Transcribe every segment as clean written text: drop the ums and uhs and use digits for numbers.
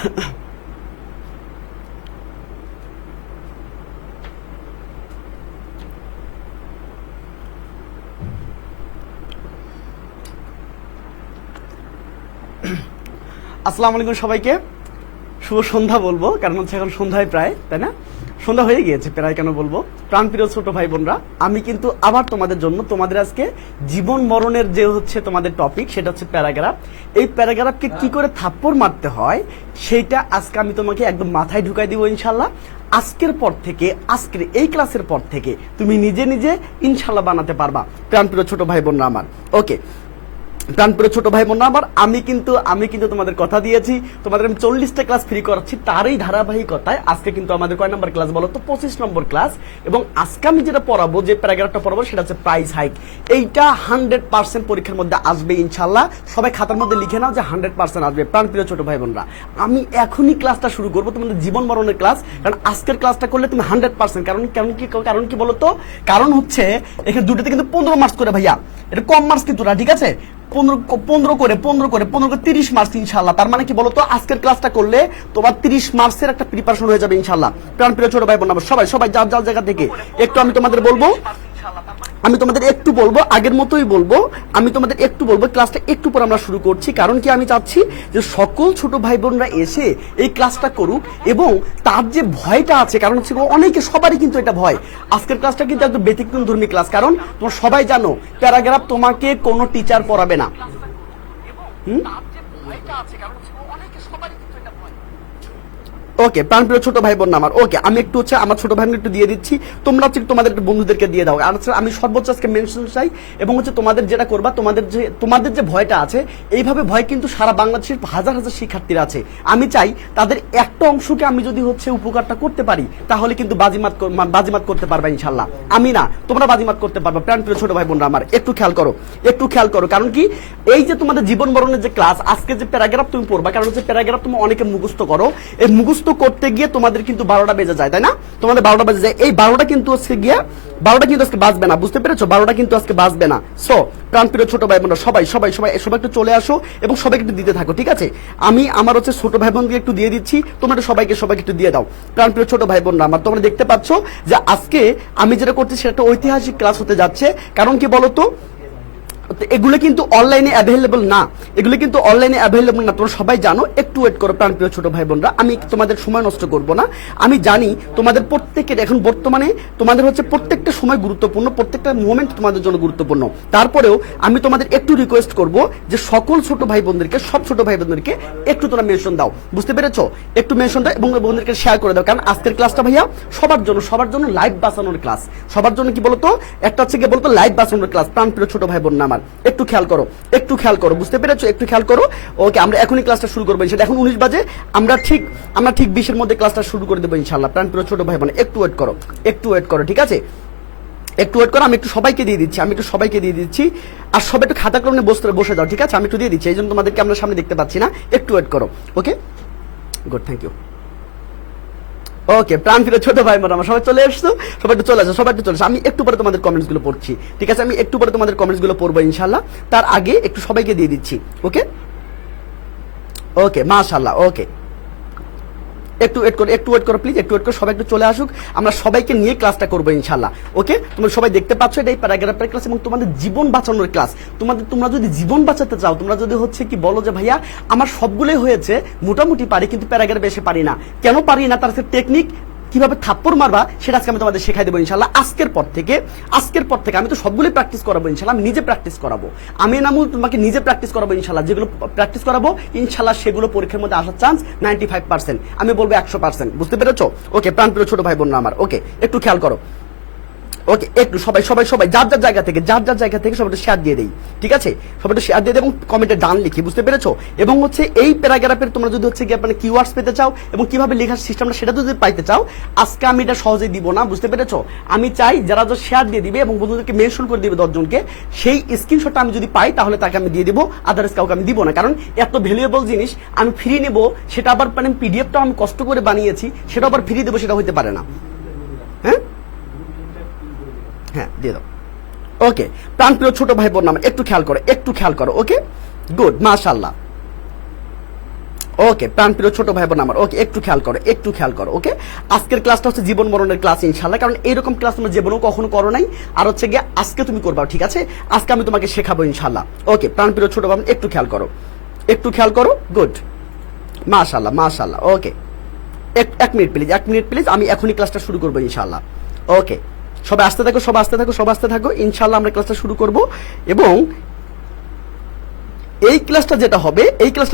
আসসালামু আলাইকুম সবাইকে, শুভ সন্ধ্যা বলবো, কারণ হচ্ছে এখন সন্ধ্যায় প্রায়, তাই না? সন্ধ্যা হয়ে গিয়েছে প্রায়, কেন বলবো। প্রাণপ্রিয় ছোট ভাই বোনরা, আমি কিন্তু আবার তোমাদের জন্য, তোমাদের আজকে জীবন মরণের যে হচ্ছে তোমাদের টপিক, সেটা হচ্ছে প্যারাগ্রাফ। এই প্যারাগ্রাফকে কি করে থাপ্পড় মারতে হয় সেইটা আজকে আমি তোমাকে একদম মাথায় ঢুকাই দিব ইনশাল্লাহ। আজকের পর থেকে, আজকের এই ক্লাসের পর থেকে তুমি নিজে নিজে ইনশাল্লাহ বানাতে পারবা প্রাণপ্রিয় ছোট ভাই বোনরা আমার। ওকে প্রাণপ্রিয় ছোট ভাই বোনরা আমার, আমি কিন্তু তোমাদের কথা দিয়েছি, তোমাদের আমি 40টা ক্লাস ফ্রি করাচ্ছি। তারই ধারাবাহিকতায় আজকে কিন্তু আমাদের কয় নম্বর ক্লাস বলো তো? 25 নম্বর ক্লাস। এবং আজকে আমি যেটা পড়াবো, যে প্যারাগ্রাফটা পড়াবো, সেটা হচ্ছে প্রাইস হাইক। এইটা 100% পরীক্ষার মধ্যে আসবে ইনশাল্লাহ। সবাই খাতার মধ্যে লিখে নাও যে 100% আসবে। প্রাণপ্রিয় ছোট ভাই বোনরা, আমি এখনই ক্লাসটা শুরু করবো, তোমাদের জীবন মরণের ক্লাস। কারণ আজকের ক্লাসটা করলে তুমি 100%, কারণ কি বলো তো? কারণ হচ্ছে এখানে দুটোতে কিন্তু 15 মার্কস করে ভাইয়া, এটা কম মার্কস কিন্তু না, ঠিক আছে? 15 করে 30 মার্কস ইনশাল্লাহ। তার মানে কি বলতো, আজকের ক্লাসটা করলে তোমার 30 মার্কসের একটা প্রিপারেশন হয়ে যাবে ইনশাল্লাহ। প্রাণপ্রিয় ছোট ভাই বোন, সবাই যার যার জায়গা থেকে একটু আমি তোমাদের বলবো, আগের মতোই বলবো, আমি তোমাদের একটু বলবো, ক্লাসটা একটু পর আমরা শুরু করছি। কারণ কি, আমি চাচ্ছি যে সকল ছোট ভাই বোনরা এসে এই ক্লাসটা করুক, এবং তার যে ভয়টা আছে, কারণ হচ্ছে অনেকে, সবারই কিন্তু এটা ভয়। আজকের ক্লাসটা কিন্তু একদম ব্যতিক্রম ধর্মী ক্লাস, কারণ তোমরা সবাই জানো প্যারাগ্রাফ তোমাকে কোনো টিচার পড়াবে না। ওকে প্রাণপ্রিয় ছোট ভাই বোন আমার, ওকে আমি একটু হচ্ছে আমার ছোট ভাইকে একটু দিয়ে দিচ্ছি, তোমরা হচ্ছে তোমাদের বন্ধুদেরকে দিয়ে দাও। আর আমি সর্বোচ্চ আজকে মেনশন চাই, এবং হচ্ছে তোমাদের যেটা করবা, তোমাদের যে ভয়টা আছে, এইভাবে ভয় কিন্তু সারা বাংলাদেশের হাজার হাজার শিক্ষার্থীরা আছে। আমি চাই তাদের একটা অংশকে আমি যদি হচ্ছে উপকারটা করতে পারি, তাহলে কিন্তু বাজিমাত করতে পারবা ইনশাল্লাহ। আমি না, তোমরা বাজিমাত করতে পারবা। প্রাণপ্রিয় ছোট ভাই বোনরা আমার, একটু খেয়াল করো। কারণ কি, এই যে তোমাদের জীবন মরণের যে ক্লাস, আজকে যে প্যারাগ্রাফ তুমি পড়বা, কারণ হচ্ছে প্যারাগ্রাফ তুমি অনেকে মুখস্থ করো, এই মুখস্থ করতে গিয়ে তোমাদের কিন্তু 12টা বেজে যায়, তাই না? তোমাদের 12টা বেজে যায়। এই 12টা কিন্তু আজকে আজকে বাজবে না, বুঝতে পেরেছো? 12টা কিন্তু আজকে বাজবে না। সো প্রাণপ্রিয় ছোট ভাই বোনরা, সবাই একটু চলে আসো, এবং সবাইকে একটু দিতে থাকো, ঠিক আছে? আমি আমার হচ্ছে ছোট ভাই বোনকে একটু দিয়ে দিচ্ছি, তোমরা সবাইকে একটু দিয়ে দাও। প্রাণপ্রিয় ছোট ভাই বোনরা আমার, তোমরা দেখতে পাচ্ছ যে আজকে আমি যেটা করছি সেটা একটা ঐতিহাসিক ক্লাস হতে যাচ্ছে। কারণ কি বলতো, এগুলো কিন্তু অনলাইনে অ্যাভেলেবল না, তোমরা সবাই জানো। একটু ওয়েট করো প্রাণপ্রিয় ছোট ভাই বোনরা, আমি তোমাদের সময় নষ্ট করব না। আমি জানি তোমাদের প্রত্যেকের এখন বর্তমানে তোমাদের হচ্ছে প্রত্যেকটা সময় গুরুত্বপূর্ণ, প্রত্যেকটা মোমেন্ট তোমাদের জন্য গুরুত্বপূর্ণ। তারপরেও আমি তোমাদের একটু রিকোয়েস্ট করব যে সকল ছোট ভাই বোনদেরকে, সব ছোট ভাই বোনদেরকে একটু তোমরা মেনশন দাও, বুঝতে পেরেছো? একটু মেনশন দাও এবং বোনদেরকে শেয়ার করে দাও। কারণ আজকের ক্লাসটা ভাইয়া সবার জন্য লাইভ বাঁচানোর ক্লাস। সবার জন্য কি বলতো, একটা হচ্ছে কি বলতো, লাইভ বাঁচানোর ক্লাস। প্রাণপ্রিয় ছোট ভাই বোন আমার, একটু খেয়াল করো, বুঝতে পেরেছো? একটু খেয়াল করো। ওকে, আমরা এখনই ক্লাসটা শুরু করবো ইনশাআল্লাহ। এখন 19 বাজে, আমরা ঠিক 20-এর মধ্যে ক্লাসটা শুরু করে দেবো ইনশাআল্লাহ। প্রাণপ্রিয় ছোট ভাই বোন, একটু ওয়েট করো, ঠিক আছে? একটু ওয়েট করো, আমি একটু সবাইকে দিয়ে দিচ্ছি, আর সবাই একটু খাতা কলমে বসে যাও, ঠিক আছে? আমি একটু দিয়ে দিচ্ছি, এই জন্য তোমাদেরকে আমরা সামনে দেখতে পাচ্ছি না। একটু ওয়েট করো, ওকে, গুড, থ্যাংক ইউ। ওকে প্রাণপ্রিয় ছোট ভাই বোন আমার, সবাই চলে আসছো, সবাই একটু চলে আসো। আমি একটু পরে তোমাদের কমেন্টস গুলো পড়ছি, ঠিক আছে? আমি একটু পরে তোমাদের কমেন্টস গুলো পড়বো ইনশাল্লাহ। তার আগে একটু সবাইকে দিয়ে দিচ্ছি, ওকে মাশাআল্লাহ। ওকে একটু ওয়েট করো প্লিজ, সবাই একটু চলে আসুক, আমরা সবাইকে নিয়ে ক্লাসটা করবো ইনশাল্লাহ। ওকে, তোমরা সবাই দেখতে পাচ্ছ এটা এই প্যারাগ্রাফের ক্লাস, এবং তোমাদের জীবন বাঁচানোর ক্লাস। তোমরা যদি জীবন বাঁচাতে চাও, তোমরা যদি হচ্ছে কি বলো যে ভাইয়া আমার সবগুলোই হয়েছে, মোটামুটি পারি, কিন্তু প্যারাগ্রাফ বেশি পারি না, কেন পারি না? তার টেকনিক কিভাবে থাপ্পড় মারবা সেটা আজকে আমি তোমাদের শেখাই দেবো ইনশাল্লাহ। আজকের পর থেকে আমি তো সবগুলোই প্র্যাকটিস করাবো ইনশাল্লাহ। আমি নিজে প্র্যাকটিস করাবো, আমি নামুল তোমাকে নিজে প্র্যাকটিস করাবো ইনশাল্লাহ। যেগুলো প্র্যাকটিস করাবো ইনশাল্লাহ সেগুলো পরীক্ষার মধ্যে আসার চান্স 95%, আমি বলবো 100%, বুঝতে পেরেছো? ওকে প্রাণপ্রিয় ছোট ভাই বোনরা আমার, ওকে একটু খেয়াল করো। ওকে, একটু সবাই যার যার জায়গা থেকে সবাই শেয়ার দিয়ে দেই, ঠিক আছে? সবাই শেয়ার দিয়ে দেয় এবং কমেন্টে ডান লিখি, বুঝতে পেরেছো? এবং হচ্ছে এই প্যারাগ্রাফের তোমরা যদি হচ্ছে মানে কিওয়ার্ডস পেতে চাও এবং কিভাবে লেখার সিস্টেমটা সেটা যদি পাইতে চাও, আজকে আমি এটা সহজে দিব না, বুঝতে পেরেছো? আমি চাই যারা শেয়ার দিয়ে দিবে এবং বন্ধুদেরকে মেনশন করে দিবে 10 জনকে, সেই স্ক্রিনশটটা আমি যদি পাই তাহলে তাকে আমি দিয়ে দিব, আদার্স কাউকে আমি দিব না। কারণ এত ভ্যালুয়েবল জিনিস আমি ফ্রি নেব, সেটা আবার মানে পিডিএফটা আমি কষ্ট করে বানিয়েছি, সেটা আবার ফ্রি দেবো, সেটা হতে পারে না। হ্যাঁ দিয়ে দাও। ওকে প্রাণপ্রিয় ছোট ভাই বোন আমার, একটু খেয়াল করো, ওকে গুড মাশাআল্লাহ। ওকে প্রাণপ্রিয় ছোট ভাই বোন আমার, ওকে একটু খেয়াল করো, একটু খেয়াল করো। ওকে আজকের ক্লাসটা হচ্ছে জীবন মরণের ক্লাস ইনশাআল্লাহ, কারণ এইরকম ক্লাস তোমরা জীবনেও কখনো করো নাই, আর হচ্ছে গিয়ে আজকে তুমি করবা, ঠিক আছে? আজকে আমি তোমাকে শেখাবো ইনশাআল্লাহ। ওকে প্রাণপ্রিয় ছোট ভাই বোন একটু খেয়াল করো, একটু খেয়াল করো। গুড, মাশাআল্লাহ মাশাআল্লাহ। ওকে এক মিনিট প্লিজ, এক মিনিট প্লিজ, আমি এখনই ক্লাসটা শুরু করবো ইনশাআল্লাহ। ওকে সবাই আসতে থাকো, সবাই আসতে থাকো, সবাই আসতে থাকো, ইনশাআল্লাহ আমরা ক্লাসটা শুরু করব। এবং এই ক্লাসটা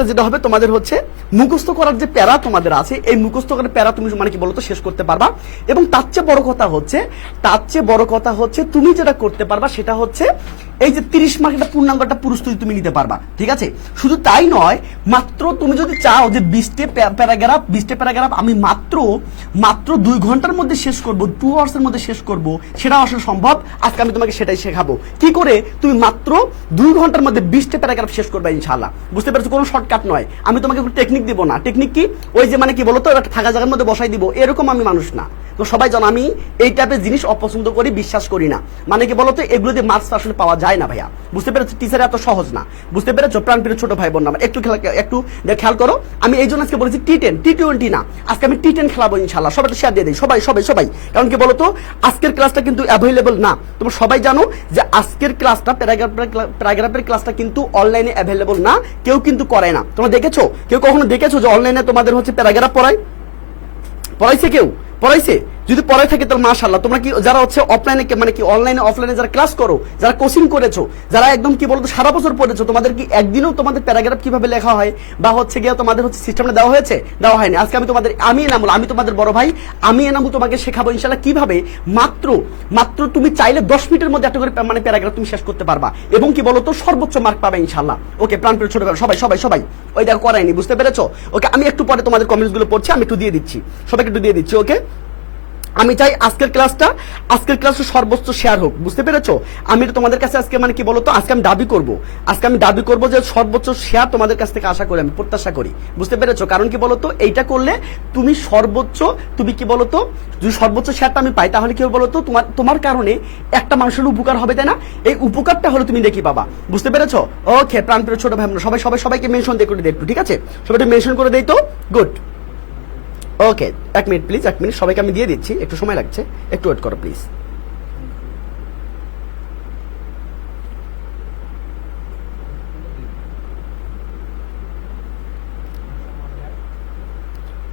যেটা হবে তোমাদের হচ্ছে মুখস্থ করার যে প্যারা তোমাদের আছে, এই মুখস্থ করার প্যারা তুমি মানে কি বলতো শেষ করতে পারবা। এবং তার চেয়ে বড় কথা হচ্ছে তুমি যেটা করতে পারবা সেটা হচ্ছে এই যে 30 মার্কের পূর্ণাঙ্গটা পুরস্তুতি তুমি নিতে পারবা, ঠিক আছে? শুধু তাই নয়, মাত্র তুমি যদি চাও যে 20টা প্যারাগ্রাফ আমি মাত্র 2 ঘন্টার মধ্যে শেষ করব, 2 আওয়ার্সের মধ্যে শেষ করব, সেটা আসলে সম্ভব। আজকে আমি তোমাকে সেটাই শেখাবো কি করে তুমি মাত্র 2 ঘন্টার মধ্যে 20টা প্যারাগ্রাফ শেষ করবে ইনশাআল্লাহ। বুঝতে পেরেছো? কোনো শর্টকাট নয়, আমি তোমাকে কোনো টেকনিক দিব না। টেকনিক কি? ওই যে মানে কি বলতো একটা থাকা জায়গার মধ্যে বসাই দিব, এরকম আমি মানুষ না। তো সবাই জানো আমি এই টাইপের জিনিস অপছন্দ করি, বিশ্বাস করি না। মানে কি বলতো এগুলো দিয়ে মার্কস আসলে পাওয়া যায় না ভাইয়া। বুঝতে পেরেছো? টিচার এত সহজ না। বুঝতে পেরেছো? প্রাণপ্রিয় ছোট ভাই বোন আমার একটু খেয়াল করো। আমি এই জন্য আজকে বলেছি T10 T20 না, আজকে আমি T10 খেলাবো ইনশাআল্লাহ। সবাই শেয়ার দিয়ে দিই, সবাই। কারণ কি বলতো আজকের ক্লাসটা কিন্তু অ্যাভেলেবল না। তোমরা সবাই জানো যে আজকের ক্লাসটা প্যারাগ্রাফের ক্লাসটা কিন্তু অনলাইনে অ্যাভেলেবল না, কেউ কিন্তু করে না। তোমরা দেখেছো? কেউ কখনো দেখেছো যে অনলাইনে তোমাদের হচ্ছে প্যারাগ্রাফ পড়াইছে? কেউ পড়াইছে? যদি পড়াই থাকে তাহলে মাশাআল্লাহ। তোমরা কি যারা হচ্ছে অফলাইনে মানে কি অনলাইনে অফলাইনে যারা ক্লাস করো, যারা কোচিং করেছো, যারা একদম কি বলতো সারা বছর পড়েছো, তোমাদের কি একদিনও তোমাদের প্যারাগ্রাফ কিভাবে লেখা হয় বা হচ্ছে গিয়ে তোমাদের হচ্ছে সিস্টেমটা দেওয়া হয়নি? আজকে আমি এনামুল, আমি তোমাদের বড় ভাই, আমি এনামুল তোমাকে শেখাবো ইনশাআল্লাহ কিভাবে মাত্র তুমি চাইলে 10 মিনিটের মধ্যে একটা করে মানে প্যারাগ্রাফ তুমি শেষ করতে পারবা এবং কি বলতো সর্বোচ্চ মার্ক পাবে ইনশাআল্লাহ। ওকে প্রাণপ্রিয় ছোট ভাই সবাই ওই দেখো করায়নি, বুঝতে পেরেছো? ওকে আমি একটু পরে তোমাদের কমেন্টস গুলো পড়ছি, আমি একটু দিয়ে দিচ্ছি, সবাইকে একটু দিয়ে দিচ্ছি। ওকে আমি চাই আজকের ক্লাসটা সর্বোচ্চ শেয়ার হোক, বুঝতে পেরেছো? আমি তোমাদের কাছে আজকে মানে কি বলতো আজকে আমি দাবি করব যে সর্বোচ্চ শেয়ার তোমাদের কাছ থেকে আশা করি, আমি প্রত্যাশা করি, বুঝতে পেরেছো? কারণ কি বলতো এইটা করলে তুমি কি বলতো যদি সর্বোচ্চ শেয়ারটা আমি পাই তাহলে কি হবে বলতো তোমার কারণে একটা মানুষের উপকার হবে, তাই না? এই উপকারটা হলো তুমি দেখি পাবা, বুঝতে পেরেছো? ওকে প্রাণপ্রিয় ছোট ভাই সবাইকে মেনশন দিয়ে করে দিই একটু, ঠিক আছে? সবাই একটু মেনশন করে দেই তো। গুড। ওকে এক মিনিট প্লিজ, এক মিনিট, সবাইকে আমি দিয়ে দিচ্ছি, একটু সময় লাগছে, একটু ওয়েট করো প্লিজ।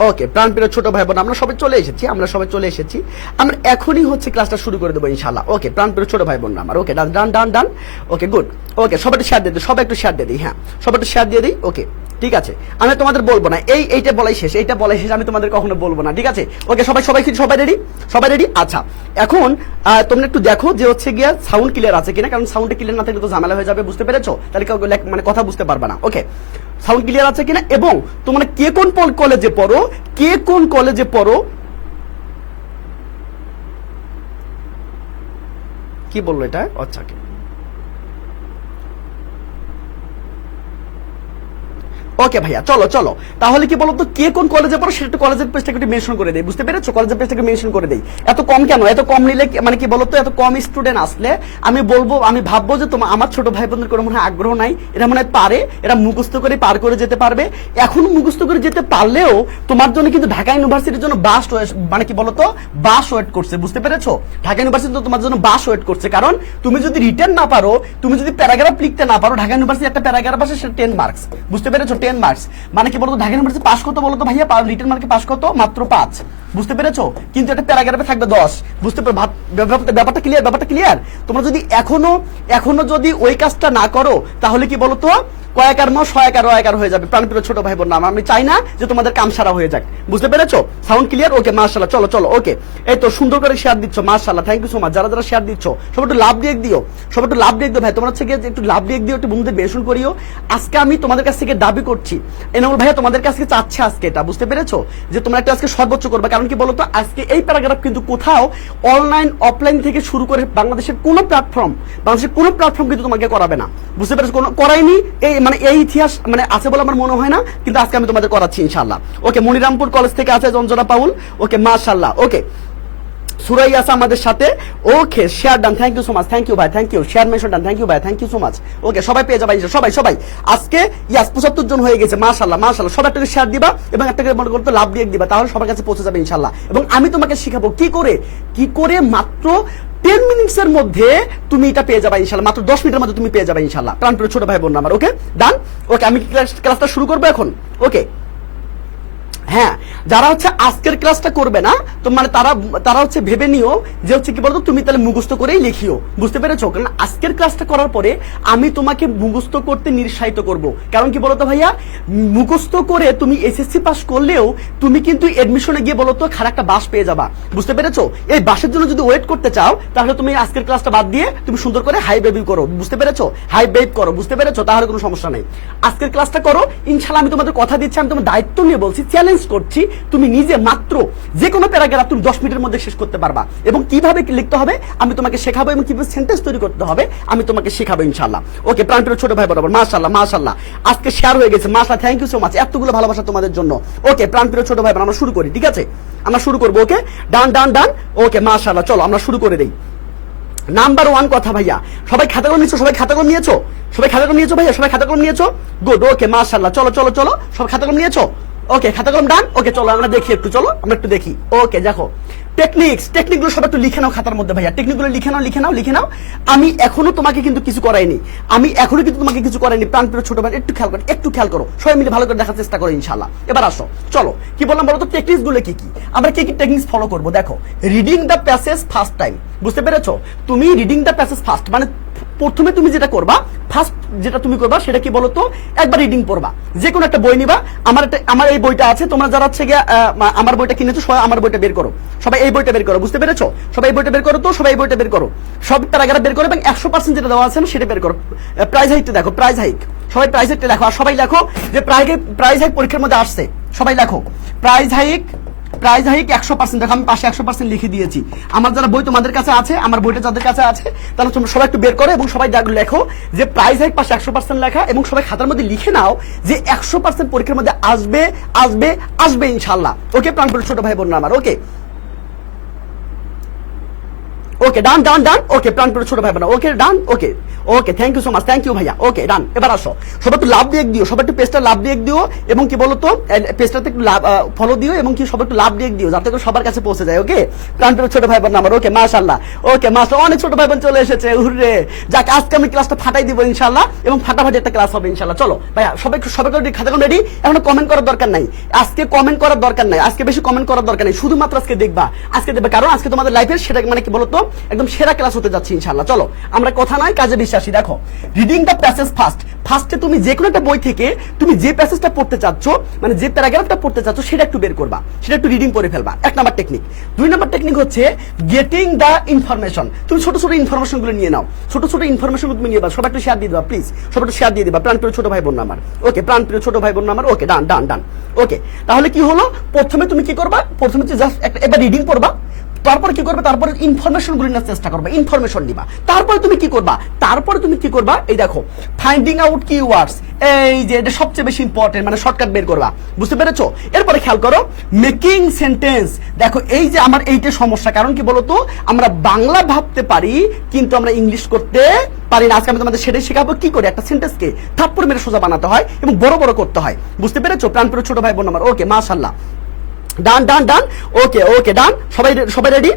ওকে প্রাণপ্রিয় ছোট ভাই বোন আমরা সবাই চলে এসেছি, আমরা এখনই হচ্ছে ক্লাসটা শুরু করে দেবো ইনশাআল্লাহ। ওকে প্রাণপ্রিয় ছোট ভাই বোন আমার, ওকে ডান। Okay good. ওকে সবাই একটু শেয়ার দিয়ে দিই, হ্যাঁ সবাই একটু শেয়ার দিয়ে দিই। ওকে ঠিক আছে, আমি তোমাদের বলবো না, এইটা বলাই শেষ, আমি তোমাদের কখনো বলবো না, ঠিক আছে? ওকে সবাই রেডি? আচ্ছা এখন তোমরা একটু দেখো যে হচ্ছে গিয়া সাউন্ড ক্লিয়ার আছে কিনা, কারণ সাউন্ড ক্লিয়ার না থাকলে তো ঝামেলা হয়ে যাবে, বুঝতে পেরেছো? তাহলে মানে কথা বুঝতে পারবে না। ওকে সাউন্ড ক্লিয়ার আছে কিনা, এবং তোমরা কে কোন কলেজে পড়ো কি বললো এটা? আচ্ছা ওকে ভাইয়া চলো তাহলে কি বলতো কে কোন কলেজে পড়ো সেটা কলেজের পেজটাকে একটু মেনশন করে দেই, বুঝতে পেরেছো? কলেজের পেজটাকে মেনশন করে দেই। এত কম কেন? এত কম নিলে মানে কি বলতো এত কম স্টুডেন্ট আসলে আমি ভাববো যে তোমার আমার ছোট ভাই বোনদের কোনো মনে হয় আগ্রহ নাই, এরা মনে হয় পারে, এরা মুখস্থ করে পার করে যেতে পারবে। এখন মুখস্থ করে যেতে পারলেও তোমার জন্য কিন্তু ঢাকা ইউনিভার্সিটির জন্য মানে কি বলতো বাস ওয়েট করছে, বুঝতে পেরেছো? ঢাকা ইউনিভার্সিটি তোমার জন্য বাস ওয়েট করছে, কারণ তুমি যদি রিটেন না পারো, তুমি যদি প্যারাগ্রাফ লিখতে না পারো, ঢাকা ইউনিভার্সিটি একটা প্যারাগ্রাফ আসে সেটা 10 মার্কস, বুঝতে পেরেছো? 10 মার্কস মানে কি বলতো ঢাকা ইউনিভার্সিটি পাস কত বলতো ভাইয়া? রিটেন মার্কে পাস কত? মাত্র 5, বুঝতে পেরেছো? কিন্তু একটা প্যারাগ্রাফে থাকবে 10, বুঝতে পারো? ব্যাপারটা ক্লিয়ার? তোমরা যদি এখনো যদি ওই কাজটা না করো তাহলে কি বলতো কয়েকার মা শয়েকার হয়ে যাবে। প্রাণপ্রিয় ছোট ভাই বোন আমি চাই না যে তোমাদের কাম সারা হয়ে যাক, বুঝতে পেরেছো? Sound clear? ওকে মাশাআল্লাহ চলো। ওকে এই তো সুন্দর করে শেয়ার দিচ্ছ, মাশাআল্লাহ থ্যাংক ইউ সো মাচ। যারা শেয়ার দিচ্ছ সবাই একটু লাভ দিয়ে দিও, ভাই তোমরা হচ্ছে একটু লাভ দিয়ে দিও, একটু বন্ধুদের মেনশন করিও। আজকে আমি তোমাদের কাছ থেকে দাবি করছি, এনামুল ভাইয়া তোমাদের কাছ থেকে চাচ্ছে আজকে এটা, বুঝতে পেরেছো? যে তোমরা একটা আজকে সর্বোচ্চ করবে, কারণ কি বলতো আজকে এই প্যারাগ্রাফ কিন্তু কোথাও অনলাইন অফলাইন থেকে শুরু করে বাংলাদেশের কোনো প্ল্যাটফর্ম কিন্তু তোমাকে করাবে না, বুঝতে পেরেছো? কোনো করায়নি, এই ইতিহাস আছে বলে আমার মনে হয় না, কিন্তু আজকে আমি তোমাদের করাচ্ছি ইনশাআল্লাহ। ওকে মনিরামপুর কলেজ থেকে আছে অঞ্জনা পাউল, ওকে মাশাআল্লাহ। ওকে সুরাই আছে আমাদের সাথে। Okay, share done, thank you so much, thank you ভাই, thank you. Share mention done, thank you ভাই, thank you so much. Okay, সবাই পেয়ে যাবে, সবাই সবাই আজকে ইয়াস 75 জন হয়ে গেছে, মাশাআল্লাহ মাশাআল্লাহ। সবাই একটা শেয়ার দিবা এবং একটা মনে করতে লাভ দিয়ে দিবা, তাহলে সবার কাছে পৌঁছে যাবে ইনশাআল্লাহ। এবং আমি তোমাকে শিখাবো কি করে মাত্র 10 মিনিটসের মধ্যে তুমি এটা পেয়ে যাবে ইনশাআল্লাহ, মাত্র 10 মিনিটের মধ্যে তুমি পেয়ে যাবে ইনশাআল্লাহ। প্রাণপ্রিয় ছোট ভাই বোন আমার, ওকে ডান। ওকে, আমি ক্লাসটা শুরু করবো এখন। ওকে, হ্যাঁ, যারা হচ্ছে আজকের ক্লাসটা করবে না তো মানে তারা হচ্ছে ভেবে নিও যে হচ্ছে কি বলতো তুমি তাহলে মুখস্থ করেই লিখিও, বুঝতে পেরেছো? কারণ আজকের ক্লাসটা করার পরে আমি তোমাকে মুখস্থ করতে নিরুৎসাহিত করব। কারণ কি বলতো ভাইয়া, মুখস্থ করে তুমি এসএসসি পাস করলেও তুমি কিন্তু এডমিশনে গিয়ে বলতো খারাপ একটা বাস পেয়ে যাবা, বুঝতে পেরেছো? এই বাসের জন্য যদি ওয়েট করতে চাও তাহলে তুমি আজকের ক্লাসটা বাদ দিয়ে তুমি সুন্দর করে হাই বেবি করো, বুঝতে পেরেছো? হাই বেব করো, বুঝতে পেরেছো? তাহলে কোনো সমস্যা নেই। আজকের ক্লাসটা করো ইনশাআল্লাহ। আমি তোমাদের কথা দিচ্ছি, আমি তোমার দায়িত্ব নিয়ে বলছি, চ্যালেঞ্জ করছি, তুমি নিজে মাত্র যে কোনো প্যারাগ্রাফ তুমি 10 মিনিটের মধ্যে শেষ করতে পারবা। এবং কিভাবে লিখতে হবে আমি তোমাকে শেখাবো, এবং কিভাবে সেন্টেন্স তৈরি করতে হবে আমি তোমাকে শেখাবো ইনশাআল্লাহ। ওকে, প্রাণপ্রিয় ছোট ভাই বরাবর মাশাআল্লাহ মাশাআল্লাহ, আজকে শেয়ার হয়ে গেছে মাশাআল্লাহ, থ্যাংক ইউ সো মাচ, এতগুলো ভালোবাসা তোমাদের জন্য। ওকে, প্রাণপ্রিয় ছোট ভাই বোন, আমরা শুরু করি, ঠিক আছে? আমরা শুরু করবো। ওকে, ডান ডান ডান। ওকে, মাশাআল্লাহ, চলো আমরা শুরু করে দেই। নাম্বার 1 কথা ভাইয়া, সবাই খাতা কলম নিয়েছো? সবাই খাতা কলম নিয়েছো? সবাই খাতা কলম নিয়েছো ভাইয়া? সবাই খাতা কলম নিয়েছো? গুড। ওকে, মাশাআল্লাহ, চলো চলো চলো, সবাই খাতা কলম নিয়েছো? ওকে, খাতা কলম ডান। ওকে, চলো আমরা দেখি একটু, চলো আমরা একটু দেখি। ওকে, দেখো টেকনিকগুলো সব একটু লিখে নাও খাতার মধ্যে ভাইয়া, টেকনিকগুলো লিখে নাও। আমি এখনো তোমাকে কিন্তু কিছু করাইনি, প্রাণপ্রিয় ছোট ভাই একটু খেয়াল করো, সবাই মিলে ভালো করে দেখার চেষ্টা করো ইনশাআল্লাহ। এবার আসো, চলো কি বললাম বলো তো, টেকনিকগুলো কি আমরা কি টেকনিক্স ফলো করবো। দেখো, reading the passage first time, বুঝতে পেরেছো? তুমি রিডিং দ্য প্যাসেজ ফার্স্ট মানে প্রথমে তুমি যেটা করবা, ফার্স্ট যেটা তুমি করবা সেটা কি বলতো, একবার রিডিং পড়বা, যে কোনো একটা বই নিবা। আমার এই বইটা আছে, তোমরা যারা হচ্ছে গিয়ে আমার বইটা কিনেছো সবাই আমার বইটা বের করো, সবাই এই বইটা বের করো, বুঝতে পেরেছো? সবাই এই বইটা বের করো, তো সবাই এই বইটা বের করো, সব প্যারাগ্রাফ বের করো এবং 100% যেটা দেওয়া আছে সেটা বের করো। প্রাইজ হাইকটা দেখো, প্রাইজ হাইক, সবাই প্রাইজ হাইকটা দেখো। আর সবাই লেখো যে প্রাইজ হাইক পরীক্ষার মধ্যে আসছে, সবাই লেখো প্রাইজ হাইক 100%। দেখো আমি পাশে 100% লিখে দিয়েছি। আমার যারা বই তোমাদের কাছে আছে, আমার বইটা যাদের কাছে আছে, তাহলে তোমরা সবাই একটু বের করো এবং সবাই লেখো যে প্রাইজ হাইক পাশে 100% লেখা, এবং সবাই খাতার মধ্যে লিখে নাও যে 100% পরীক্ষার মধ্যে আসবে আসবে আসবে ইনশাআল্লাহ। ওকে, প্রাণপ্রিয় ছোট ভাই বোন আমার, ওকে ওকে, ডান ডান ডান। ওকে, প্রাণপ্রিয় ছোট ভাই বোন, okay done. Okay okay, thank you so much, thank you ভাইয়া। ওকে, ডান। এবার আসো, সবাই একটু লাভ দিয়ে দিও, সবাই একটু পেজটা লাভ দিয়ে দিও, এবং কি বলতো পেজটাতে একটু ফলো দিও, এবং কি সবাই একটু লাভ দিয়ে দিও যাতে করে সবার কাছে পৌঁছে যায়। ওকে, প্রাণপ্রিয় ছোট ভাই বোন আমার, ওকে মাশাআল্লাহ। ওকে মাশাআল্লাহ, অনেক ছোট ভাই বোন চলে এসেছে, হুররে। যাক, আজকে আমি ক্লাসটা ফাটাই দিব ইনশাআল্লাহ, এবং ফাটাফাটি একটা ক্লাস হবে ইনশাআল্লাহ। চলো ভাইয়া, সবাই খাতা কলম রেডি? এখন কমেন্ট করার দরকার নাই, আজকে কমেন্ট করার দরকার নাই, আজকে বেশি কমেন্ট করার দরকার নাই, শুধুমাত্র আজকে দেখবা, কারণ আজকে তোমাদের লাইফের সেটা মানে কি বলতো একদম সেরা ক্লাস হতে যাচ্ছে ইনশাআল্লাহ। চলো আমরা কথা নয় কাজে বিশ্বাসী। দেখো, রিডিং দ্য প্যাসেজ ফার্স্টে তুমি যে কোনো একটা বই থেকে তুমি যে প্যাসেজটা পড়তে চাচ্ছ, মানে যে প্যারাগ্রাফটা পড়তে চাচ্ছ সেটা একটু বের করবা, সেটা একটু রিডিং করে ফেলবা। 1 নাম্বার টেকনিক। 2 নাম্বার টেকনিক হচ্ছে গেটিং দ্য ইনফরমেশন। তুমি ছোট ছোট ইনফরমেশন গুলো নিয়ে নাও, ছোট ছোট ইনফরমেশন তুমি নিয়ে নাও। সবাই একটু শেয়ার দিয়ে দিবা প্লিজ, সবাই একটু শেয়ার দিয়ে দিবা। প্রাণপ্রিয় ছোট ভাই বোন আমার, ওকে, প্রাণপ্রিয় ছোট ভাই বোন আমার, ওকে ডান ডান ডান। ওকে, তাহলে কি হলো, প্রথমে তুমি কি করবা, প্রথমে জাস্ট এবার রিডিং পড়বা, তারপর কি করবে, তারপরে ইনফরমেশন গুলো নেওয়ার চেষ্টা করবে, ইনফরমেশন দিবা। তারপরে তুমি কি করবা, এই দেখো ফাইন্ডিং আউট কিওয়ার্ডস, এই যে এটা সবচেয়ে বেশি ইম্পর্টেন্ট, মানে শর্টকাট বের করবা, বুঝতে পেরেছো? এরপরে খেয়াল করো মেকিং সেন্টেন্স। দেখো, এই যে আমার এইটা সমস্যা, কারণ কি বলতো আমরা বাংলা ভাবতে পারি কিন্তু আমরা ইংলিশ করতে পারি না। আজকে আমি তোমাদের সেটাই শেখাবো কি করে একটা সেন্টেন্সকে থাপ্পড় মেরে সোজা বানাতে হয় এবং বড় বড় করতে হয়, বুঝতে পেরেছো? প্রাণপ্রিয় ছোট ভাই বোন আমার, ওকে মাশাআল্লাহ, ডান ডান ডান। ওকে ওকে, ডান। সবাই রেডি?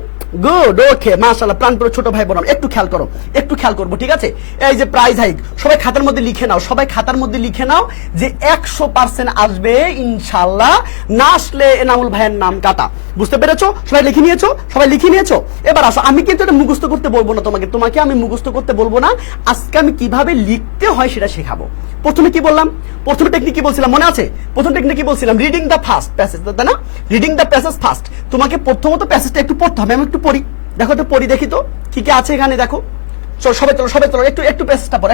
গুড। ওকে মাশাআল্লাহ, প্রাণপ্রিয় ছোট ভাই বোন একটু খেয়াল করবো, ঠিক আছে? এই যে প্রাইজ হাইক, সবাই খাতার মধ্যে লিখে নাও যে 100% আসবে ইনশাআল্লাহ, না আসলে এনামুল ভাইয়ের নাম কাটা, বুঝতে পেরেছো? সবাই লিখে নিয়েছো? এবার আসো, আমি কিন্তু এটা মুখস্থ করতে বলবো না তোমাকে আমি মুখস্থ করতে বলবো না, আজকে আমি কিভাবে লিখতে হয় সেটা শেখাবো। প্রথমে কি বললাম, প্রথম টেকনিক কি বলছিলাম মনে আছে? প্রথম টেকনিক কি বলছিলাম, রিডিং দ্য ফার্স্ট প্যাসেজ, তাই না? রিডিং দ্য প্যাসেজ ফার্স্ট, তোমাকে প্রথমত প্যাসেজটা একটু পড়তে হবে। আমি একটু পড়ি, দেখো তো পড়ি, দেখি তো কি কি আছে এখানে। দেখো সবাই চলো একটু প্যাসেজটা পড়ো,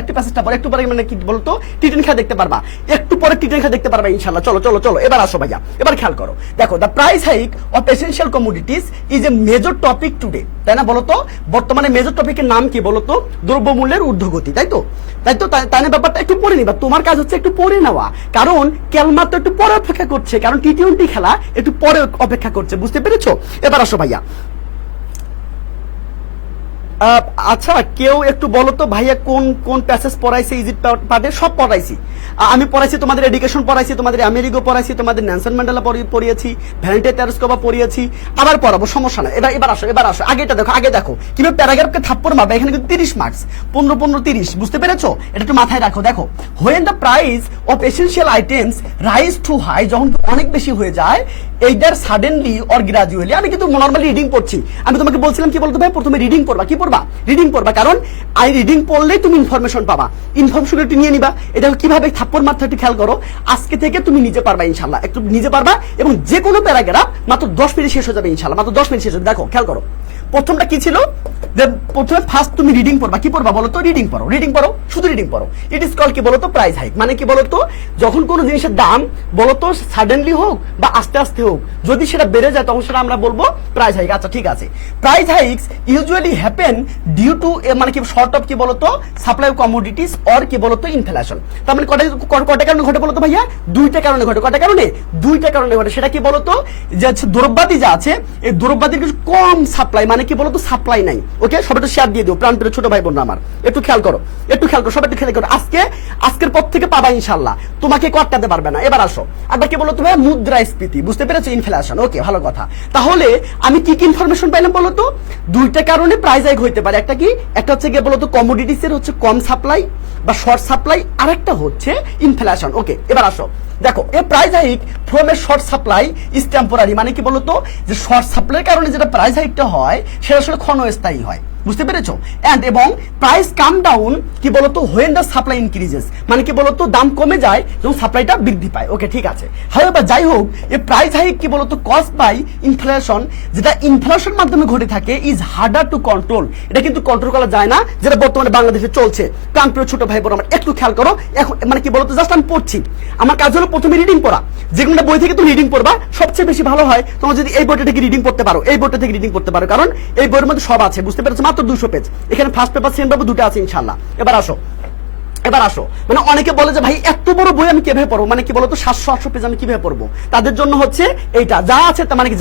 একটু পরে মানে কি বলতো টিটেন খা দেখতে পারবা, একটু পরে টিটেন খা দেখতে পারবা ইনশাআল্লাহ। চলো এবার আসো ভাইয়া, এবার খেয়াল করো। দেখো, the price hike of essential commodities is a major topic today, তাই না? বলতো বর্তমানে মেজর টপিকের নাম কি বলতো? দ্রব্যমূল্যের ঊর্ধ্বগতি, তাই তো তাই না? ব্যাপারটা একটু পড়ে নিবা, তোমার কাজ হচ্ছে একটু পড়ে নেওয়া, কারণ ক্যালমা তো একটু পরে অপেক্ষা করছে, কারণ টি-20 খেলা একটু পরে অপেক্ষা করছে, বুঝতে পেরেছো? এবার আসো ভাইয়া, আচ্ছা কেউ একটু বলো তো ভাইয়া কোন কোন প্যাসেজ পড়াইছে ইজিট পার্টে? সব পড়াইছি আমি, পড়াইছি তোমাদের এডুকেশন পড়াইছি, তোমাদের আমেরিগো পড়াইছি, তোমাদের নেলসন ম্যান্ডেলা পড়িয়েছি, ভ্যালেন্টে তেরেস্কোভা পড়িয়েছি, আবার পড়াবো, সমস্যা নাই। এবার আসো আগেটা দেখো, আগে দেখো কিভাবে প্যারাগ্রাফকে থাপ্পড় মারবে। এখানে কিন্তু 30 মার্কস, 15 30, বুঝতে পেরেছো? এটা একটু মাথায় রাখো। দেখো, when the price of essential items rise to high, যখন অনেক বেশি হয়ে যায়, এইদার সাডেনলি অর গ্রাজুয়ালি। আমি কিন্তু নর্মালি রিডিং পড়ছি, আমি তোমাকে বলছিলাম কি বলতো ভাই, প্রথমে রিডিং পড়বা। কি পড়বা? রিডিং পড়বা, কারণ আই রিডিং পড়লেই তুমি ইনফরমেশন পাবা, ইনফরমেশন একটু নিয়ে নিবা। এটা কিভাবে থাপ্পড় মারতে একটু খেয়াল করো। আজকে থেকে তুমি নিজে পারবা ইনশাল্লাহ, একটু নিজে পারবা, এবং যে কোনো প্যারাগ্রাফ মাত্র 10 মিনিট শেষ হয়ে যাবে ইনশাল্লাহ, মাত্র 10 মিনিট শেষ হবে। দেখো খেয়াল করো, প্রথমটা কি ছিল? প্রথমে ফার্স্ট তুমি রিডিং পড়বা। কি পড়বা বলো তো? রিডিং পড়ো, শুধু রিডিং পড়ো। ইট ইজ কল্ড কি বলতো? Price hike. মানে কি বলতো? যখন কোনো জিনিসের দাম বলতো সাডেনলি হোক বা আস্তে আস্তে হোক, যদি সেটা বেড়ে যায় তখন সেটা আমরা বলবো প্রাইস হাইক। আচ্ছা ঠিক আছে, price hikes usually happen due to মানে কি শর্ট অফ কি বলতো সাপ্লাই অফ কমোডিটিস অর কি বলতো ইনফ্লেশন। তার মানে কয়টা কারণে ঘটে বলতো ভাইয়া? দুইটা কারণে ঘটে। কয়টা কারণে? দুইটা কারণে ঘটে। সেটা কি বলতো? যে দ্রব্যাদি যা আছে, এই দ্রব্যাদির কিছু কম সাপ্লাই, মানে কি বলতো সাপ্লাই নাই। ওকে, সবাই একটু শেয়ার দিয়ে দিও, প্রাণপ্রিয় ছোট ভাই বোনরা আমার, একটু খেয়াল করো, সবাই একটু খেয়াল করো। আজকের পর থেকে পাবা ইনশাল্লাহ, তোমাকে আটকাতে পারবে না। এবার আসো, আবার কি বলতো ভাই? মুদ্রাস্ফীতি, বুঝতে পেরেছো? ইনফ্লেশন। ওকে, ভালো কথা। তাহলে আমি কি কি ইনফরমেশন পাইলাম বলতো? দুইটা কারণে প্রাইস হাইক হইতে পারে। একটা কি? একটা হচ্ছে কি বলতো কমোডিটিস এর হচ্ছে কম সাপ্লাই বা শর্ট সাপ্লাই, আরেকটা হচ্ছে ইনফ্লেশন। ওকে, এবার আসো, দেখো a price hike from a short supply is temporary. মানে কি বলতো? যে শর্ট সাপ্লাইয়ের কারণে যেটা প্রাইস হাইকটা হয় সেটা আসলে ক্ষণস্থায়ী হয়, বুঝতে পেরেছো? এন্ড এবং প্রাইস কাম ডাউন কি বলতো হোয়েন দ্য সাপ্লাই ইনক্রিজেস। মানে কি বলতো দাম কমে যায় যখন সাপ্লাইটা বৃদ্ধি পায়। ওকে ঠিক আছে। হাউএভার যাই হোক, এই প্রাইস হাইক কি বলতো কজ বাই ইনফ্লেশন, যেটা ইনফ্লেশন মাধ্যমে ঘটে থাকে, ইজ হার্ডার টু কন্ট্রোল। এটা কিন্তু কন্ট্রোল করা যায় না, যেটা বর্তমানে বাংলাদেশে চলছে। প্রাণপ্রিয় ছোট ভাই বোন আমার একটু খেয়াল করো। এখন মানে কি বলতো জাস্ট আমি পড়ছি, আমার কাজ হলো প্রথমে রিডিং পড়া। যেগুলো বই থেকে তুমি রিডিং পড়বা সবচেয়ে বেশি ভালো হয় তোমার যদি এই বইটা থেকে রিডিং পড়তে পারো, এই বইটা থেকে রিডিং পড়তে পারো, কারণ এই বইয়ের মধ্যে সব আছে, বুঝতে পেরেছো? মাত্র 200 পেজ। এখানে ফার্স্ট পেপার সেকেন্ড পেপার দুটো আছে ইনশাআল্লাহ। এবার আসো, মানে অনেকে বলে যে ভাই এত বড় বই আমি কিভাবে পড়বো, মানে কি বলতো 700-800 পেজ আমি কিভাবে পড়বো? তাদের জন্য হচ্ছে এইটা যা আছে, মানে কি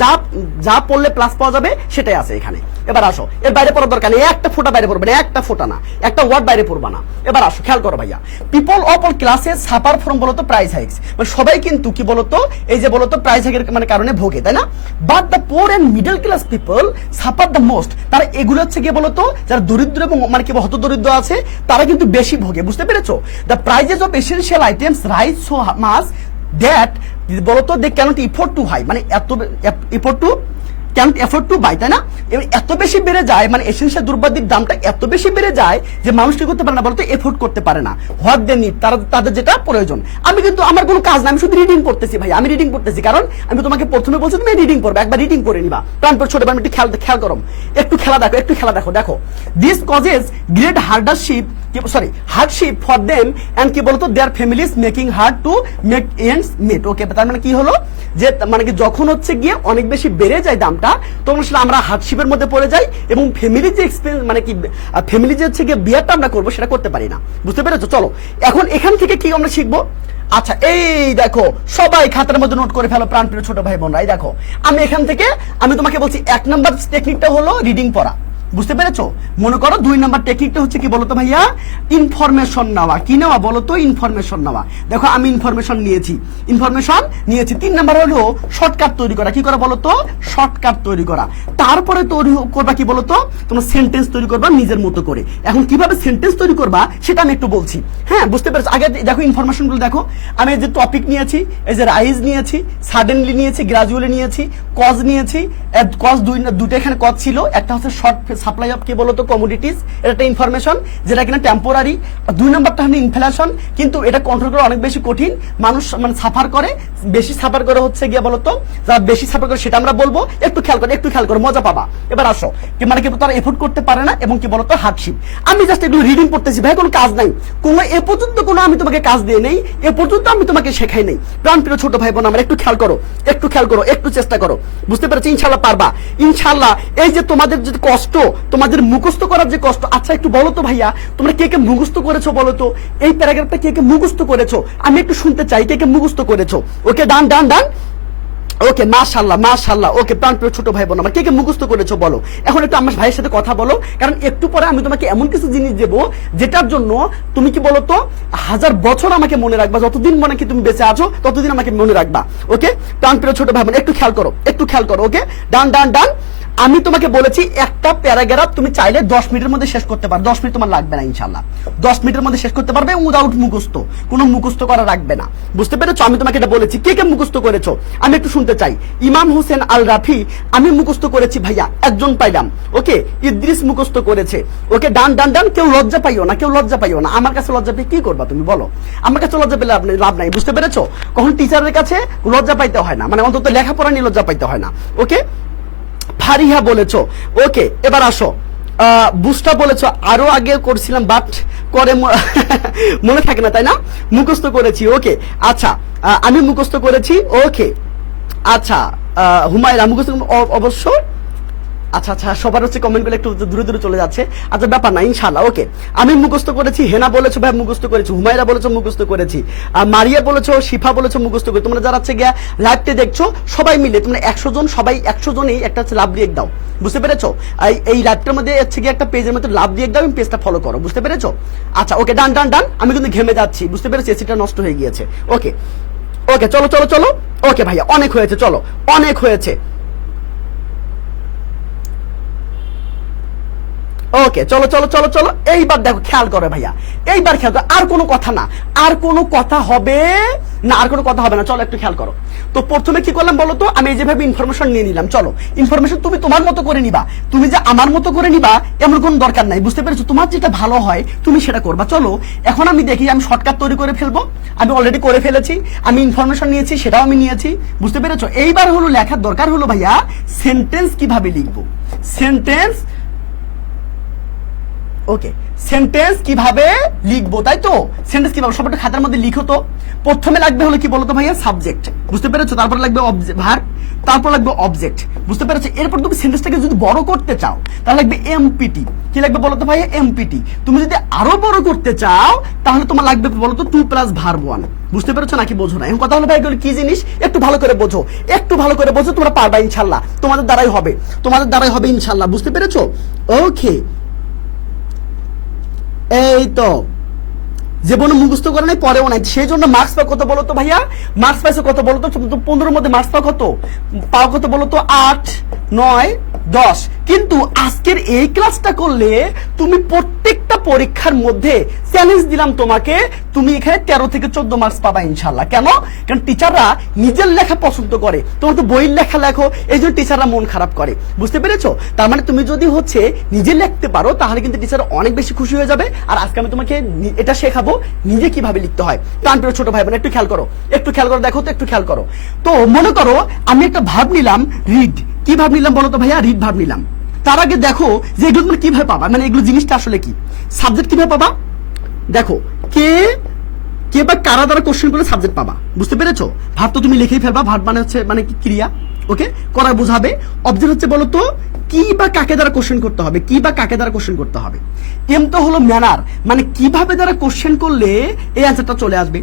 যা পড়লে প্লাস পাওয়া যাবে সেটাই আছে এখানে। এবার আসো, এর বাইরে পড়ার দরকার নেই, একটা ফোঁটা বাইরে পড়বে না, একটা ফোঁটা না, একটা ওয়ার্ড বাইরে পড়বা না। এবার আসো, খেয়াল করো ভাইয়া, people of all classes suffer from বলতো প্রাইস হাইকস। মানে সবাই কিন্তু কি বলতো এই যে বলতো প্রাইস হাইকের মানে কারণে ভোগে, তাই না? But the poor and middle class people suffer the most. তারা এগুলো হচ্ছে কি বলতো যারা দরিদ্র এবং মানে কি হত দরিদ্র আছে তারা কিন্তু বেশি ভোগে, বুঝতে পেরেছো? The prices of essential items rise so much that বলতো they can't afford two high. মানে এফোর্ড টু বাই, তাই না? এত বেশি বেড়ে যায়, মানে এসেনশিয়াল দ্রব্যাদির দামটা এত বেশি বেড়ে যায় যে মানুষ কি করতে পারে না বলতো এফোর্ড করতে পারে না। হোয়াট দে নিড, তাদের যেটা প্রয়োজন। আমি কিন্তু আমার কোনো কাজ না, আমি শুধু রিডিং পড়তেছি ভাই, আমি রিডিং পড়তেছি, কারণ আমি তোমাকে প্রথমে বলছি তুমি রিডিং পড়বে, একবার রিডিং করে নিবা। প্রাণপ্রিয় ছোট ভাই একটু খেয়াল করো, একটু খেলা দেখো this causes great hardship for them and কি বলতো their families making hard to make ends meet. Okay, তার মানে কি হলো যে মানে কি যখন হচ্ছে গিয়ে অনেক বেশি বেড়ে যায় দামটা, তখন আসলে আমরা হার্ডশিপের মধ্যে পড়ে যাই এবং ফ্যামিলির যে এক্সপেন্স মানে কি ফ্যামিলি যে হচ্ছে গিয়ে বিয়ারটা আমরা করবো সেটা করতে পারি না, বুঝতে পেরেছো? চলো এখন এখান থেকে কি আমরা শিখবো। আচ্ছা এই দেখো, সবাই খাতার মধ্যে নোট করে ফেলো প্রাণপ্রিয় ছোট ভাই বোনরা। এই দেখো, আমি এখান থেকে আমি তোমাকে বলছি 1 নাম্বার টেকনিকটা হলো রিডিং পড়া, বুঝতে পেরেছো? মনে করো 2 নাম্বার টেকনিকটা হচ্ছে কি বলতো ভাইয়া ইনফরমেশন নেওয়া। কি নেওয়া বলতো? ইনফরমেশন নেওয়া। দেখো আমি ইনফরমেশন নিয়েছি। 3 নাম্বার হলো শর্টকাট তৈরি করা। কি করা বলতো? শর্টকাট তৈরি করা। তারপরে তৈরি করবা কি বলতো তোমরা সেন্টেন্স তৈরি করবা নিজের মতো করে। এখন কিভাবে সেন্টেন্স তৈরি করবা সেটা আমি একটু বলছি। হ্যাঁ, বুঝতে পেরেছো? আগে দেখো ইনফরমেশন গুলো দেখো, আমি এই যে টপিক নিয়েছি, এই যে রাইজ নিয়েছি, সাডেনলি নিয়েছি, গ্রাজুয়ালি নিয়েছি, কজ নিয়েছি। কজ দুটো এখানে কজ ছিল, একটা হচ্ছে শর্ট সাপ্লাই অফ কি বলতো কমোডিটিস, এটা একটা ইনফরমেশন যেটা কিনা টেম্পোরারি। 2 নাম্বারটা হলো ইনফ্লেশন, কিন্তু এটা কন্ট্রোল করা অনেক বেশি কঠিন, মানুষ মানে সাফার করে, বেশি সাফার করে হচ্ছে গিয়ে বলতো যারা বেশি সাফার করে সেটা আমরা বলবো। একটু খেয়াল করো মজা পাবা। এবার আসো, মানে কি তারা এফোর্ড করতে পারে না এবং কি বলতো হার্ডশিপ। আমি জাস্ট এগুলো রিডিং পড়তেছি ভাই, কোনো কাজ নাই, এ পর্যন্ত কোনো আমি তোমাকে কাজ দিয়ে নেই, এ পর্যন্ত আমি তোমাকে শেখাই নেই। প্রাণপ্রিয় ছোট ভাই বোন আমার একটু খেয়াল করো, একটু চেষ্টা করো, বুঝতে পেরেছি? ইনশাল্লাহ পারবা, ইনশাল্লাহ। এই যে তোমাদের যে কষ্ট, তোমাদের মুখস্থ করার যে কষ্ট, আচ্ছা একটু বলো তো ভাইয়া তোমরা কে মুখস্থ করেছো বলো তো? এই প্যারাগ্রাফটা কে মুখস্থ করেছো? আমি একটু শুনতে চাই কে মুখস্থ করেছো। ওকে, ডান। ওকে, মাশাআল্লাহ মাশাআল্লাহ। ওকে, প্রাণপ্রিয় ছোট ভাই বোন আমার, কে কে মুখস্থ করেছো বলো। এখন একটু আমার ভাইয়ের সাথে কথা বলো, কারণ একটু পরে আমি তোমাকে এমন কিছু জিনিস দেবো যেটার জন্য তুমি কি বলো তো 1000 বছর আমাকে মনে রাখবা, যতদিন মনে কি তুমি বেঁচে আছো ততদিন আমাকে মনে রাখবা। ওকে, প্রাণপ্রিয় ছোট ভাই বোন একটু খেয়াল করো, একটু খেয়াল করো। ওকে, ডান ডান ডান। আমি তোমাকে বলেছি একটা প্যারাগ্রাফ তুমি চাইলে 10 মিনিটের মধ্যে শেষ করতে পারো, 10 মিনিট তোমার লাগবে না ইনশাআল্লাহ, 10 মিনিটের মধ্যে শেষ করতে পারবে উইদাউট মুখস্থ, কোনো মুখস্থ করা রাখবে না, বুঝতে পেরেছো? আমি তোমাকে এটা বলেছি। কে কে মুখস্থ করেছো আমি একটু শুনতে চাই। ইমাম হোসেন আল রাফি আমি মুখস্থ করেছি ভাইয়া, একজন পাইলাম। ওকে, ইদ্রিস মুখস্থ করেছে। ওকে, ডান ডান ডান। কেউ লজ্জা পাইও না, কেউ লজ্জা পাইও না। আমার কাছে লজ্জা পেয়ে কি করবা তুমি বলো? আমার কাছে লজ্জা পেলে লাভ নাই, বুঝতে পেরেছো? কখন টিচারের কাছে লজ্জা পাইতে হয় না, মানে অন্তত লেখাপড়া নিয়ে লজ্জা পাইতে হয় না। ওকে, ফারিহা বলেছো। ওকে, এবার আসো। বুস্টা বলেছো আরো আগে করছিলাম বাট করে মনে থাকে না, তাই না? মুখস্থ করেছি। ওকে, আচ্ছা, আমি মুখস্থ করেছি। ওকে, আচ্ছা, হুমায়রা মুখস্থ অবশ্য। আচ্ছা আচ্ছা, সবার হচ্ছে কমেন্ট গুলো একটু দূরে দূরে চলে যাচ্ছে। আচ্ছা, ব্যাপার না, ইনশাআল্লাহ। ওকে, আমি মুখস্থ করেছি। হেনা বলেছো ভাই মুখস্থ করেছি। হুমায়রা বলেছো মুখস্থ করেছি। মারিয়া বলেছো, শিফা বলেছো মুখস্থ করেছি। তোমরা যারা হচ্ছে গিয়া লাইভটা দেখছো সবাই মিলে তোমরা 100 জন, সবাই 100 জনই একটা হচ্ছে লাভ রিয়েক্ট দাও, বুঝতে পেরেছো? এই লাইভটার মধ্যে হচ্ছে গিয়ে একটা পেজের মধ্যে লাভ রিয়েক্ট দাও এবং পেজটা ফলো করো, বুঝতে পেরেছো? আচ্ছা, ওকে, ডান ডান ডান। আমি কিন্তু ঘেমে যাচ্ছি, বুঝতে পেরেছি? এসিটা নষ্ট হয়ে গিয়েছে। ওকে ওকে, চলো চলো চলো। ওকে ভাইয়া, অনেক হয়েছে, চলো, অনেক হয়েছে। ওকে, চলো চলো চলো চলো। এইবার দেখো, খেয়াল করে ভাইয়া, এইবার খেয়াল করো। আর কোনো কথা না, আর কোনো কথা হবে না, আর কোনো কথা হবে না। চলো একটু খেয়াল করো। তো প্রথমে কি করলাম বলো তো? আমি যেভাবে ইনফরমেশন নিয়ে নিলাম। চলো, ইনফরমেশন তুমি তোমার মতো করে নিবা, তুমি যে আমার মতো করে নিবা এমন কোনো দরকার নাই, বুঝতে পেরেছো? তোমার যেটা ভালো হয় তুমি সেটা করবা। চলো, এখন আমি দেখি আমি শর্টকাট তৈরি করে ফেলবো। আমি অলরেডি করে ফেলেছি, আমি ইনফরমেশন নিয়েছি, সেটাও আমি নিয়েছি, বুঝতে পেরেছো? এইবার হলো লেখার দরকার হলো ভাইয়া সেন্টেন্স কিভাবে লিখবো, সেন্টেন্স। ওকে, সেন্টেন্স কিভাবে লিখবো, তাই তো? সেন্টেন্স কিভাবে, সবাই খাতার মধ্যে লিখো তো। প্রথমে লাগবে হলো কি বলতো ভাইয়া, সাবজেক্ট, বুঝতে পেরেছো? তারপর লাগবে ভার্ব, তারপর লাগবে অবজেক্ট, বুঝতে পেরেছো? এরপর তুমি সেন্টেন্সটাকে যদি বড় করতে চাও তাহলে লাগবে এমপিটি। কি লাগবে বলতো ভাইয়া? এমপিটি। তুমি যদি আরো বড় করতে চাও তাহলে তোমার লাগবে বলতো 2 + ভার্ব 1, বুঝতে পেরেছো নাকি বোঝো না? এখন কথা হলো ভাই এগুলো কি জিনিস একটু ভালো করে বোঝো, একটু ভালো করে বোঝো, তোমরা পারবা ইনশাআল্লাহ, তোমাদের দ্বারাই হবে, তোমাদের দ্বারাই হবে ইনশাআল্লাহ, বুঝতে পেরেছো? ওকে, এই তো জীবনে মুখস্থ করে নাই, পরেও নাই, সেই জন্য মার্কস পাও কত বলো তো ভাইয়া? মার্কস পাইছো কত বলো তো? 15 মধ্যে মার্কস পাও কত? পাও কত বলো তো? 8, 9, 10। কিন্তু আজকের এই ক্লাসটা করলে তুমি প্রত্যেকটা পরীক্ষার মধ্যে চ্যালেঞ্জ দিলাম তোমাকে, তুমি এখানে 13 থেকে 14 মার্কস পাবা ইনশাআল্লাহ। কেন? কারণ টিচাররা নিজের লেখা পছন্দ করে, তোমার তো বইয়ের লেখা লেখো, এই জন্য টিচাররা মন খারাপ করে, বুঝতে পেরেছো? তার মানে তুমি যদি হচ্ছে নিজে লিখতে পারো তাহলে কিন্তু টিচার অনেক বেশি খুশি হয়ে যাবে। আর আজকে আমি তোমাকে এটা শেখাবো নিজে কিভাবে লিখতে হয়। প্রাণপ্রিয় ছোট ভাই বোন একটু খেয়াল করো, একটু খেয়াল করো, দেখো তো, একটু খেয়াল করো। তো মনে করো আমি একটা ভাব নিলাম রিড। কি ভাব নিলাম বলো তো ভাইয়া? রিড ভাব নিলাম। তার আগে দেখো যে এগুলো তুমি কিভাবে পাবা, মানে এগুলো জিনিসটা আসলে কি, সাবজেক্ট কিভাবে পাবা? দেখো, কে বা কারা দ্বারা কোশ্চেন করলে সাবজেক্ট পাবা, বুঝতে পেরেছো? ভাব তো তুমি লিখেই ফেলবা, ভাব মানে হচ্ছে মানে কি ক্রিয়া, ওকে, করা বোঝাবে। অবজেক্ট হচ্ছে বলো তো কি বা কাকে দ্বারা কোশ্চেন করতে হবে, কি বা কাকে দ্বারা কোশ্চেন করতে হবে। এম তো হলো ম্যানার, মানে কিভাবে দ্বারা কোশ্চেন করলে এই অ্যান্সারটা চলে আসবে।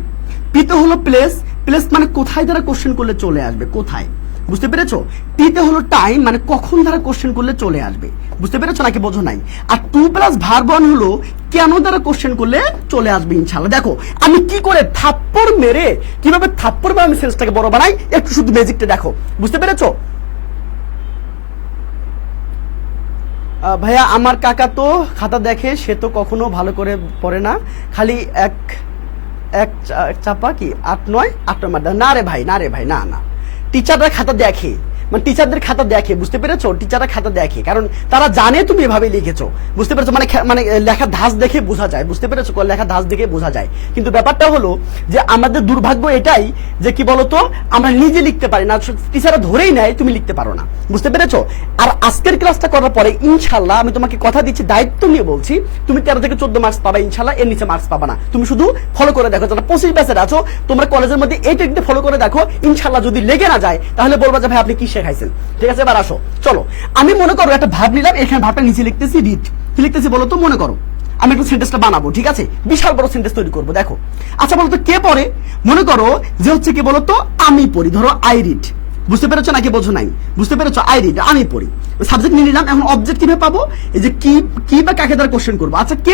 পি তো হলো প্লেস, প্লেস মানে কোথায় দ্বারা কোশ্চেন করলে চলে আসবে, কোথায়, বুঝতে পেরেছো? টিতে হলো টাইম, মানে কখন দ্বারা কোশ্চেন করলে চলে আসবে, বুঝতে পেরেছো নাকি বোঝো নাই? আর 2 + ভার্ব 1 হলো কেন দ্বারা কোশ্চেন করলে চলে আসবে ইনশাআল্লাহ। দেখো আমি কি করে থাপ্পড় মেরে, কিভাবে থাপ্পড় মেরে আমি সেন্সটাকে বড় বানাই, একটু শুধু ম্যাজিকটা দেখো, বুঝতে পেরেছো? ভাইয়া আমার কাকা তো খাতা দেখে, সে তো কখনো ভালো করে পড়ে না, খালি এক চাপা কি 8, 9, 8 নম্বর। না রে ভাই, না রে ভাই, না না, টিচাররা খাতা দেখে, মানে টিচারদের খাতা দেখে, বুঝতে পেরেছো? টিচাররা খাতা দেখে কারণ তারা জানে তুমি এভাবে লিখেছো, বুঝতে পেরেছো? মানে মানে লেখার ধাঁচ দেখে বোঝা যায়, বুঝতে পেরেছো? লেখার ধাঁচ দেখে বোঝা যায়। কিন্তু ব্যাপারটা হলো যে আমাদের দুর্ভাগ্য এটাই যে কি বলতো, আমরা নিজে লিখতে পারি না, টিচাররা ধরেই নেয় তুমি লিখতে পারো না, বুঝতে পেরেছো? আর আজকের ক্লাসটা করার পরে ইনশাআল্লাহ আমি তোমাকে কথা দিচ্ছি, দায়িত্ব নিয়ে বলছি, তুমি 13 থেকে 14 মার্কস পাবা ইনশাআল্লাহ, এর নিচে মার্কস পাবা না। তুমি শুধু ফলো করে দেখো, যারা 25 ব্যাচের আছো তোমরা কলেজের মধ্যে এই টেকনিকটা ফলো করে দেখো, ইনশাআল্লাহ যদি লেগে না যায় তাহলে বলবা যে ভাই আপনি কি শেখাইছেন। ঠিক আছে, এবার আসো, চলো আমি মনে করো একটা ভাব নিলাম, এখানে ভাবটা নিচে লিখতেছি রিড। কি লিখতেছি বলো তো? মনে করো আমি একটু সেন্টেন্সটা বানাবো, ঠিক আছে, বিশাল বড় সেন্টেন্স তৈরি করবো। দেখো, আচ্ছা বলতো কে পড়ে? মনে করো যে হচ্ছে কি বলতো আমি পড়ি, ধরো আই রিড, বুঝতে পেরেছো নাকি বোঝো নাই? বুঝতে পেরেছো? আই রিড, আমি পড়ি, সাবজেক্ট নিয়ে নিলাম। এখন অবজেক্ট কিভাবে পাবো? এই যে কি বা কাকে দ্বারা কোশ্চেন করবো। আচ্ছা কে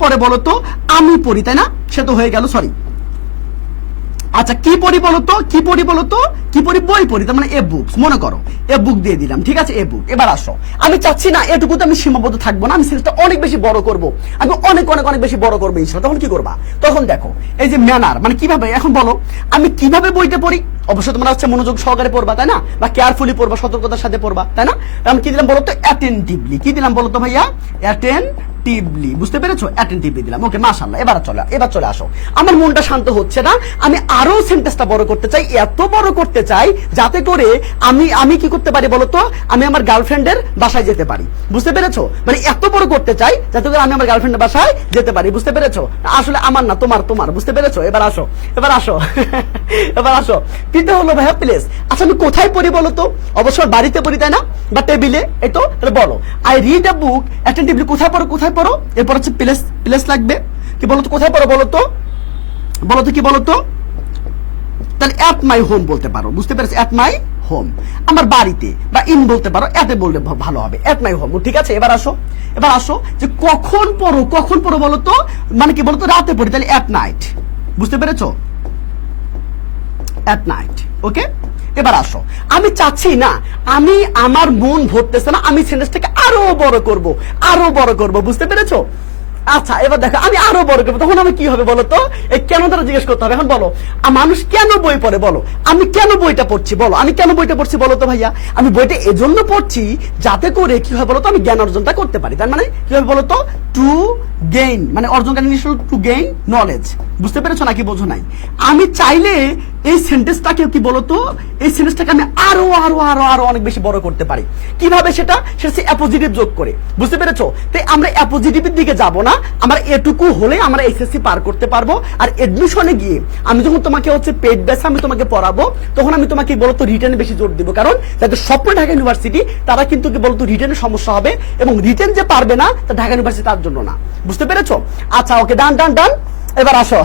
পড়ে বলো তো? আমি পড়ি, তাই না? সে তো হয়ে গেল, সরি। আচ্ছা কি পড়ি বলতো? বই পড়ি, তার মানে এ বুকস, মনে করো এ বুক দিয়ে দিলাম, ঠিক আছে, এ বুক। এবার আসো, আমি চাচ্ছি না এটুকুতে আমি সীমাবদ্ধ থাকবো না, আমি সিরিজটা অনেক বেশি বড় করব, আমি অনেক অনেক অনেক বেশি বড় করবো ইনশাআল্লাহ। তখন কি করবা? তখন দেখো এই যে ম্যানার, মানে কিভাবে, এখন বলো আমি কিভাবে বইটা পড়ি। অবশ্যই তোমরা হচ্ছে মনোযোগ সহকারে পড়বা, তাই না? বা কেয়ারফুলি পড়বা, সতর্কতার সাথে পড়বা, তাই না? আমি কি দিলাম বলতো? অ্যাটেন্টিভলি। কি দিলাম বলতো ভাইয়া? অ্যাটেন্টিভলি। বুঝতে পেরেছো? অ্যাটেন্টিভলি দিলাম। ওকে, মাশাআল্লাহ। এবার চলে আসো। আমার মনটা শান্ত হচ্ছে না, আমি আরো সেন্টেন্সটা বড় করতে চাই, এত বড় করতে চাই যাতে করে আমি কি করতে পারি বলতো? আমি আমার গার্লফ্রেন্ডের বাসায় যেতে পারি। বুঝতে পেরেছো? মানে এত বড় করতে চাই যাতে করে আমি আমার গার্লফ্রেন্ডের বাসায় যেতে পারি। বুঝতে পেরেছো? আসলে আমার না, তোমার। বুঝতে পেরেছো? এবার আসো এবার আসো। পিতে হলো ভাইয়া প্লেস। আচ্ছা আমি কোথায় পড়ি বলতো? অবশ্যই বাড়িতে পড়ি, তাই না? বা টেবিলে, এই তো। তাহলে বলো I read a book attentively. কোথায় পড়ো? এরপর হচ্ছে প্লেস লাগবে। কি বলতো? কোথায় পড়ো বলতো? কি বলতো? তাহলে অ্যাট মাই হোম বলতে পারো। বুঝতে পেরেছো? অ্যাট মাই হোম, আমার বাড়িতে, বা ইন বলতে পারো, এতে বললে ভালো হবে, অ্যাট মাই হোম, ঠিক আছে? এবার আসো যে কখন পড়ো বলতো? মানে কি বলতো? রাতে পড়ি, তাহলে অ্যাট নাইট। বুঝতে পেরেছো? অ্যাট নাইট, ওকে। এবার আসো, আমি চাচ্ছি না, আমার মন ভরতেছে না, আমি সেন্টেন্সটাকে আরো বড় করব। বুঝতে পেরেছো? আচ্ছা এবার দেখো, আমি আরো বড় করবো, তখন আমি কি হবে বলতো? এই কেন দ্বারা জিজ্ঞেস করতে হবে। এখন বলো মানুষ কেন বই পড়ে? বলো আমি কেন বইটা পড়ছি? বলো তো ভাইয়া? আমি বইটা এজন্য পড়ছি যাতে করে কি হয় বলতো? আমি জ্ঞান অর্জনটা করতে পারি। তার মানে কি হবে বলতো? টু গেইন, মানে অর্জন টু গেইন নলেজ। বুঝতে পেরেছো নাকি বোঝো নাই? আমি চাইলে এই সেন্টেন্সটাকে কি বলতো? এই সেন্টেন্সটাকে আমি আরো আরো আরো আরো অনেক বেশি বড় করতে পারি। কিভাবে সেটা অ্যাপোজিটিভ যোগ করে। বুঝতে পেরেছো? তাই আমরা অ্যাপোজিটিভের দিকে যাব না, আমরা এটুকু হলে আমরা এসএসসি পার করতে পারবো। আর এডমিশনে গিয়ে আমি যখন তোমাকে হচ্ছে পেড বেসে আমি তোমাকে পড়াবো, তখন আমি তোমাকে বলতো রিটেনে বেশি জোর দিব। কারণ যাদের স্বপ্ন ঢাকা ইউনিভার্সিটি, তারা কিন্তু কি বলতো রিটেনে সমস্যা হবে, এবং রিটেন যে পারবে না তা ঢাকা ইউনিভার্সিটি তার জন্য না। বুঝতে পেরেছো? আচ্ছা ওকে, ডান। এবার আসো।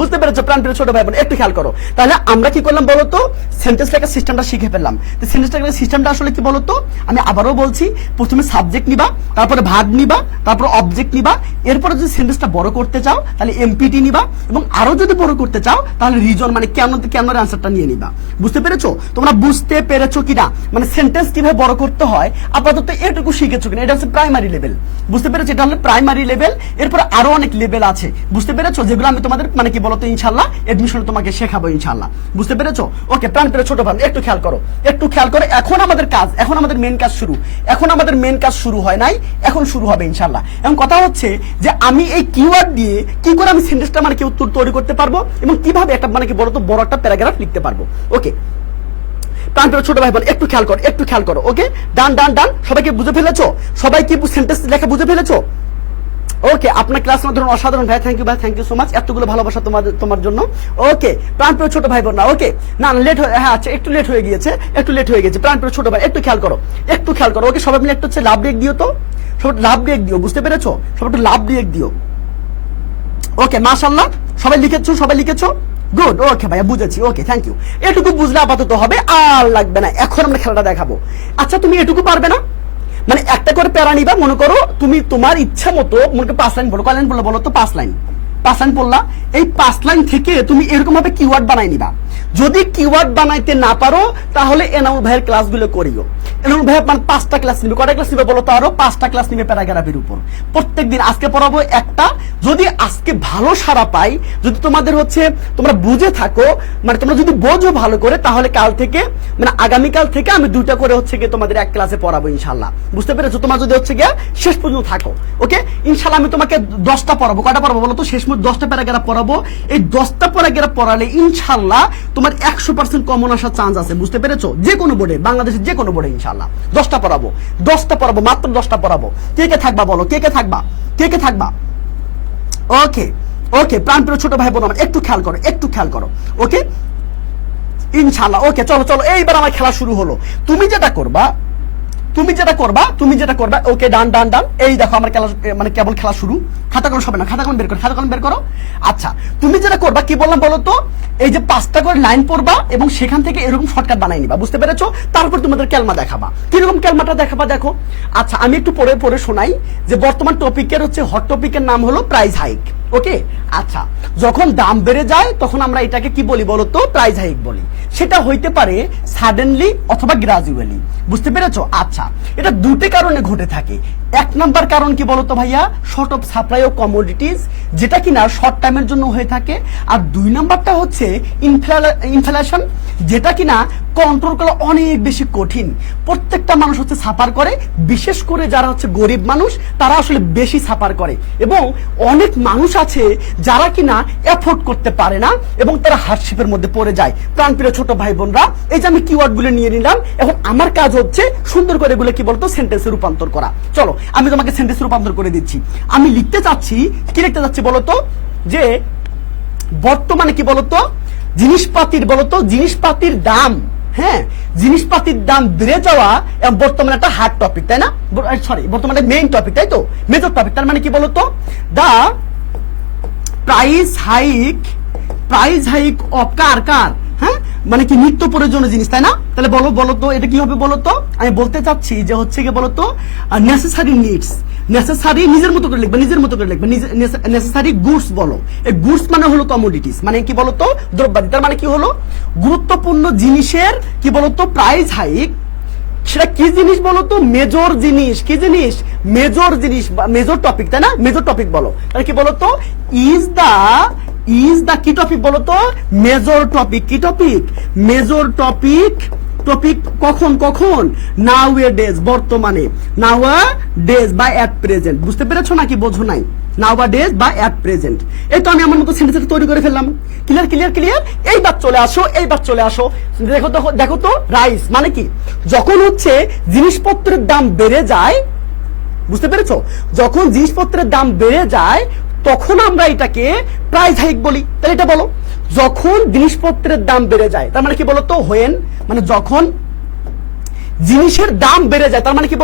বুঝতে পেরেছো প্রাণপ্রিয় ছোট ভাই বোন? একটু খেয়াল করো। তাহলে আমরা কি করলাম বলতো? সেন্টেন্স লেখার সিস্টেমটা শিখে ফেললাম। তো সেন্টেন্স লেখার সিস্টেমটা আসলে কি বলতো? আমি আবারও বলছি, প্রথমে সাবজেক্ট নিবা, তারপরে ভার্ব নিবা, তারপর অবজেক্ট নিবা। এরপরে যদি সেন্টেন্সটা বড় করতে চাও তাহলে এমপিটি নিবা, এবং আরো যদি বড় করতে চাও তাহলে রিজন, মানে কেন অ্যান্সারটা নিয়ে নিবা। বুঝতে পেরেছো? তোমরা বুঝতে পেরেছো কিনা? মানে সেন্টেন্স কিভাবে বড় করতে হয় আপাতত এটুকু শিখেছো কিনা? এটা হচ্ছে প্রাইমারি লেভেল। বুঝতে পেরেছো? এটা হলো প্রাইমারি লেভেল। এরপরে আরো অনেক লেভেল আছে। বুঝতে পেরেছো? যেগুলো আমি তোমাদের মানে কি বলতো ইনশাআল্লাহ এডমিশনে তোমাকে শেখাবো ইনশাআল্লাহ। বুঝতে পেরেছো? ওকে প্রাণপ্রিয় ছোট ভাই, একটু খেয়াল করো। এখন আমাদের মেন কাজ শুরু হয় নাই, এখন শুরু হবে ইনশাআল্লাহ। এখন কথা হচ্ছে যে আমি এই কিওয়ার্ড দিয়ে কি করে আমি সেন্টেন্সটা মানে কি উত্তর তৈরি করতে পারবো, এবং কিভাবে একটা মানে কি বলতো বড় একটা প্যারাগ্রাফ লিখতে পারবো। ওকে প্রাণপ্রিয় ছোট ভাই বোন, একটু খেয়াল করো। ওকে ডান। সবাইকে বুঝে ফেলেছো? সবাই কি সেন্টেন্স লেখা বুঝে ফেলেছো? ওকে, আপনার ক্লাস ধরুন অসাধারণ ভাই, থ্যাংক ইউ সো মাচ, এতগুলো ভালোবাসা তোমার জন্য। ওকে প্রাণপ্রিয় ছোট ভাই বোন, না ওকে না লেট হয়ে, হ্যাঁ আচ্ছা একটু লেট হয়ে গিয়েছে। প্রাণপ্রিয় ছোট ভাই একটু খেয়াল করো। ওকে সবাই মিলে একটু হচ্ছে লাভ ব্রেক দিও তো, সবাই লাভ ব্রেক দিও। বুঝতে পেরেছো? সবাই একটু লাভ ব্রেক দিও। ওকে মাশাআল্লাহ, সবাই লিখেছো গুড। ওকে ভাইয়া বুঝেছি, ওকে থ্যাংক ইউ। এটুকু বুঝলে আপাতত হবে, আর লাগবে না। এখন আমরা খেলাটা দেখাবো। আচ্ছা তুমি এটুকু পারবে না? মানে একটা করে প্যারা নিবা, মনে করো তুমি তোমার ইচ্ছা মতো মনে করো 5 লাইন বলো। কয় লাইন বলো তো? 5 লাইন পড়লা। এই 5 লাইন থেকে তুমি এরকম ভাবে কিওয়ার্ড বানাই নিবা। যদি কিওয়ার্ড বানাইতে না পারো তাহলে এনামুল ভাইয়ের ক্লাসগুলো করিও। এনামুল ভাই মানে 5টা ক্লাস নিবে। কয়টা ক্লাস নিবে বলো তো? আরো 5টা ক্লাস নিবে প্যারাগ্রাফের উপর প্রত্যেকদিন। আজকে পড়াবো একটা। যদি আজকে ভালো সারা পাই, যদি তোমাদের হচ্ছে তোমরা বুঝে থাকো, মানে তোমরা যদি বোঝো ভালো করে, তাহলে কাল থেকে মানে আগামীকাল থেকে আমি 2টা করে হচ্ছে গিয়ে তোমাদের এক ক্লাসে পড়াবো ইনশাআল্লাহ। বুঝতে পেরেছো? তোমার যদি হচ্ছে গিয়ে শেষ পর্যন্ত থাকো, ওকে ইনশাআল্লাহ আমি তোমাকে 10টা পড়াবো। কয়টা পড়াবো বলো তো? শেষ পর্যন্ত 10টা প্যারাগ্রাফ পড়াবো। এই 10টা প্যারাগ্রাফ পড়ালে ইনশাআল্লাহ তোমার 100% কমন আসার চান্স আছে। বুঝতে পেরেছো? যে কোনো বোর্ডে, বাংলাদেশের যে কোনো বোর্ডে ইনশাআল্লাহ 10টা পড়াবো, মাত্র 10টা পড়াবো। কে থাকবা বলো? কে থাকবা? ওকে প্রাণপ্রিয় ছোট ভাই বোন আমার একটু খেয়াল করো। ওকে ইনশাআল্লাহ। ওকে চলো এইবার আমার খেলা শুরু হলো। তুমি যেটা করবা। ওকে ডান। এই দেখো আমার খেলা মানে কেবল খেলা শুরু। খাতা কলম সবাই না, খাতা কলম বের করো, খাতা কলম বের করো। আচ্ছা, তুমি যেটা করবা কি বললাম বলো তো, এই যে 5টা করে লাইন পড়বা এবং সেখান থেকে এরকম শর্টকাট বানাই নিবা, বুঝতে পেরেছো? তারপর তোমাদের ক্যালমা দেখাবা। কিরকম ক্যালমাটা দেখাবা দেখো। আচ্ছা, আমি একটু পড়ে পড়ে শোনাই যে বর্তমান টপিকের হচ্ছে হট টপিকের নাম হলো প্রাইস হাইক। ওকে, আচ্ছা, যখন দাম বেড়ে যায় তখন আমরা এটাকে কি বলি বলো তো, প্রাইস হাইক বলি। সেটা হইতে পারে সাডেনলি অথবা গ্রাজুয়ালি, বুঝতে পেরেছো? আচ্ছা, এটা দুটি কারণে ঘটে থাকে। 1 নাম্বার কারণ কি বলতো ভাইয়া, short of supply of commodities, যেটা কিনা শর্ট টাইমের জন্য হয়ে থাকে। আর 2 নাম্বারটা হচ্ছে ইনফ্লেশন, যেটা কিনা কন্ট্রোল করা অনেক বেশি কঠিন। প্রত্যেকটা মানুষ হচ্ছে সাফার করে, বিশেষ করে যারা হচ্ছে গরিব মানুষ তারা আসলে বেশি সাফার করে, এবং অনেক মানুষ আছে যারা কিনা এফোর্ড করতে পারে না এবং তারা হার্ডশিপের মধ্যে পড়ে যায়। প্রাণপ্রিয় ছোট ভাই বোনরা, এই যে আমি কিওয়ার্ড গুলো নিয়ে নিলাম, এখন আমার কাজ হচ্ছে সুন্দর করে এগুলো কি বলতো সেন্টেন্সে রূপান্তর করা। চলো আমি তোমাকে সেন্টেন্সে রূপান্তর করে দিচ্ছি। আমি লিখতে চাচ্ছি, কি লিখতে চাচ্ছি বলতো, যে বর্তমানে কি বলতো জিনিসপাতির দাম, হ্যাঁ, জিনিসপাতির দাম বেড়ে যাওয়া বর্তমানে একটা হার্ড টপিক, তাই না? সরি, বর্তমানে মেইন টপিক, তাই তো, মেজর টপিক। তার মানে কি বলতো, দা প্রাইস হাইক অফ কার, হ্যাঁ, মানে কি নিত্য প্রয়োজনীয় জিনিস, তাই না? তাহলে বলতো এটা কি হবে বলতো, আমি বলতে চাচ্ছি যে হচ্ছে কি বলতো নেসেসারি নিডস, নেসেসারি নিজের মতো করে লিখবে, নেসেসারি গুডস বলো। এই গুডস মানে হলো কমোডিটিস, মানে কি বলতো দ্রব্যাদি। তার মানে কি হলো গুরুত্বপূর্ণ জিনিসের কি বলতো প্রাইস হাইক। সেটা কি জিনিস বলতো, মেজর জিনিস। কি জিনিস? মেজর জিনিস, মেজর টপিক, তাই না? মেজর টপিক বলো। তাহলে কি বলতো, ইজ দা কি টপিক বলতো, মেজর টপিক। কি টপিক? মেজর টপিক কখন নাও এ ডেজ, বর্তমানে, নাও আ ডেজ বা এট প্রেজেন্ট। বুঝতে পেরেছো নাকি বোঝো নাই? নাও আ ডেজ বা এট প্রেজেন্ট। এই তো আমি আমার মতো সেন্টেন্স তৈরি করে ফেললাম। ক্লিয়ার। এইবার চলে আসো। দেখো তো রাইস মানে কি, যখন হচ্ছে জিনিসপত্রের দাম বেড়ে যায়, বুঝতে পেরেছো? যখন জিনিসপত্রের দাম বেড়ে যায় তখন আমরা এটাকে প্রাইস হাইক বলি। তাহলে এটা বলো, যখন জিনিসপত্রের দাম বেড়ে যায়, তার মানে কি বলতো হোয়েন, মানে যখন জিনিসের দাম বেড়ে যায়, তার মানে কি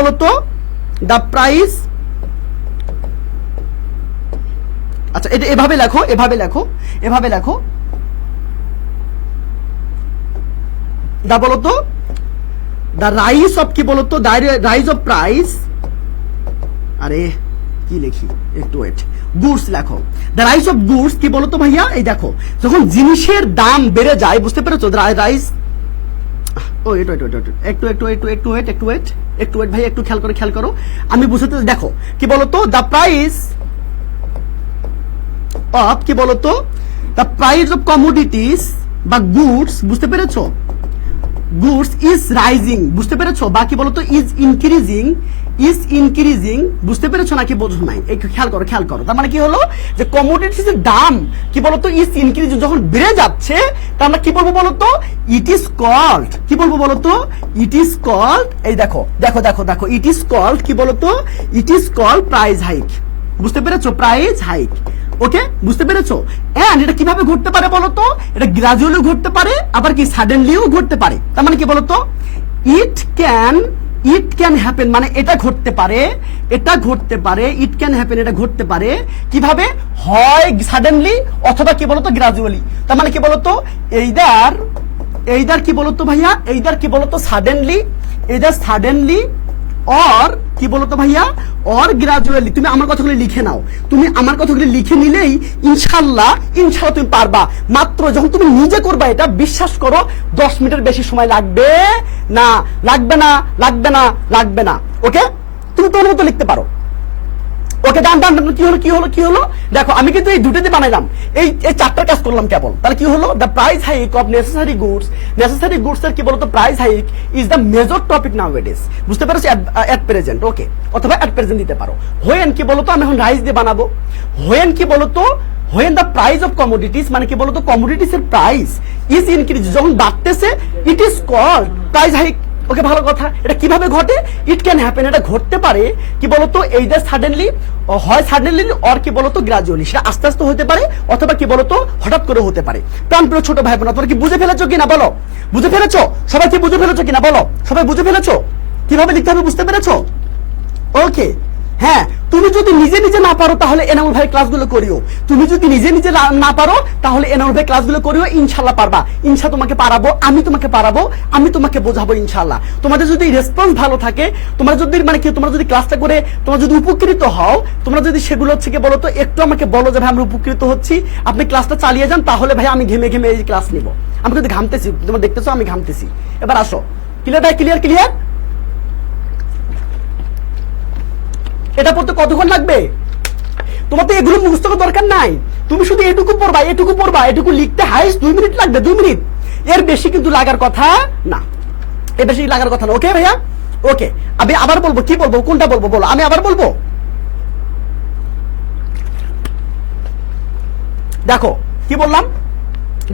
বলতো দা প্রাইস। আচ্ছা, এটা এভাবে লেখো দা বলতো দা রাইস অফ কি বলতো, রাইজ অফ প্রাইস। আরে কি লিখি, একটু ওয়েট, গুডস লেখো। দ্য রাইস অফ গুডস কি বলতো ভাইয়া, এই দেখো যখন জিনিসের দাম বেড়ে যায়, বুঝতে পেরেছো? রাইস, ও একটু ওয়েট ভাই, একটু খেয়াল করো, আমি বুঝতে, দেখো কি বলতো, দ্য প্রাইস অফ কি বলতো, দ্য প্রাইস অফ কমোডিটিস বা গুডস, বুঝতে পেরেছো? গুডস ইজ রাইজিং, বুঝতে পেরেছো? বা কি বলতো ইজ ইনক্রিজিং, বুঝতে পেরেছো নাকি বোঝো নাই? একটু খেয়াল করো। তার মানে কি হলো যে কমোডিটিস এর দাম কি বলতো ইজ ইনক্রিজিং, যখন বেড়ে যাচ্ছে, তার মানে কি বলবো বলতো, ইট ইজ কল্ড, কি বলবো বলতো, ইট ইজ কল্ড। এই দেখো ইট ইজ কল্ড কি বলতো, it is called price hike, বুঝতে পেরেছো? Price hike. ওকে, বুঝতে পেরেছো? এন্ড এটা কিভাবে ঘটতে পারে বলতো, এটা গ্রাজুয়ালি ঘটতে পারে, আবার কি সাডেনলিও ঘটতে পারে। তার মানে কি বলতো, ইট ক্যান হ্যাপেন, মানে এটা ঘটতে পারে, ইট ক্যান হ্যাপেন, এটা ঘটতে পারে কিভাবে, হয় সাডেনলি অথবা কি বলতো গ্রাজুয়ালি। তার মানে কি বলতো, এইদার কি বলতো ভাইয়া, এইদার কি বলতো সাডেনলি, অর কি বলতো ভাইয়া, অর গ্রাজুয়ালি। তুমি আমার কথাগুলো লিখে নাও, লিখে নিলেই ইনশাল্লাহ তুমি পারবা। মাত্র যখন তুমি নিজে করবা, এটা বিশ্বাস করো 10 মিনিটের বেশি সময় লাগবে না। ওকে, তুমি তোর মতো লিখতে পারো। ওকে, ডান। কি হলো দেখো, আমি কিন্তু এই দুটোতে বানাইলাম, এই 4টার কাজ করলাম কেবল। তাহলে কি হলো, the price hike of necessary goods এর কি বলতো price hike is the major topic nowadays, বুঝতে পারছো? এট প্রেজেন্ট, ওকে, অথবা এট প্রেজেন্ট দিতে পারো। হোয়েন কি বলতো, আমি এখন রাইস দিয়ে বানাবো। হোয়েন কি বলতো, when the price of commodities, মানে কি বলতো কমোডিটিস এর প্রাইস ইজ ইনক্রিজ, যখন বাড়তেছে, it is called price hike. Okay, ভালো কথা। এটা কিভাবে ঘটে, ইট ক্যান হ্যাপেন, এটা ঘটতে পারে কি বলতো এইদার সাডেনলি, হয় সাডেনলি অর কি বলতো গ্রাজুয়ালি, সেটা আস্তে আস্তে হতে পারে অথবা কি বলতো হঠাৎ করে হতে পারে। প্রাণপ্রিয় ছোট ভাই বোনা, তোমরা কি বুঝে ফেলেছো কিনা বলো? বুঝে ফেলেছো? সবাই কি বুঝে ফেলেছো কিনা বলো? সবাই বুঝে ফেলেছো কিভাবে লিখতে হবে, বুঝতে পেরেছো? ওকে, হ্যাঁ, তুমি যদি নিজে নিজে না পারো তাহলে এনামুল ভাই ক্লাসগুলো করিও। তুমি যদি নিজে নিজে না পারো তাহলে এনামুল ভাই ক্লাসগুলো করিও, ইনশাল্লাহ পারবা। তোমাকে পারাবো, আমি তোমাকে পারাবো, আমি তোমাকে বোঝাবো ইনশাল্লাহ। তোমাদের যদি রেসপন্স ভালো থাকে, তোমরা যদি মানে কি তোমরা যদি ক্লাসটা করে তোমরা যদি উপকৃত হও, তোমরা যদি সেগুলো হচ্ছে কি বলো তো একটু আমাকে বলো যে ভাই আমরা উপকৃত হচ্ছি, আপনি ক্লাসটা চালিয়ে যান, তাহলে ভাই আমি ঘেমে ঘেমে এই ক্লাস নিব। আমি কিন্তু ঘামতেছি, তোমরা দেখতেছো আমি ঘামতেছি। এবার আসো, ক্লিয়ার ভাই, ক্লিয়ার ক্লিয়ার। এটা পড়তে কতক্ষণ লাগবে? তোমার তো এগুলো মুখস্থ করার দরকার নাই, তুমি শুধু এটুকু পড়বা, এটুকু পড়বা, এটুকু লিখতে হাইস্ট 2 মিনিট লাগবে, 2 মিনিট, এর বেশি কিন্তু লাগার কথা না, এর বেশি লাগার কথা না। ওকে ভাইয়া, ওকে। আমি আবার বলবো, কি বলবো, কোনটা বলবো বলো, আমি আবার বলবো। দেখো কি বললাম,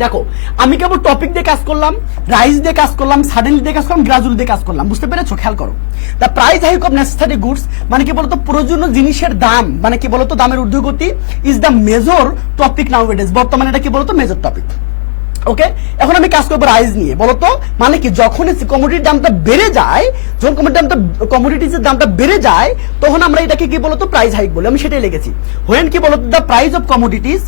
দেখো আমি কেবল টপিক দিয়ে কাজ করলাম, রাইজ দিয়ে কাজ করলাম, সাডেনলি দিয়ে কাজ করলাম, গ্রাজুয়ালি দিয়ে কাজ করলাম, বুঝতে পেরেছো? খেয়াল করো, the price hike of necessary goods মানে কি বলতো প্রয়োজনীয় জিনিসের দাম, মানে কি বলতো দামের ঊর্ধ্বগতি ইজ দ্য মেজর টপিক নাউএডেজ, বর্তমানে এটা কি বলতো মেজর টপিক। ওকে, এখন আমি কাজ করবো রাইজ নিয়ে। বলতো মানে কি যখন কমোডিটির দামটা বেড়ে যায়, যখন কমোডিটির দামটা বেড়ে যায় তখন আমরা এটাকে কি বলতো প্রাইস হাইক বলি, আমি সেটাই লিখেছি। হোয়েন কি বলতো the price of commodities,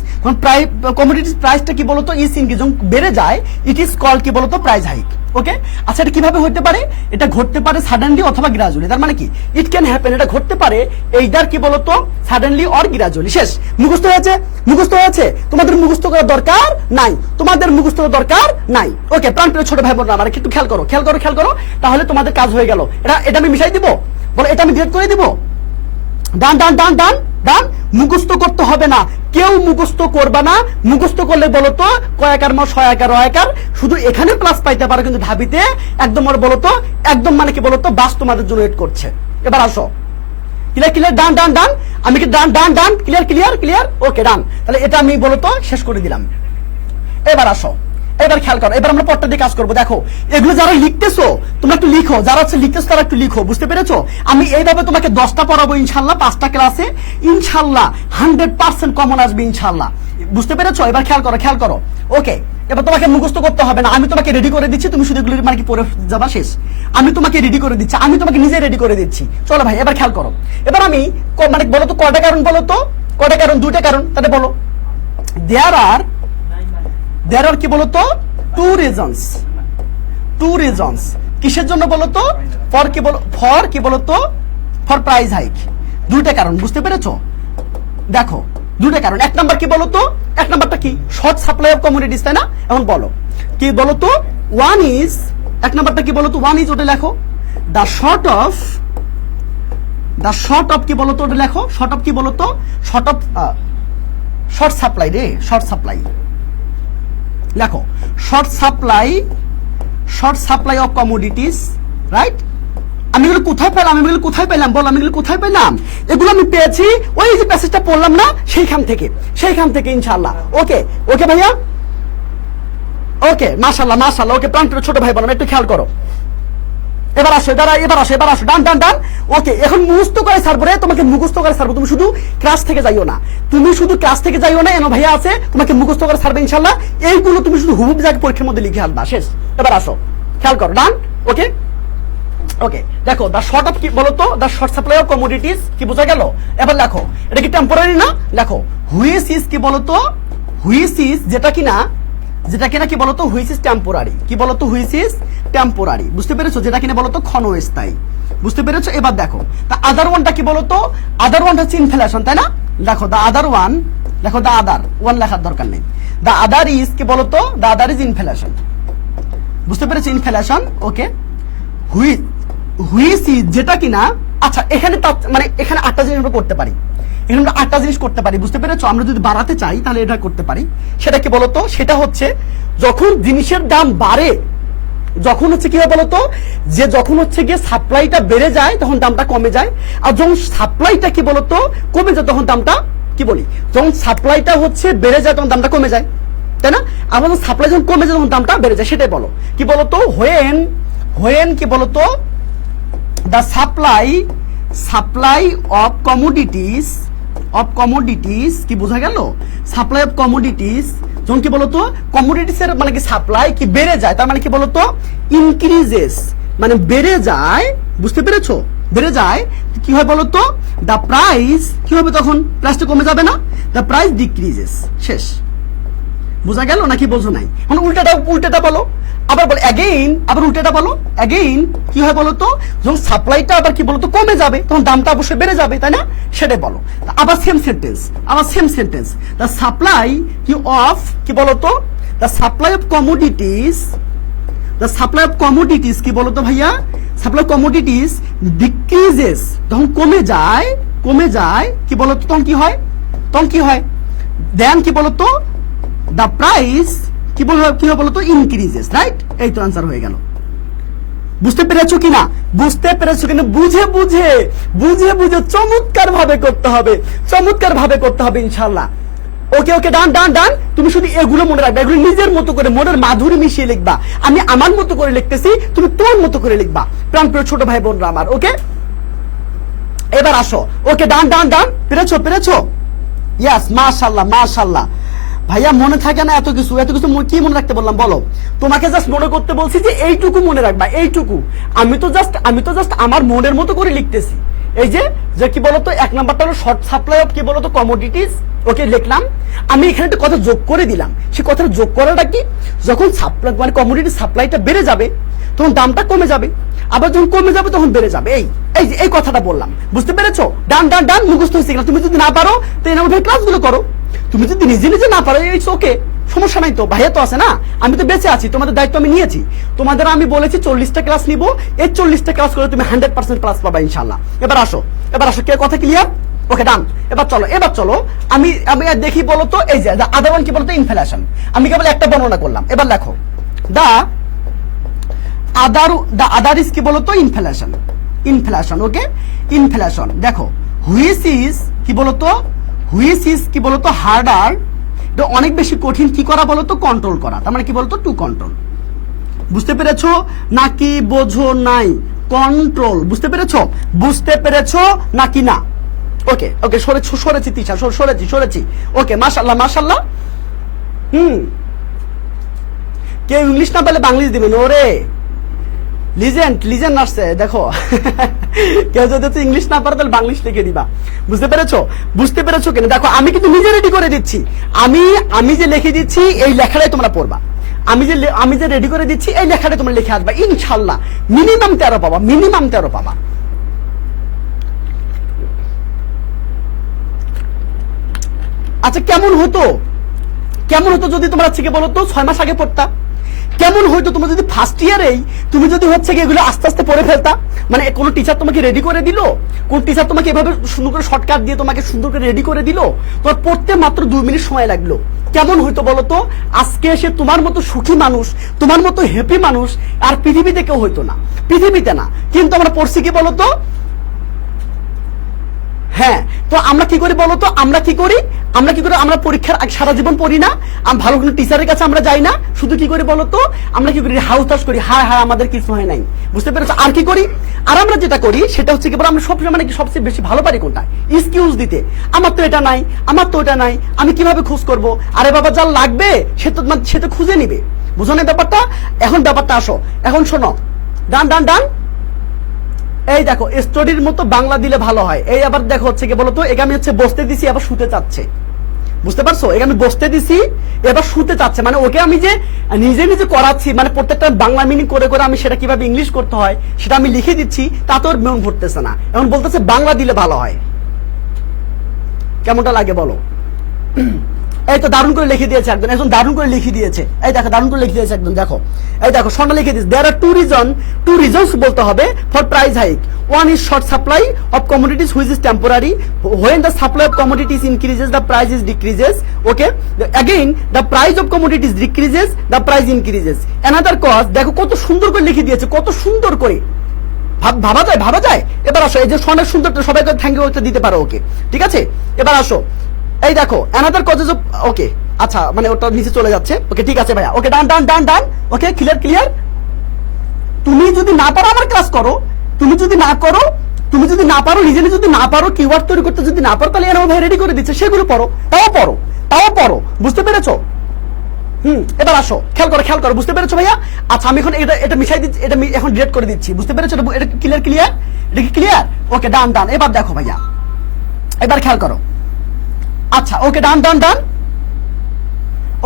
commodities প্রাইসটা কি বলতো ইজ ইনক্রিজ, যখন বেড়ে যায় ইট ইজ কল্ড কি বলতো প্রাইস হাইক। ওকে, আচ্ছা এটা কিভাবে হতে পারে? এটা ঘটতে পারে সাডেনলি অথবা গ্রাজুয়ালি। তার মানে কি ইট ক্যান হ্যাপেন, এটা ঘটতে পারে এইদার কি বলতো সাডেনলি অর গ্রাজুয়ালি। শেষ, মুখস্থ হয়েছে, মুখস্থ হয়েছে, তোমাদের মুখস্থ করার দরকার নাই, তোমাদের মুখস্থ করার দরকার নাই। ওকে, প্রাণপ্রিয় ছোট ভাই বোনরা আমার একটু খেয়াল করো, খেয়াল করো, খেয়াল করো, তাহলে তোমাদের কাজ হয়ে গেল। এটা আমি মিশাই দিব, বলো এটা আমি ডিলিট করে দিব। ডান ডান ডান ডান ডান, মুখস্থ করতে হবে না, কেউ মুখস্থ করবা না। মুখস্থ করলে বলতো কয়াকার মা সয়াকার রয়াকার, শুধু এখানে প্লাস পাইতে পারো, কিন্তু ঢাবিতে একদম বলতো একদম মানে কি বলতো বাস তোমাদের জন্য ওয়েট করছে। এবার আসো, ক্লিয়ার ক্লিয়ার, ডান ডান ডান, আমি কি ডান ডান ডান, ক্লিয়ার ক্লিয়ার ক্লিয়ার, ওকে ডান। তাহলে এটা আমি বলতো শেষ করে দিলাম। এবার আসো, এবার খেয়াল করো, এবার আমরা পড়টা দিয়ে কাজ করবো। দেখো এগুলো যারা লিখতেছো তোমরা একটু লিখো, যারা হচ্ছে লিখতেছো তারা একটু লিখো, বুঝতে পেরেছো? আমি এইভাবে তোমাকে 10টা পড়াবো ইনশাল্লাহ, 5টা ক্লাসে ইনশাল্লাহ 100% কমন আসবে ইনশাল্লাহ, বুঝতে পেরেছো? এবার খেয়াল করো, খেয়াল করো। ওকে, এবার তোমাকে মুখস্থ করতে হবে না, আমি তোমাকে রেডি করে দিচ্ছি, তুমি শুধু এগুলো মানে কি পড়ে যাবা, শেষ। আমি তোমাকে রেডি করে দিচ্ছি, আমি তোমাকে নিজে রেডি করে দিচ্ছি। চলো ভাই এবার খেয়াল করো, এবার আমি মানে বলো তো কয়টা কারণ, বলো তো কয়টা কারণ? 2টা কারণ, তাহলে বলো there are কি বলতো two reasons, কিসের জন্য বলতো? ফর কি বলতো ফর প্রাইস হাইক, 2টা কারণ, বুঝতে পেরেছো? দেখো 2টা কারণ। এক নাম্বার কি বলতো, এক নাম্বারটা কি শর্ট সাপ্লাই অফ কমোডিটিস, তাই না? এখন বলো কি বলতো ওয়ান ইজ, এক নাম্বারটা কি বলতো ওয়ান ইজ, ওটা লেখো দ্য শর্ট অফ কি বলতো, ওটা লেখো শর্ট অফ কি বলতো শর্ট সাপ্লাই রে, শর্ট সাপ্লাই লেখো, short supply of commodities, right? আমি এগুলো কোথায় পেলাম বল, আমি এগুলো কোথায় পেলাম? এগুলো আমি পেয়েছি ওই যে প্যাসেজটা পড়লাম না সেইখান থেকে ইনশাআল্লাহ। ওকে ওকে ভাইয়া, ওকে মাশাআল্লাহ মাশাআল্লাহ। ওকে প্রাণপ্রিয় ছোট ভাই বোন একটু খেয়াল করো, এবার আসো ডান ডান ডান। ওকে, এখন মুখস্থ করে ছাড়বো রে, তোমাকে মুখস্থ করে ছাড়বো, তুমি শুধু ক্লাস থেকে যাইও না, এনো ভাইয়া আছে, তোমাকে মুখস্থ করে ছাড়বে ইনশাআল্লাহ। এইগুলো তুমি শুধু হুবহু যাকে পরীক্ষার মধ্যে লিখে আনবা, শেষ। এবার আসো, খেয়াল করো, ডান। ওকে ওকে, দেখো দ্য শর্ট অফ কি বলতো the short supply of commodities, কি বোঝা গেল? এবার লেখো এটা কি টেম্পোরারি না, লেখো হুইচ ইজ কি বলতো, হুইচ ইজ যেটা কিনা কি বলতো হুইচ ইজ টেম্পোরারি, কি বলতো হুইচ ইজ টেম্পোরারি, বুঝতে পেরেছো? যেটা কিনা বলতো ক্ষণস্থায়ী, বুঝতে পেরেছো? এবার দেখো দা আদার ওয়ানটা কি বলতো, আদার ওয়ান হচ্ছে ইনফ্লেশন, তাই না? দেখো দা আদার ওয়ান, দেখো দা আদার ওয়ান লেখার দরকার নেই, দা আদার ইজ কি বলতো, দা আদার ইজ ইনফ্লেশন, বুঝতে পেরেছো? ইনফ্লেশন। ওকে, হুইচ ইজ যেটা কিনা, আচ্ছা এখানে মানে এখানে 8টা জিনিস আমরা করতে পারি, এখানে আমরা 8টা জিনিস করতে পারি, বুঝতে পেরেছো? আমরা যদি বাড়াতে চাই তাহলে এটা করতে পারি। সেটা কি বলতো, সেটা হচ্ছে যখন জিনিসের দাম বাড়ে, যখন হচ্ছে কি হয় বলতো, যে যখন হচ্ছে গিয়ে সাপ্লাইটা বেড়ে যায় তখন দামটা কমে যায়, আর যখন সাপ্লাইটা কি বলতো কমে যায় তখন দামটা কি বলি, যখন সাপ্লাইটা হচ্ছে বেড়ে যায় তখন দামটা কমে যায়, তাই না? আবার সাপ্লাই যখন কমে যায় তখন দামটা বেড়ে যায়, সেটাই বলো কি বলতো হোয়েন কি বলতো দ্য সাপ্লাই অফ কমোডিটিস, কি বোঝা গেল? সাপ্লাই অফ কমোডিটিস যখন কি বলতো কমোডিটিস এর মানে কি সাপ্লাই কি বেড়ে যায়, তার মানে কি বলতো ইনক্রিজেস, মানে বেড়ে যায়, বুঝতে পেরেছো? বেড়ে যায় কি হয় বলো তো, দ্য প্রাইস কি হবে তখন, প্রাইসটা কমে যাবে না, দ্য প্রাইস ডিক্রিজেস, শেষ। বোঝা গেল নাকি বোঝো নাই? এখন উল্টাটা বলো, আবার বলো অ্যাগেইন, আবার উল্টাটা বলো অ্যাগেইন, কি হয় বলো তো, যখন সাপ্লাইটা আবার কি বলো তো কমে যাবে তখন দামটা অবশ্যই বেড়ে যাবে, তাই না? সেটাই বলো। আবার সেম সেন্টেন্স, দ্য সাপ্লাই কি অফ কি বলো তো, the supply of commodities, the supply of commodities কি বলো তো ভাইয়া, সাপ্লাই অফ কমোডিটিস ডিক্রিজেস, তখন কমে যায় কি বলো তো, তখন কি হয় দেন কি বলো তো, দ্য প্রাইস কি হয় বলো তো ইনক্রিজেস, রাইট? এই তো আনসার হয়ে গেল। বুঝতে পেরেছো কিনা? বুঝে বুঝে চমৎকার ভাবে করতে হবে ইনশাআল্লাহ। ওকে ডান। তুমি শুধু এগুলো মনে রাখবে, এগুলো নিজের মতো করে মনের মাধুরী মিশিয়ে লিখবা। আমি আমার মতো করে লিখতেছি, তুমি তোর মতো করে লিখবা, প্রাণপ্রিয় ছোট ভাই বোনরা আমার। ওকে, এবার আসো। ওকে ডান। পেরেছো? ইয়েস, মাশাআল্লাহ। ভাইয়া মনে থাকে না এত কিছু কি মনে রাখতে বললাম বলো? তোমাকে জাস্ট মনে করতে বলছি যে এইটুকু মনে রাখবা, এইটুকু। আমি তো জাস্ট আমার মনের মতো করে লিখতেছি। এই যে কি বলতো, এক নাম্বারটা হলো শর্ট সাপ্লাই অফ কি বলতো কমোডিটিস। ওকে, লিখলাম। আমি এখানে একটা কথা যোগ করে দিলাম। সে কথাটা যোগ করাটা কি, যখন সাপ্লাই মানে কমোডিটি সাপ্লাইটা বেড়ে যাবে তখন দামটা কমে যাবে, আবার যখন কমে যাবে তখন বেড়ে যাবে। এই কথাটা বললাম। বুঝতে পেরেছো? ডান মুখস্থ হয়েছে কিনা? তুমি যদি না পারো তো এই নাম্বার ক্লাসগুলো করো। তুমি যদি নিজে না পারো, ইটস ওকে, সমস্যা নাই তো। ভাইয়া তো আছে না, আমি তো বেঁচে আছি, তোমাদের দায়িত্ব আমি নিয়েছি। তোমাদের আমি বলেছি 40টা ক্লাস নিব, এই 40টা ক্লাস করে তুমি 100% ক্লাস পাবা ইনশাআল্লাহ। এবার আসো কে কথা ক্লিয়ার? ওকে ডান। এবার চলো আমি দেখি বলো তো, এই যে আদার ওয়ান কি বলতো ইনফ্লেশন। আমি কেবল একটা বর্ণনা করলাম। এবার লেখো দা আদার ইজ কি বলতো ইনফ্লেশন। ওকে, ইনফ্লেশন। দেখো হুইচ ইজ কি বলতো হার্ডার, এটা অনেক বেশি কঠিন কি করা বলতো, কন্ট্রোল করা। তার মানে কি বলতো, টু কন্ট্রোল। বুঝতে পেরেছো নাকি বোঝো নাই? কন্ট্রোল। বুঝতে পেরেছো নাকি না? ওকে সরেছি তিশা, সরেছি। ওকে, মাশাআল্লাহ। কেউ ইংলিশ না বলে বাংলিশ দিবেন। ওরে লিজেন্ড আসছে দেখো। কেউ যদি ইংলিশ না পারে তাহলে বাংলিশ লিখে দিবা। বুঝতে পেরেছো কিনা? দেখো আমি কিন্তু নিজে রেডি করে দিচ্ছি। আমি যে লিখে দিচ্ছি এই লেখাটাই তোমরা পড়বা। আমি যে রেডি করে দিচ্ছি এই লেখাটাই তোমরা লিখে আসবা ইনশাআল্লাহ। মিনিমাম 13 পাবা। আচ্ছা, কেমন হতো যদি তোমরা থেকে বলো তো 6 মাস আগে পড়তা? কেমন হইতো তোমরা যদি ফার্স্ট ইয়ারেই তুমি যদি হচ্ছে কি এগুলো আস্তে আস্তে পড়ে ফেলতা? মানে কোন টিচার তোমাকে রেডি করে দিল, কোন টিচার তোমাকে এভাবে সুন্দর করে শর্টকাট দিয়ে তোমাকে সুন্দর করে রেডি করে দিল, তোমার পড়তে মাত্র 2 মিনিট সময় লাগলো। কেমন হইতো বলো তো? আজকে এসে তোমার মতো সুখী মানুষ, তোমার মতো হ্যাপি মানুষ আর পৃথিবীতে কেউ হইতো না, পৃথিবীতে না। কিন্তু আমরা পড়ছি কি বলতো? হ্যাঁ, তো আমরা কি করি বলতো? আমরা পরীক্ষার সারা জীবন পড়ি না, ভালো কোনো টিচারের কাছে আমরা যাই না, শুধু কি করি বলতো? আমরা কি করি? হাউস করি, হায় আমাদের কিছু হয় নাই। বুঝতে পেরেছো? আর কি করি? আর আমরা যেটা করি সেটা হচ্ছে কি, আমরা সবসময় মানে সবচেয়ে বেশি ভালো পারি কোনটা? এক্সকিউজ দিতে। আমার তো এটা নাই, আমি কিভাবে খোঁজ করবো? আরে বাবা, যা লাগবে সে তো খুঁজে নিবে। বুঝো না ব্যাপারটা? এখন ব্যাপারটা আসো, এখন শোনো। ডান। এই দেখো স্টোরির মতো বাংলা দিলে ভালো হয়। এই আবার দেখো হচ্ছে কি বলতো, একে আমি হচ্ছে বসতে দিছি, আবার শুতে চাচ্ছে। বুঝতে পারছো? একে আমি বসতে দিছি, এবার শুতে চাচ্ছে। মানে ওকে আমি যে নিজে করাচ্ছি, মানে প্রত্যেকটা বাংলা মিনিং করে আমি সেটা কিভাবে ইংলিশ করতে হয় সেটা আমি লিখে দিচ্ছি, তা তো ওর মন ভরতেছে না। এখন বলতেছে বাংলা দিলে ভালো হয়। কেমনটা লাগে বলো? এই তো দারুণ করে লিখে দিয়েছে একজন দারুণ করে লিখে দিয়েছে। এই দেখো দারুণ করে লিখে দিয়েছে একদম। দেখো এই দেখো স্বর্ণ লিখে দিয়েছে, দেয়ার আর টু রিজনস বলতে হবে for price hike. One is short supply of commodities which is temporary, when the supply of commodities increases the price is decreases. Okay, again the price of commodities decreases, the price increases. Another cause, দেখো কত সুন্দর করে লিখে দিয়েছে, কত সুন্দর করে ভাবা যায়। এবার আসো, এই যে স্বর্ণের সুন্দরটা সবাইকে থ্যাংক ইউ দিতে পারো। ওকে, ঠিক আছে। এবার আসো, এই দেখো অ্যানাদার কজেস অফ, ওকে আচ্ছা মানে ওটা নিচে চলে যাচ্ছে। ওকে ঠিক আছে ভাইয়া। Okay done. Okay clear. তুমি যদি না পারো আমার ক্লাস করো, তুমি যদি না পারো নিজে যদি না পারো, কিওয়ার্ড তৈরি করতে যদি না পারো, তাহলে এনাও ভাই রেডি করে দিচ্ছে, সেগুলো পড়ো, তাও পড়ো। বুঝতে পেরেছো? এবার আসো, খেয়াল করো। বুঝতে পেরেছো ভাইয়া? আচ্ছা আমি এখন এটা মিশাই দিচ্ছি, এটা এখন ডিলিট করে দিচ্ছি। বুঝতে পেরেছো? এটা ক্লিয়ার এটা কি ক্লিয়ার? ওকে, ডান ডান। এবার দেখো ভাইয়া, এবার খেয়াল করো। আচ্ছা ওকে, ডান ডান ডান।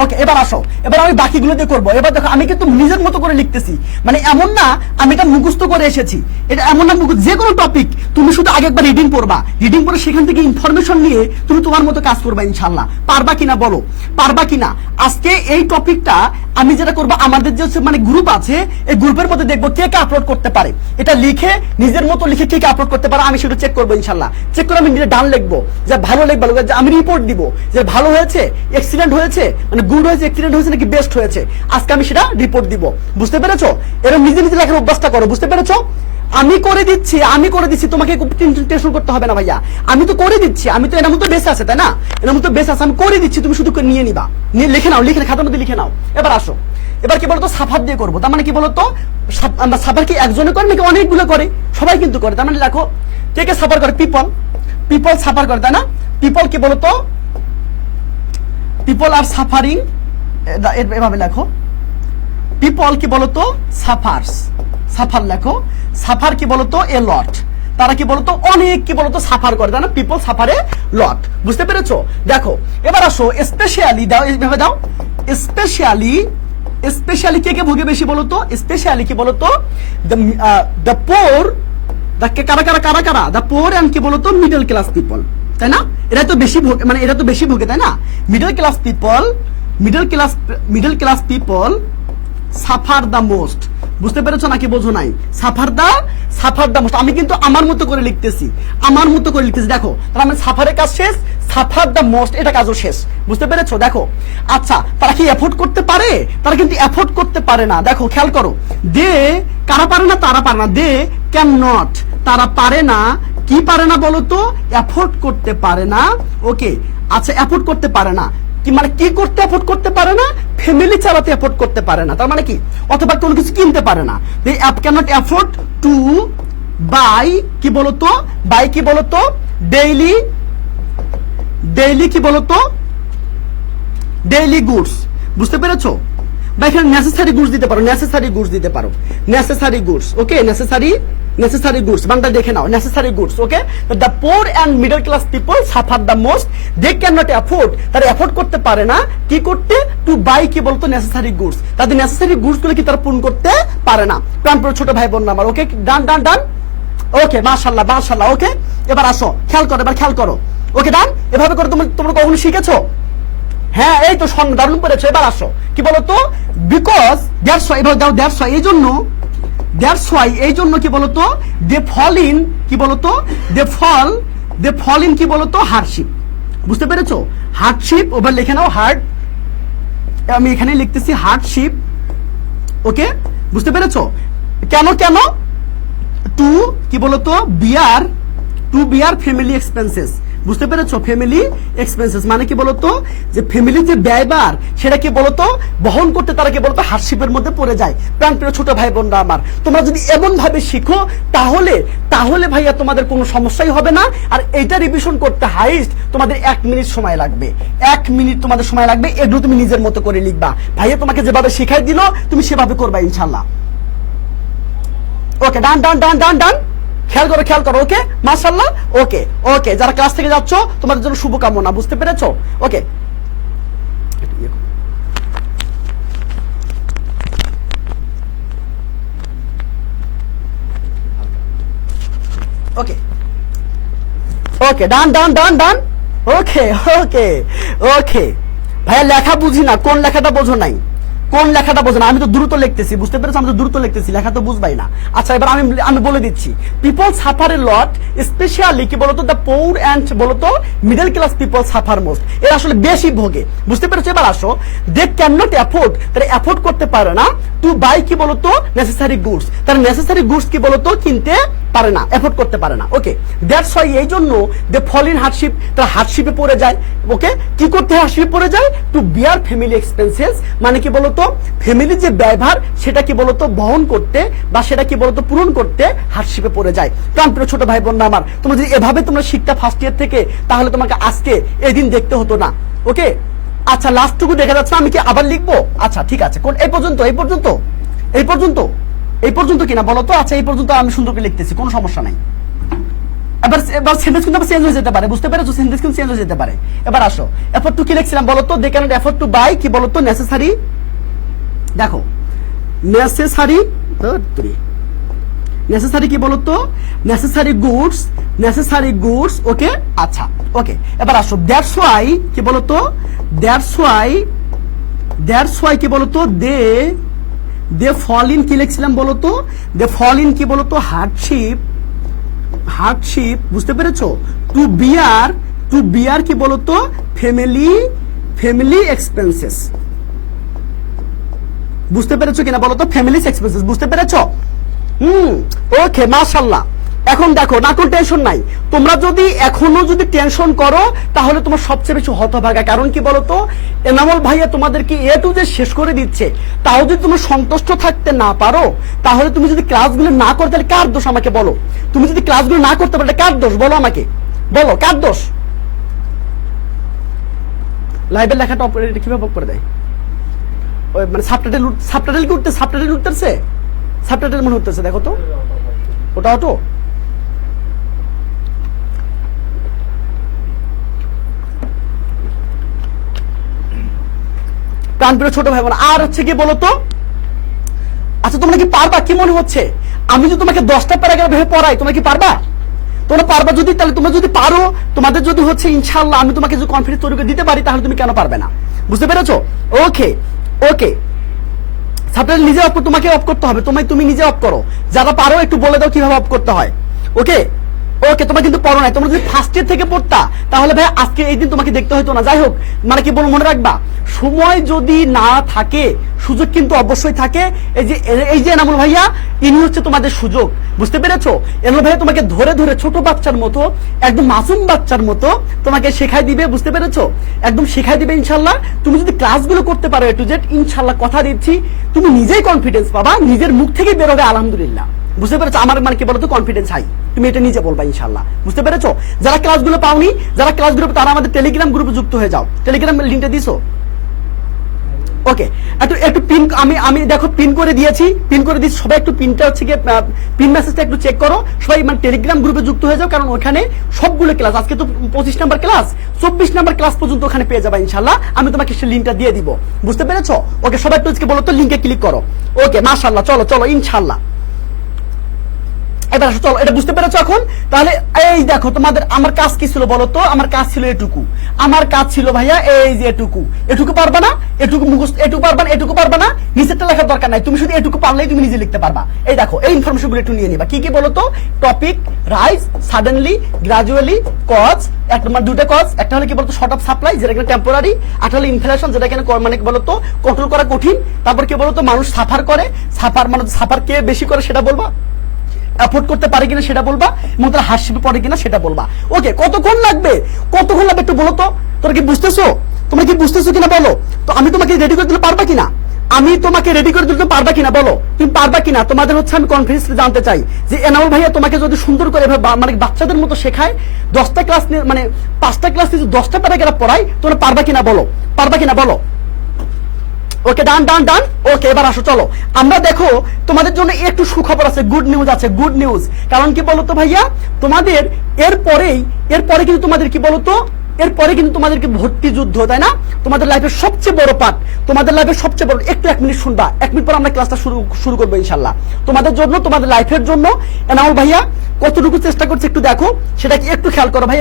ওকে, এবার আসো, এবার আমি বাকিগুলো দিয়ে করবো। এবার দেখো আমি কিন্তু নিজের মতো করে লিখতেছি, মানে এমন না আমি এটা মুখস্থ করে এসেছি, এটা এমন না যে কোনো টপিক তুমি শুধু আগে একবার রিডিং পড়বা, রিডিং পড়ে সেখান থেকে ইনফরমেশন নিয়ে তুমি তোমার মতো কাজ করবা ইনশাল্লাহ। পারবা কিনা বলো, পারবা কিনা? আজকে এই টপিকটা আমি যেটা করবো, আমাদের যে মানে গ্রুপ আছে, এই গ্রুপের মধ্যে দেখবো কে কে আপলোড করতে পারে, এটা লিখে নিজের মতো লিখে কে কে আপলোড করতে পারে আমি সেটা চেক করবো ইনশাল্লাহ। চেক করে আমি নিজে ডান লিখবো, যে ভালো লিখবো, যে আমি রিপোর্ট দিব যে ভালো হয়েছে, এক্সিলেন্ট হয়েছে, মানে গুড হয়েছে, এক্সিলেন্ট হয়েছে নাকি বেস্ট হয়েছে, আজকে আমি সেটা রিপোর্ট দিব। বুঝতে পেরেছো? এরকম নিজে নিজে লেখার অভ্যাসটা করো। বুঝতে পেরেছো? আমি করে দিচ্ছি, তোমাকে টেনশন করতে হবে না ভাইয়া, আমি তো করে দিচ্ছি, আমি তো এর মতো বেঁচে আছে, তাই না? এর মতো বেঁচে আছে, আমি করে দিচ্ছি, তুমি শুধু নিয়ে নিবা, নিয়ে লিখে নাও, লিখে খাতার মধ্যে লিখে নাও। এবার আসো, এবার কি বলতো, সাফার দিয়ে করবো। তার মানে কি বলতো, সাফার কি একজনে করে নাকি অনেকগুলো করে? সবাই কিন্তু করে। তার মানে দেখো কে কে সাফার করে, পিপল সাফার করে, তাই না? পিপল কি বলতো, পিপল আর সাফারিং, এভাবে লেখো। পিপল কি বলতো, সাফার্স, সাফার লেখো। সাফার কি বলতো, এ লট, তারা কি বলতো, অনেক কি বলতো সাফার করে, তাই না? পিপল সাফারে লট। বুঝতে পেরেছো? দেখো এবার আসো, স্পেশালি দাও, এইভাবে দাও। স্পেশালি কে কে ভোগে বেশি বলতো? স্পেশালি কি বলতো, the poor, the poor and কি বলতো, মিডল ক্লাস পিপল, তাই না? এরা তো বেশি ভোগে, মানে এরা তো বেশি ভোগে, তাই না? Middle class people suffer the most. বুঝতে পেরেছো নাকি বোঝো নাই? Suffer the most. আমি কিন্তু আমার মতো করে লিখতেছি, দেখো তার মানে সাফারের কাজ শেষ, সাফার দ্য মোস্ট এটা কাজও শেষ। বুঝতে পেরেছো? দেখো আচ্ছা, তারা কি এফোর্ড করতে পারে? তারা কিন্তু এফোর্ড করতে পারে না। দেখো খেয়াল করো, দে কারা পারে না, তারা পারে না, দে ক্যান নট, তারা পারে না, কি পারে না বলতো, এফোর্ড করতে পারে না। ওকে, আচ্ছা এফোর্ড করতে পারে না, কি মানে কি করতে এফোর্ড করতে পারে না, ফ্যামিলি চালাতে এফোর্ড করতে পারে না, তার মানে কি, অথবা কোনো কিছু কিনতে পারে না। They can not afford to buy, কি বলতো, বাই কি বলতো, ডেইলি কি বলতো, ডেইলি গুডস। বুঝতে পেরেছো? বা এখানে নেসেসারি গুডস দিতে পারো, necessary goods. Okay, necessary goods, Bangla দেখে নাও, necessary goods. Okay, the poor and middle class people suffer the most, they can not afford, তারা এফোর্ড করতে পারে না, কি করতে, টু বাই কি বলতো, নেসেসারি গুডস, তাদের নেসেসারি গুডস গুলো কি তারা পূরণ করতে পারে না। প্রাণপ্রিয় ছোট ভাই বোন আমার, ওকে, ডান ডান ডান। ওকে, মাশাআল্লাহ মাশাআল্লাহ। ওকে, এবার আসো, খেয়াল করো। ওকে, ডান। এভাবে করে তোমরা কখনো শিখেছো? হ্যাঁ, এই তো দারুণ করেছো। এবার আসো, কি বলতো, বিকজ দ্যাটস ওয়াই, এবার দাও, দ্যাটস ওয়াই এই জন্য কি বলতো, দে ফল ইন, কি বলতো, দে ফল ইন কি বলতো, হার্ডশিপ। বুঝতে পেরেছো? হার্ডশিপ, ওভার লিখে নাও, আমি এখানে লিখতেছি হার্ডশিপ। ওকে, বুঝতে পেরেছো? কেন টু কি বলতো, বিয়ার ফ্যামিলি এক্সপেন্সেস। বুঝতে পেরেছো? ফ্যামিলি এক্সপেন্সেস মানে কি বলতো, যে ফ্যামিলির যে ব্যয়ভার সেটা কি বলতো বহন করতে তারা কি বলতো হার্ডশিপের মধ্যে পড়ে যায়। প্রাণপ্রিয় ছোট ভাই বোনরা আমার, তোমরা যদি এমন ভাবে শিখো তাহলে ভাইয়া তোমাদের কোনো সমস্যাই হবে না। আর এইটা রিভিশন করতে হাইস্ট তোমাদের 1 মিনিট সময় লাগবে, 1 মিনিট তোমাদের সময় লাগবে। এগুলো তুমি নিজের মতো করে লিখবা, ভাইয়া তোমাকে যেভাবে শেখাই দিল তুমি সেভাবে করবা ইনশাল্লাহ। ওকে, ডান ডান ডান ডান ডান। খেয়াল করো। ওকে, মাশাআল্লাহ। ওকে, যারা ক্লাস থেকে যাচ্ছ তোমাদের জন্য শুভকামনা। বুঝতে পেরেছো? ওকে, ডান ডান ডান ডান। ওকে ভাইয়া, লেখা বুঝি না, কোন লেখাটা বোঝো নাই? আমি তো দ্রুত লিখতেছি। বুঝতে পেরেছো? আমি তো দ্রুত লিখতেছি, লেখা তো বুঝবাই না। আচ্ছা, এবার আমি বলে দিচ্ছি, পিপল সাফার এ লট, স্পেশালি কি বলতো, দ্য পোর এন্ড বলতো middle class people suffer most, এরা আসলে বেশি ভোগে। বুঝতে পেরেছো? এবার আসো, দে ক্যান নট এফোর্ড, তারা এফোর্ড করতে পারে না, টু বাই কি বলতো নেসেসারি গুডস, তারা নেসেসারি গুডস কি বলতো কিনতে পারে না, এফোর্ড করতে পারে না। ওকে, দ্যাটস ওয়াই এই জন্য দে ফল ইন হার্ডশিপ, তারা হার্ডশিপে পড়ে যায়। ওকে, কি করতে হার্ডশিপে পড়ে যায়, টু বিয়ার ফ্যামিলি এক্সপেন্সেস মানে কি বলতো ফ্যামিলির যে ব্যয়ভার সেটা কি বলতো বহন করতে বা সেটা কি বলতো পূরণ করতে হার্ডশিপে পড়ে যায়। প্রাণপ্রিয় ছোট ভাই বোন আমার, তোমরা যদি এভাবে তোমরা শিক্ষা ফার্স্ট ইয়ার থেকে, তাহলে তোমাকে আজকে এই দিন দেখতে হতো না। ওকে, আচ্ছা, লাস্টটুকু দেখা যাচ্ছে, আমি কি আবার লিখবো? আচ্ছা ঠিক আছে, কোন এই পর্যন্ত কিনা বলো তো? আচ্ছা, এই পর্যন্ত আমি সুন্দর করে লিখতেছি, কোনো সমস্যা নাই। এবার এবার সেন্টেন্স কিন্তু চেঞ্জ হয়ে যেতে পারে, বুঝতে পেরেছো? সেন্টেন্স কিন্তু চেঞ্জ হয়ে যেতে পারে। এবার আসো, এফোর্ড টু কি লিখছিলাম বলো তো? They can't afford to buy কি বলো তো? নেসেসারি, দেখো নেসেসারি, নেসেসারি কি বলো তো? Necessary goods, necessary goods. Okay, আচ্ছা ওকে। এবার আসো, দ্যাটস ওয়াই কি বলো তো? দ্যাটস ওয়াই কি বলো তো? দে ফল ইন কি লিখছিলাম বলো তো? দে ফল ইন কি বলো তো? হার্ডশিপ, বুঝতে পেরেছো? টু বিয়ার কি বলো তো? ফ্যামিলি এক্সপেন্সেস, বুঝতে পেরেছো কিনা বলো তো? ফ্যামিলি এক্সপেন্সেস, বুঝতে পেরেছো? ওকে, মাশাআল্লাহ। এখন দেখো না, কোনো টেনশন নাই। তোমরা যদি এখনো যদি টেনশন করো তাহলে তোমার সবচেয়ে বেশি হতভাগা। কারণ কি বলতো? এনামুল ভাইয়া তোমাদেরকে এ টু জেড শেষ করে দিচ্ছে, তাও যদি তুমি সন্তুষ্ট থাকতে না পারো, তাহলে তুমি যদি ক্লাসগুলো না করো তাহলে কার দোষ আমাকে বলো? তুমি যদি ক্লাসগুলো না করতে পারো কার দোষ বলো আমাকে, বলো কার দোষ? লাইভের লেখাটা অপারেটর কিভাবে করে দেয়? ওই মানে সাবটাইটেল উঠতেছে, সাবটাইটেল মনে হতেছে, দেখো তো ওটা অটো। প্রাণপ্রিয় ছোট ভাই বোন, আর হচ্ছে কি বলতো? আচ্ছা তোমরা কি পারবা? কি মনে হচ্ছে আমি যদি তোমাকে 10টা প্যারাগ্রাফ ভেবে পড়াই, তোমরা কি পারবা? তোমরা পারবা যদি, তাহলে তোমরা যদি পারো, তোমাদের যদি হচ্ছে ইনশাআল্লাহ আমি তোমাকে যদি কনফিডেন্স তৈরি করে দিতে পারি, তাহলে তুমি কেন পারবে না? বুঝতে পেরেছো? ওকে সাবটাইটেল নিজে অফ, তোমাকে অফ করতে হবে, তুমি নিজে অফ করো। যারা পারো একটু বলে দাও কিভাবে অফ করতে হয়। ওকে, তোমরা কিন্তু পড়ো নাই। তোমরা যদি ফার্স্ট ইয়ার থেকে পড়তা তাহলে ভাই আজকে এই দিন তোমাকে দেখতে হতো না। যাই হোক, মানে কি বলবো, মনে রাখবা সময় যদি না থাকে সুযোগ কিন্তু অবশ্যই থাকে। এই যে এনামুল ভাইয়া, ইনি হচ্ছে তোমাদের সুযোগ, বুঝতে পেরেছো? এনামুল ভাইয়া তোমাকে ধরে ধরে ছোট বাচ্চার মতো, একদম মাসুম বাচ্চার মতো তোমাকে শেখাই দিবে, বুঝতে পেরেছো? একদম শেখাই দিবে ইনশাআল্লাহ। তুমি যদি ক্লাসগুলো করতে পারো এ টু জেড, ইনশাআল্লাহ কথা দিচ্ছি তুমি নিজেই কনফিডেন্স পাবা, নিজের মুখ থেকেই বেরোবে আলহামদুলিল্লাহ। বুঝতে পেরেছো? আমার মানে কি বলতো, কনফিডেন্স হাই, তুমি এটা নিজে বলবা ইনশাআল্লাহ। বুঝতে পেরেছো? যারা ক্লাসগুলো পাওনি, যারা ক্লাসগুলো তারা আমাদের টেলিগ্রাম গ্রুপে যুক্ত হয়ে যাও। টেলিগ্রাম লিংকটা দিছো? ওকে, একটু পিন আমি দেখো পিন করে দিয়েছি, সবাই একটু পিনটা হচ্ছে গিয়ে পিন মেসেজটা একটু চেক করো। সবাই মানে টেলিগ্রাম গ্রুপে যুক্ত হয়ে যাও, কারণ ওখানে সবগুলো ক্লাস, আজকে তো 25 নাম্বার ক্লাস, 24 নাম্বার ক্লাস পর্যন্ত ওখানে পেয়ে যাবে ইনশাআল্লাহ। আমি তোমাকে সেই লিংকটা দিয়ে দিব, বুঝতে পেরেছো? ওকে, সবাই একটু আজকে বলো তো লিংকে ক্লিক করো। ওকে, মাশাআল্লাহ, চলো ইনশাআল্লাহ। এবার আসো, চলো, এটা বুঝতে পেরেছো এখন? তাহলে এই দেখো তোমাদের আমার কাজ কি ছিল বলো তো? আমার কাজ ছিল এটুকু, আমার কাজ ছিল ভাইয়া এই যে এটুকু পারবা না, এটুকু মুখস্থ, এটুকু পারবা না, নিচেরটা লেখার দরকার নাই, তুমি শুধু এটুকু পারলেই তুমি নিজে লিখতে পারবা। এই দেখো এই ইনফরমেশন গুলো একটু নিয়ে নিবা। কি বলো তো? Topic, rise, suddenly, gradually, cause, দুটো কজ, একটা হলে কি বলতো শর্ট অফ সাপ্লাই, যেটা কিনা টেম্পোরারি, একটা হলো ইনফ্লেশন, যেটা কিনা মানে বলতো কন্ট্রোল করা কঠিন, তারপর কি বলতো মানুষ সাফার করে, মানে সাফার কে বেশি করে সেটা বলবা, অ্যাফোর্ড করতে পারে কিনা সেটা বলবা, এবং তার হাসিপে পড়ে কিনা সেটা বলবা। ওকে, কতক্ষণ লাগবে একটু বলো তো? তোমরা কি বুঝতেছো? কিনা বলো তো? আমি তোমাকে রেডি করে দিতে পারবা কিনা? বলো তুমি পারবা কিনা? তোমাদের হচ্ছে আমি কনফিডেন্স জানতে চাই যে এনামুল ভাইয়া তোমাকে যদি সুন্দর করে মানে বাচ্চাদের মতো শেখায়, 10টা ক্লাস মানে 5টা ক্লাস 10টা প্যারাগ্রাফ পড়াই, তোমরা পারবা কিনা বলো? ওকে, ডান। ওকে, এবার আসো, চলো আমরা দেখো তোমাদের জন্য একটু সুখবর আছে, গুড নিউজ। কারণ কি বলতো ভাইয়া, তোমাদের এরপরে কিন্তু তোমাদের কি বলতো, এরপরে কিন্তু তোমাদেরকে ভর্তি যুদ্ধ, তাই না? তোমাদের লাইফের সবচেয়ে বড় পার্ট, একটু 1 মিনিট শুনবা, 1 মিনিট পর আমরা ক্লাসটা শুরু করবো ইনশাআল্লাহ। তোমাদের জন্য, তোমাদের লাইফের জন্য এনামুল ভাইয়া কতটুকু চেষ্টা করছে একটু দেখো, সেটা কি একটু খেয়াল করো ভাই,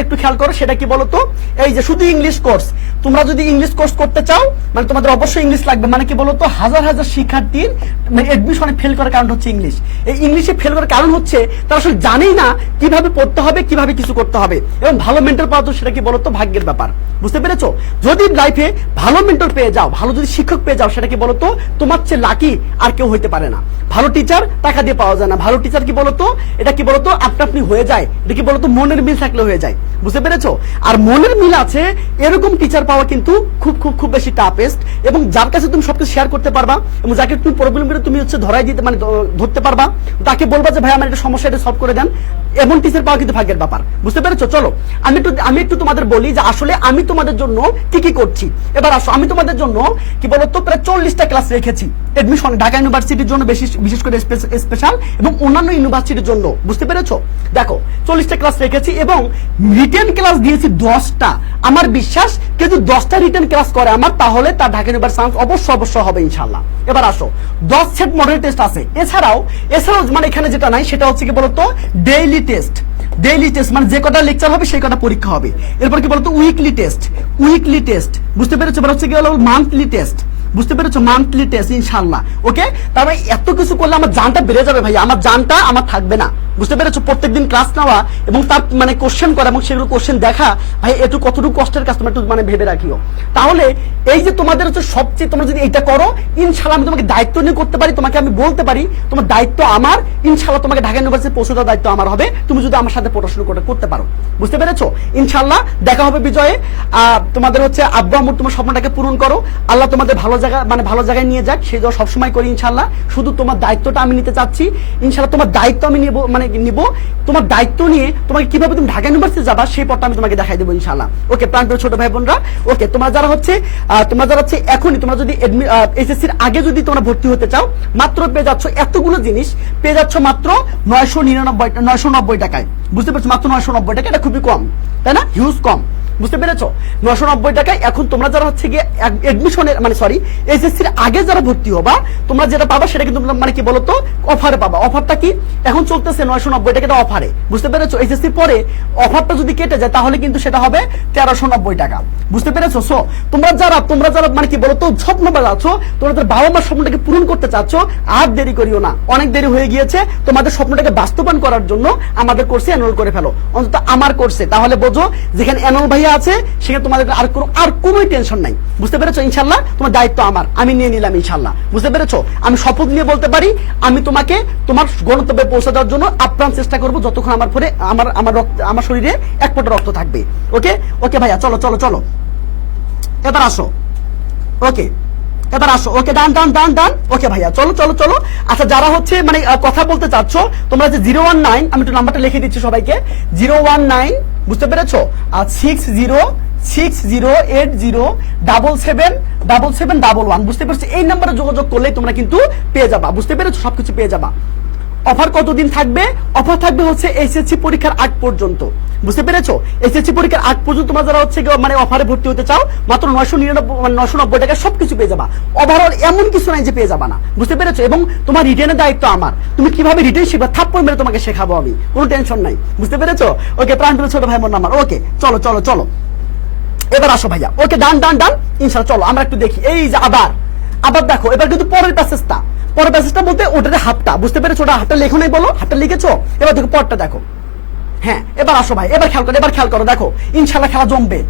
সেটা কি বলতো? এই যে শুধু ইংলিশ কোর্স, তোমরা যদি ইংলিশ কোর্স করতে চাও, মানে তোমাদের অবশ্যই ইংলিশ লাগবে। মানে কি বলতো, হাজার শিক্ষার্থীর মানে এডমিশনে ফেল করার কারণ হচ্ছে ইংলিশ। এই ইংলিশে ফেল করার কারণ হচ্ছে তারা আসলে জানেই না কিভাবে পড়তে হবে, কিভাবে কিছু করতে হবে, এবং ভালো মেন্টর পাওয়া তো সেটা কি বলতো ভাগ্যের ব্যাপার। বুঝতে পেরেছো? যদি লাইফে ভালো মেন্টর পেয়ে যাও, ভালো যদি শিক্ষক পেয়ে যাও, সেটা কি বলতো তোমার চেয়ে লাকি আর কেউ হইতে পারে না। ভালো টিচার টাকা দিয়ে পাওয়া যায় না, ভালো টিচার কি বলতো, এটা কি বলতো আপনি হয়ে যায়, এটা কি বলতো মনের মিল থাকলে হয়ে যায়। বুঝতে পেরেছো? আর মনের মিল আছে এরকম টিচার পাওয়া কিন্তু খুব বেশি টাফেস্ট, এবং যার কাছে তুমি সবকিছু শেয়ার করতে পারবা, এবং যাকে তুমি প্রবলেমগুলো তুমি হচ্ছে ধরাই দিতে মানে ধরতে পারবা, তাকে বলবা যে ভাই আমার একটা সমস্যা, এটা সলভ করে দেন, এমন টিচার পাওয়া কিন্তু ভাগ্যের ব্যাপার। বুঝতে পেরেছো? চলো আমি একটু তোমাদের বলি যে আসলে আমি তোমাদের জন্য কি কি করছি। এবার আসো, আমি তোমাদের জন্য কি বলতো প্রায় 40টা ক্লাস রেখেছি এডমিশন, ঢাকা ইউনিভার্সিটির জন্য বিশেষ করে স্পেশাল এবং অন্যান্য ইউনিভার্সিটির জন্য, বুঝতে পেরেছো? দেখো 40টা ক্লাস রেখেছি এবং রিটেন ক্লাস দিয়েছি 10টা। আমার বিশ্বাস কেউ যদি 10টা রিটেন ক্লাস করে আমার, তাহলে তার ঢাকা ইউনিভার্সিটি অবশ্যই হবে ইনশাল্লাহ। এবার আসো, 10 সেট মডেল টেস্ট আছে। এছাড়াও মানে এখানে যেটা নাই সেটা হচ্ছে কি বলতো ডেইলি টেস্ট মানে যে কটা লেকচার হবে সেই কটা পরীক্ষা হবে। এরপর কি বলতো উইকলি টেস্ট, বুঝতে পেরেছো? এবার হচ্ছে কি হলো মান্থলি টেস্ট, বুঝতে পেরেছো? মান্থলি টেস্ট ইনশাআল্লাহ। ওকে, তারপরে এত কিছু করলে আমার জানটা বেড়ে যাবে ভাই, আমার জানটা আমার থাকবে না, বুঝতে পেরেছো? প্রত্যেকদিন ক্লাস নেওয়া এবং তার মানে কোশ্চেন করা এবং সেগুলো কোশ্চেন দেখা, ভাই একটু কতটুকু কষ্টের কাজ তোমরা একটু মানে ভেবে রাখিও। তাহলে এই যে তোমাদের হচ্ছে সবচেয়ে, তোমরা যদি এইটা করো ইনশাআল্লাহ আমি তোমাকে দায়িত্ব নিয়ে করতে পারি, তোমাকে আমি বলতে পারি তোমার দায়িত্ব আমার, ইনশাআল্লাহ তোমাকে ঢাকা ইউনিভার্সিটি পৌঁছে দেওয়ার দায়িত্ব আমার হবে, তুমি যদি আমার সাথে পড়াশোনা করতে পারো, বুঝতে পেরেছো? ইনশাআল্লাহ দেখা হবে বিজয়ে। তোমাদের হচ্ছে আব্বু আম্মুর তোমার স্বপ্নটাকে পূরণ করো, আল্লাহ তোমাদের ভালো জায়গায় নিয়ে যাক, সেই জন্য সবসময় করি ইনশাআল্লাহ। শুধু তোমার দায়িত্বটা আমি নিতে চাচ্ছি ইনশাআল্লাহ, তোমার দায়িত্ব আমি নিব, তোমার দায়িত্ব নিয়ে তোমাকে কিভাবে তুমি ঢাকা ইউনিভার্সিটি যাবা সেই পথটা আমি তোমাকে দেখাই দেবো ইনশাআল্লাহ। ওকে প্রাণপ্রিয় ছোট ভাই বোনরা, ওকে তোমরা যারা হচ্ছে এখনই তোমরা যদি এইচএসসির আগে যদি তোমরা ভর্তি হতে চাও, মাত্র পেয়ে যাচ্ছ এতগুলো জিনিস, পেয়ে যাচ্ছ মাত্র 990 টাকায়, বুঝতে পারছো? মাত্র 990 টাকা, এটা খুবই কম, তাই না? হিউজ কম, বুঝতে পেরেছো? 990 টাকায় এখন তোমরা যারা হচ্ছে গিয়ে এডমিশনের এইচএসসির আগে যারা ভর্তি হবা, তোমরা যেটা পাবা সেটা কিন্তু মানে কি বলতো অফারে পাবা। অফারটা কি এখন চলতেছে 990 টাকা অফারে, বুঝতে পেরেছো? এইচএসসি পরে অফারটা যদি কেটে যায় তাহলে কিন্তু সেটা হবে 1390 টাকা, বুঝতে পেরেছো? সো তোমরা যারা মানে কি বলতো স্বপ্ন বাজাচ্ছ, তোমাদের বাবা মার স্বপ্নটাকে পূরণ করতে চাচ্ছ, আর দেরি করিও না, অনেক দেরি হয়ে গিয়েছে। তোমাদের স্বপ্নটাকে বাস্তবায়ন করার জন্য আমাদের কোর্সে এনরোল করে ফেলো, অন্তত আমার কোর্সে। তাহলে বোঝো যেখানে এনরোল ভাইয়া আছে সেখানে তোমাদের আর কোনো টেনশন নাই, বুঝতে পেরেছো? ইনশাআল্লাহ তোমার দায়িত্ব আমার, আমি নিয়ে নিলাম ইনশাআল্লাহ, বুঝতে পেরেছো? আমি শপথ নিয়ে বলতে পারি আমি তোমাকে তোমার গন্তব্যে পৌঁছে দেওয়ার জন্য আপ্রাণ চেষ্টা করবো, যতক্ষণ আমার শরীরে এক ফোঁটা রক্ত থাকবে। ওকে ওকে ভাইয়া, চলো চলো চলো, এবার আসো। ওকে এবার আসো, ওকে ডান। ওকে ভাইয়া চলো চলো চলো। আচ্ছা যারা হচ্ছে মানে কথা বলতে চাচ্ছ, তোমরা যে 019, আমি একটু নাম্বারটা লিখে দিচ্ছি সবাইকে, 019, বুঝতে পেরেছো? আর 6080777711, বুঝতে পেরেছো? এই নাম্বারে যোগাযোগ করলে তোমরা কিন্তু পেয়ে যাবা, বুঝতে পেরেছো? সবকিছু পেয়ে যাবা। অফার কতদিন থাকবে? অফার থাকবে হচ্ছে এইচএসসি পরীক্ষার আগ পর্যন্ত, বুঝতে পেরেছো? এইচএসসি পরীক্ষার আগ পর্যন্ত তোমরা যারা হচ্ছে মানে অফারে ভর্তি হতে চাও, মাত্র 990 টাকা সবকিছু পেয়ে যাবা। ওভারঅল এমন কিছু নাই যে পেয়ে যাবা না, বুঝতে পেরেছো? এবং তোমার রিটেনের দায়িত্ব আমার, তুমি কিভাবে রিটেন শিখবা থাপ্পড় মেরে তোমাকে শেখাবো আমি, কোনো টেনশন নাই, বুঝতে পেরেছো? ওকে প্রাণপ্রিয় ছোট ভাই বোন আমার, ওকে চলো চলো চলো, এবার আসো ভাইয়া। ওকে ডান ইনশাআল্লাহ। চলো আমরা একটু দেখি, এই যে আবার দেখো, এবার কিন্তু পরের প্যাসেজটা বলতে ওটাতে হাফটা, বুঝতে পেরেছো? ওটা হাফটা লেখো নাই, বলো হাফটা লিখেছো? এবার দেখো পরটা দেখো। হ্যাঁ এবার আসো ভাই, এবার খেয়াল করো, দেখো ইনশাআল্লাহ খেলা জমবে,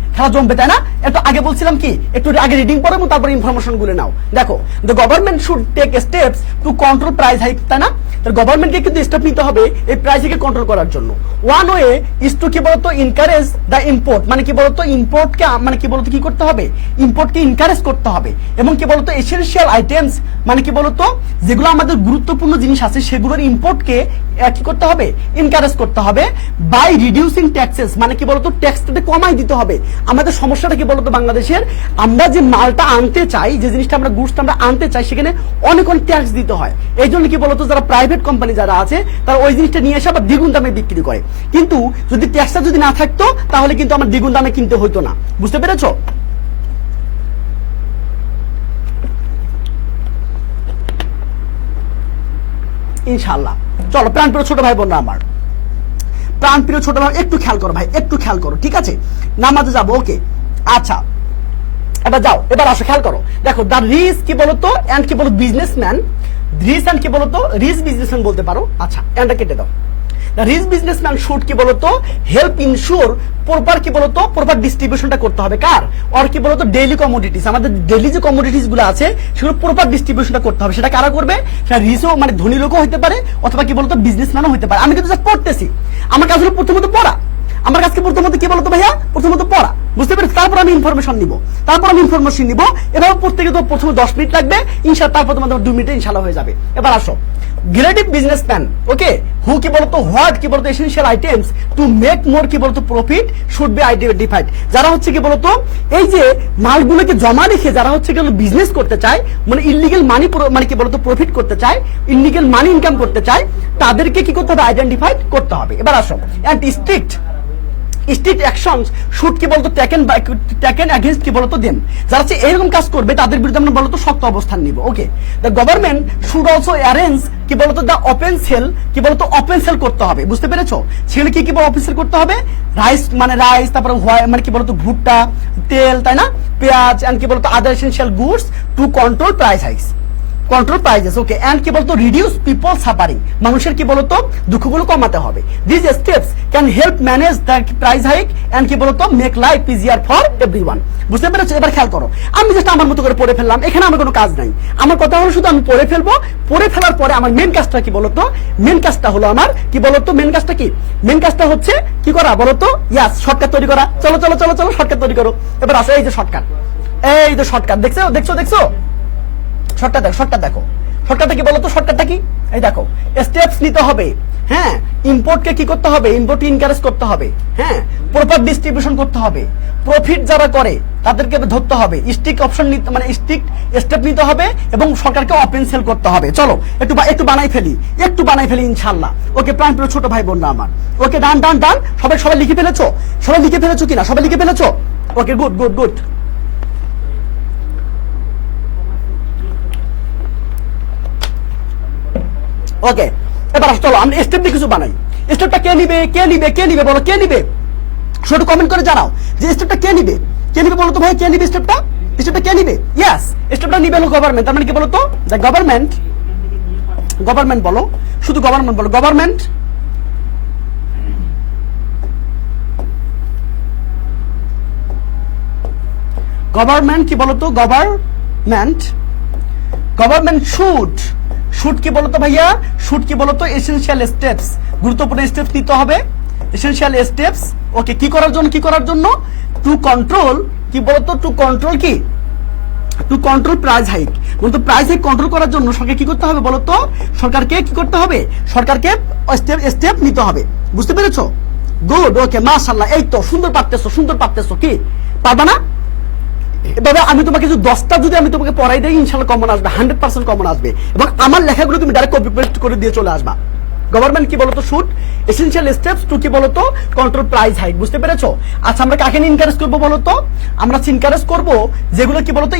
তাই না? একটু আগে বলছিলাম কি একটু আগে রিডিং পড়ো এবং তারপর ইনফরমেশন গুলো নাও। দেখো the government should take steps to control price hike, তাই না? গভর্নমেন্টকে কিন্তু স্টেপ নিতে হবে এই প্রাইসকে কন্ট্রোল করার জন্য। ওয়ান ওয়ে ইজ টু কি বলতো ইনকারেজ দ্য ইম্পোর্ট, মানে কি বলতো ইম্পোর্টকে মানে কি বলতো কি করতে হবে, ইম্পোর্টকে ইনকারেজ করতে হবে। এবং কি বলতো এসেনশিয়াল আইটেমস, মানে কি বলতো যেগুলো আমাদের গুরুত্বপূর্ণ জিনিস আছে সেগুলোর ইম্পোর্টকে কি করতে হবে, ইনকারেজ করতে হবে। বাই রিডিউসিং ট্যাক্সেস, মানে কি বলতো ট্যাক্সটা কমাই দিতে হবে। আমাদের সমস্যাটা কি বলতো বাংলাদেশের, আমরা যে মালটা আনতে চাই, যে জিনিসটা আমরা গুডসটা আমরা আনতে চাই, সেখানে অনেক ট্যাক্স দিতে হয়। এই জন্য কি বলতো যারা প্রাইভেট কোম্পানি যারা আছে তারা ওই জিনিসটা নিয়ে এসে আবার দ্বিগুণ দামে বিক্রি করে। কিন্তু যদি ট্যাক্সটা যদি না থাকতো তাহলে কিন্তু আমার দ্বিগুণ দামে কিনতে হতো না, বুঝতে পেরেছো? ইনশাআল্লাহ। চলো প্রাণপ্রিয় ছোট ভাই বোনরা আমার, প্রাণপ্রিয় ছোট ভাই একটু খেয়াল করো ভাই, একটু খেয়াল করো, ঠিক আছে? নামাজে যাবো, ওকে আচ্ছা এবার যাও, এবার আসো খেয়াল করো। দেখো দ্য রিচ কি বলতো এন্ড কি বলতো বিজনেসম্যান, রিচ এন্ড কি বলতো রিচ বিজনেসম্যান বলতে পারো। আচ্ছা এন্ডটা কেটে দাও। দ্য রিচ বিজনেসম্যান শুড কি বলতো হেল্প ইনশিওর প্রপার কি বলতো প্রপার ডিস্ট্রিবিউশনটা করতে হবে কার, আর কি বলতো ডেইলি কমোডিটিস, আমাদের ডেইলি যে কমোডিটিস গুলো আছে সেগুলো প্রপার ডিস্ট্রিবিউশনটা করতে হবে। সেটা কারা করবে? সেটা রিচও মানে ধনী লোকও হতে পারে অথবা কি বলতো বিজনেসম্যানও হতে পারে। আমি কিন্তু যা করতেছি, আমার কাজ হলো প্রথমত পড়া, আমার কাছে প্রথমত কি বলতো ভাইয়া, প্রথমত পড়া, বুঝতে পেরেছি? তারপর আমি ইনফরমেশন নিব, এভাবে প্রত্যেকে তো প্রথমে 10 মিনিট লাগবে ইনশাআল্লাহ, তারপর তোমাদের 2 মিনিটে ইনশাআল্লাহ হয়ে যাবে। এবার আসো ক্রিয়েটিভ বিজনেসম্যান, ওকে, হু কি বলতো, হোয়াট কি বলতো, essential items to make more কি বলতো প্রফিট শুড বি আইডেন্টিফাইড। যারা হচ্ছে কি বলতো এই যে মালগুলোকে জমা রেখে যারা হচ্ছে কি বিজনেস করতে চায়, মানে ইলিগেল মানি মানে কি বলতো প্রফিট করতে চায়, ইলিগেল মানি ইনকাম করতে চায়, তাদেরকে কি করতে হবে, আইডেন্টিফাইড করতে হবে। এবার আসো এন্ড স্ট্রিক্ট অ্যাকশনস শুড কি বলতো টেকেন এগেইনস্ট কি বলতো দেম। যারা হচ্ছে এরকম কাজ করবে তাদের বিরুদ্ধে আমরা বলতো শক্ত অবস্থান নিব। Okay, the government should also arrange কি বলতো দ্য ওপেন সেল কি বলতো ওপেন সেল করতে হবে। বুঝতে পেরেছো? সেগুলো কি ওপেন সেল করতে হবে, রাইস মানে রাইস, তারপরে মানে কি বলতো ভুট্টা, তেল, তাই না, পেঁয়াজ এন্ড কি বলতো other essential goods to control price hikes, control prices. Okay, and কি বলতো রিডিউস পিপল সাফারিং, মানুষের কি বলতো দুঃখগুলো কমাতে হবে। This steps can help manage the price hike and কি বলতো make life easier for everyone. বুঝতে পেরেছো? এবার খেয়াল করো, আমি জাস্ট আমার মতো করে পড়ে ফেললাম, এখানে আমার কোনো কাজ নাই। আমার কথা হলো শুধু আমি পড়ে ফেলবো, পড়ে ফেলার পরে আমার মেন কাজটা কি বলতো, মেন কাজটা হলো আমার কি বলতো, মেন কাজটা কি, মেন কাজটা হচ্ছে কি করা বলতো, ইয়াস শর্টকাট তৈরি করা। চলো চলো চলো চলো শর্টকাট তৈরি করো। এবার আসো এই যে শর্টকাট, এই যে শর্টকাট, দেখছো দেখছো দেখছো শর্টকাট দেখো, শর্টকাট দেখো, শর্টকাটটা কি বলতো, শর্টকাটটা কি, এই দেখো স্টেপস নিতে হবে। হ্যাঁ, ইম্পোর্টকে কি করতে হবে, ইম্পোর্ট ইনকারেজ করতে হবে। হ্যাঁ, প্রপার ডিস্ট্রিবিউশন করতে হবে, প্রফিট যারা করে তাদেরকে ধরতে হবে, স্ট্রিক্ট অপশন নিতে মানে স্ট্রিক্ট স্টেপ নিতে হবে এবং সরকারকে ওপেন সেল করতে হবে। চলো একটু বানাই ফেলি ইনশাআল্লাহ। ওকে প্রাণপ্রিয় ছোট ভাই বোনরা আমার, ওকে ডান ডান ডান, সবাই লিখে ফেলেছো, কিনা সবাই লিখে ফেলেছো? Okay good good good. Okay, এবার চলো আমরা স্টেপ দিয়ে কিছু বানাই। স্টেপটা কে নিবে বলো, কে নিবে? শুধু কমেন্ট করে জানাও যে স্টেপটা কে নিবে বলো তো ভাই, কে নিবে স্টেপটা কে নিবে? ইয়েস, স্টেপটা নিবে হলো গভর্নমেন্ট। তার মানে কি বলো তো, দ্য গভর্নমেন্ট বলো, শুধু গভর্নমেন্ট বলো, গভর্নমেন্ট কি বলতো, গভর্নমেন্ট শুড কি বলতো ভাইয়া, শুড কি বলতো এসেনশিয়াল স্টেপস, গুরুত্বপূর্ণ স্টেপস নিতে হবে, এসেনশিয়াল স্টেপস। ওকে, কি করার জন্য, টু কন্ট্রোল কি বলতো, টু কন্ট্রোল প্রাইস হাইক। বলতো প্রাইস হাইক কন্ট্রোল করার জন্য সরকার কি করতে হবে বলতো, সরকারকে কি করতে হবে, সরকারকে স্টেপ নিতে হবে। বুঝতে পেরেছো? গুড, ওকে মাশাআল্লাহ, এই তো সুন্দর পারতেছো। কি পারবা না? এভাবে আমি তোমাকে যদি 10টা যদি আমি তোমাকে পড়াই দেই ইনশাআল্লাহ কমন আসবে, 100% কমন আসবে এবং আমার লেখাগুলো তুমি ডাইরেক্ট কপি পেস্ট করে দিয়ে চলে আসবা। গভর্নমেন্ট কি বলতো শুড এসেনশিয়াল স্টেপস টু কি বলতো কন্ট্রোল প্রাইস হাইক। বুঝতে পেরেছো? আচ্ছা আমরা কাকে ইনকারেজ করব বলতো, আমরা ইনকারেজ করব যেগুলো কি বলতো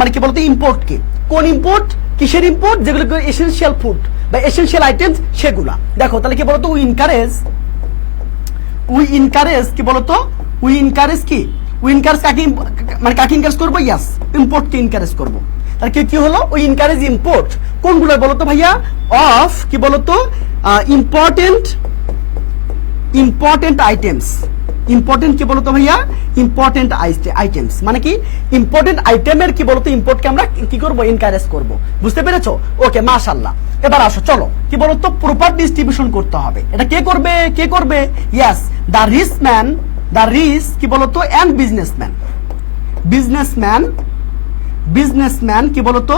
মানে কি বলতো ইম্পোর্ট কে, কোন ইম্পোর্ট, কিসের ইম্পোর্ট, যেগুলো এসেনশিয়াল ফুড বা এসেনশিয়াল আইটেমস সেগুলা। দেখো তাহলে কি বলতো উই ইনকারেজ কি বলতো, উই ইনকারেজ কাকে মানে কাকে ইনকারেজ করবো, ইয়াস ইম্পোর্ট কে ইনকারেজ করবো। তাহলে কি হলো, ওই ইনকারেজ ইম্পোর্ট কোনগুলো বলতো ভাইয়া, অফ কি বলতো ইম্পর্টেন্ট আইটেমস, ইম্পর্টেন্ট কি বলতো ভাইয়া, ইম্পর্টেন্ট আইটেমস মানে কি ইম্পর্টেন্ট আইটেমের কি বলতো ইম্পোর্টকে আমরা কি করবো, এনকারেজ করব। বুঝতে পেরেছো? ওকে মাশাআল্লাহ। এবার আসো চলো কি বলতো প্রপার ডিস্ট্রিবিউশন করতে হবে। এটা কে করবে, ইয়েস দ্য রিচ কি বলতো এন্ড বিজনেসম্যান কি বলতো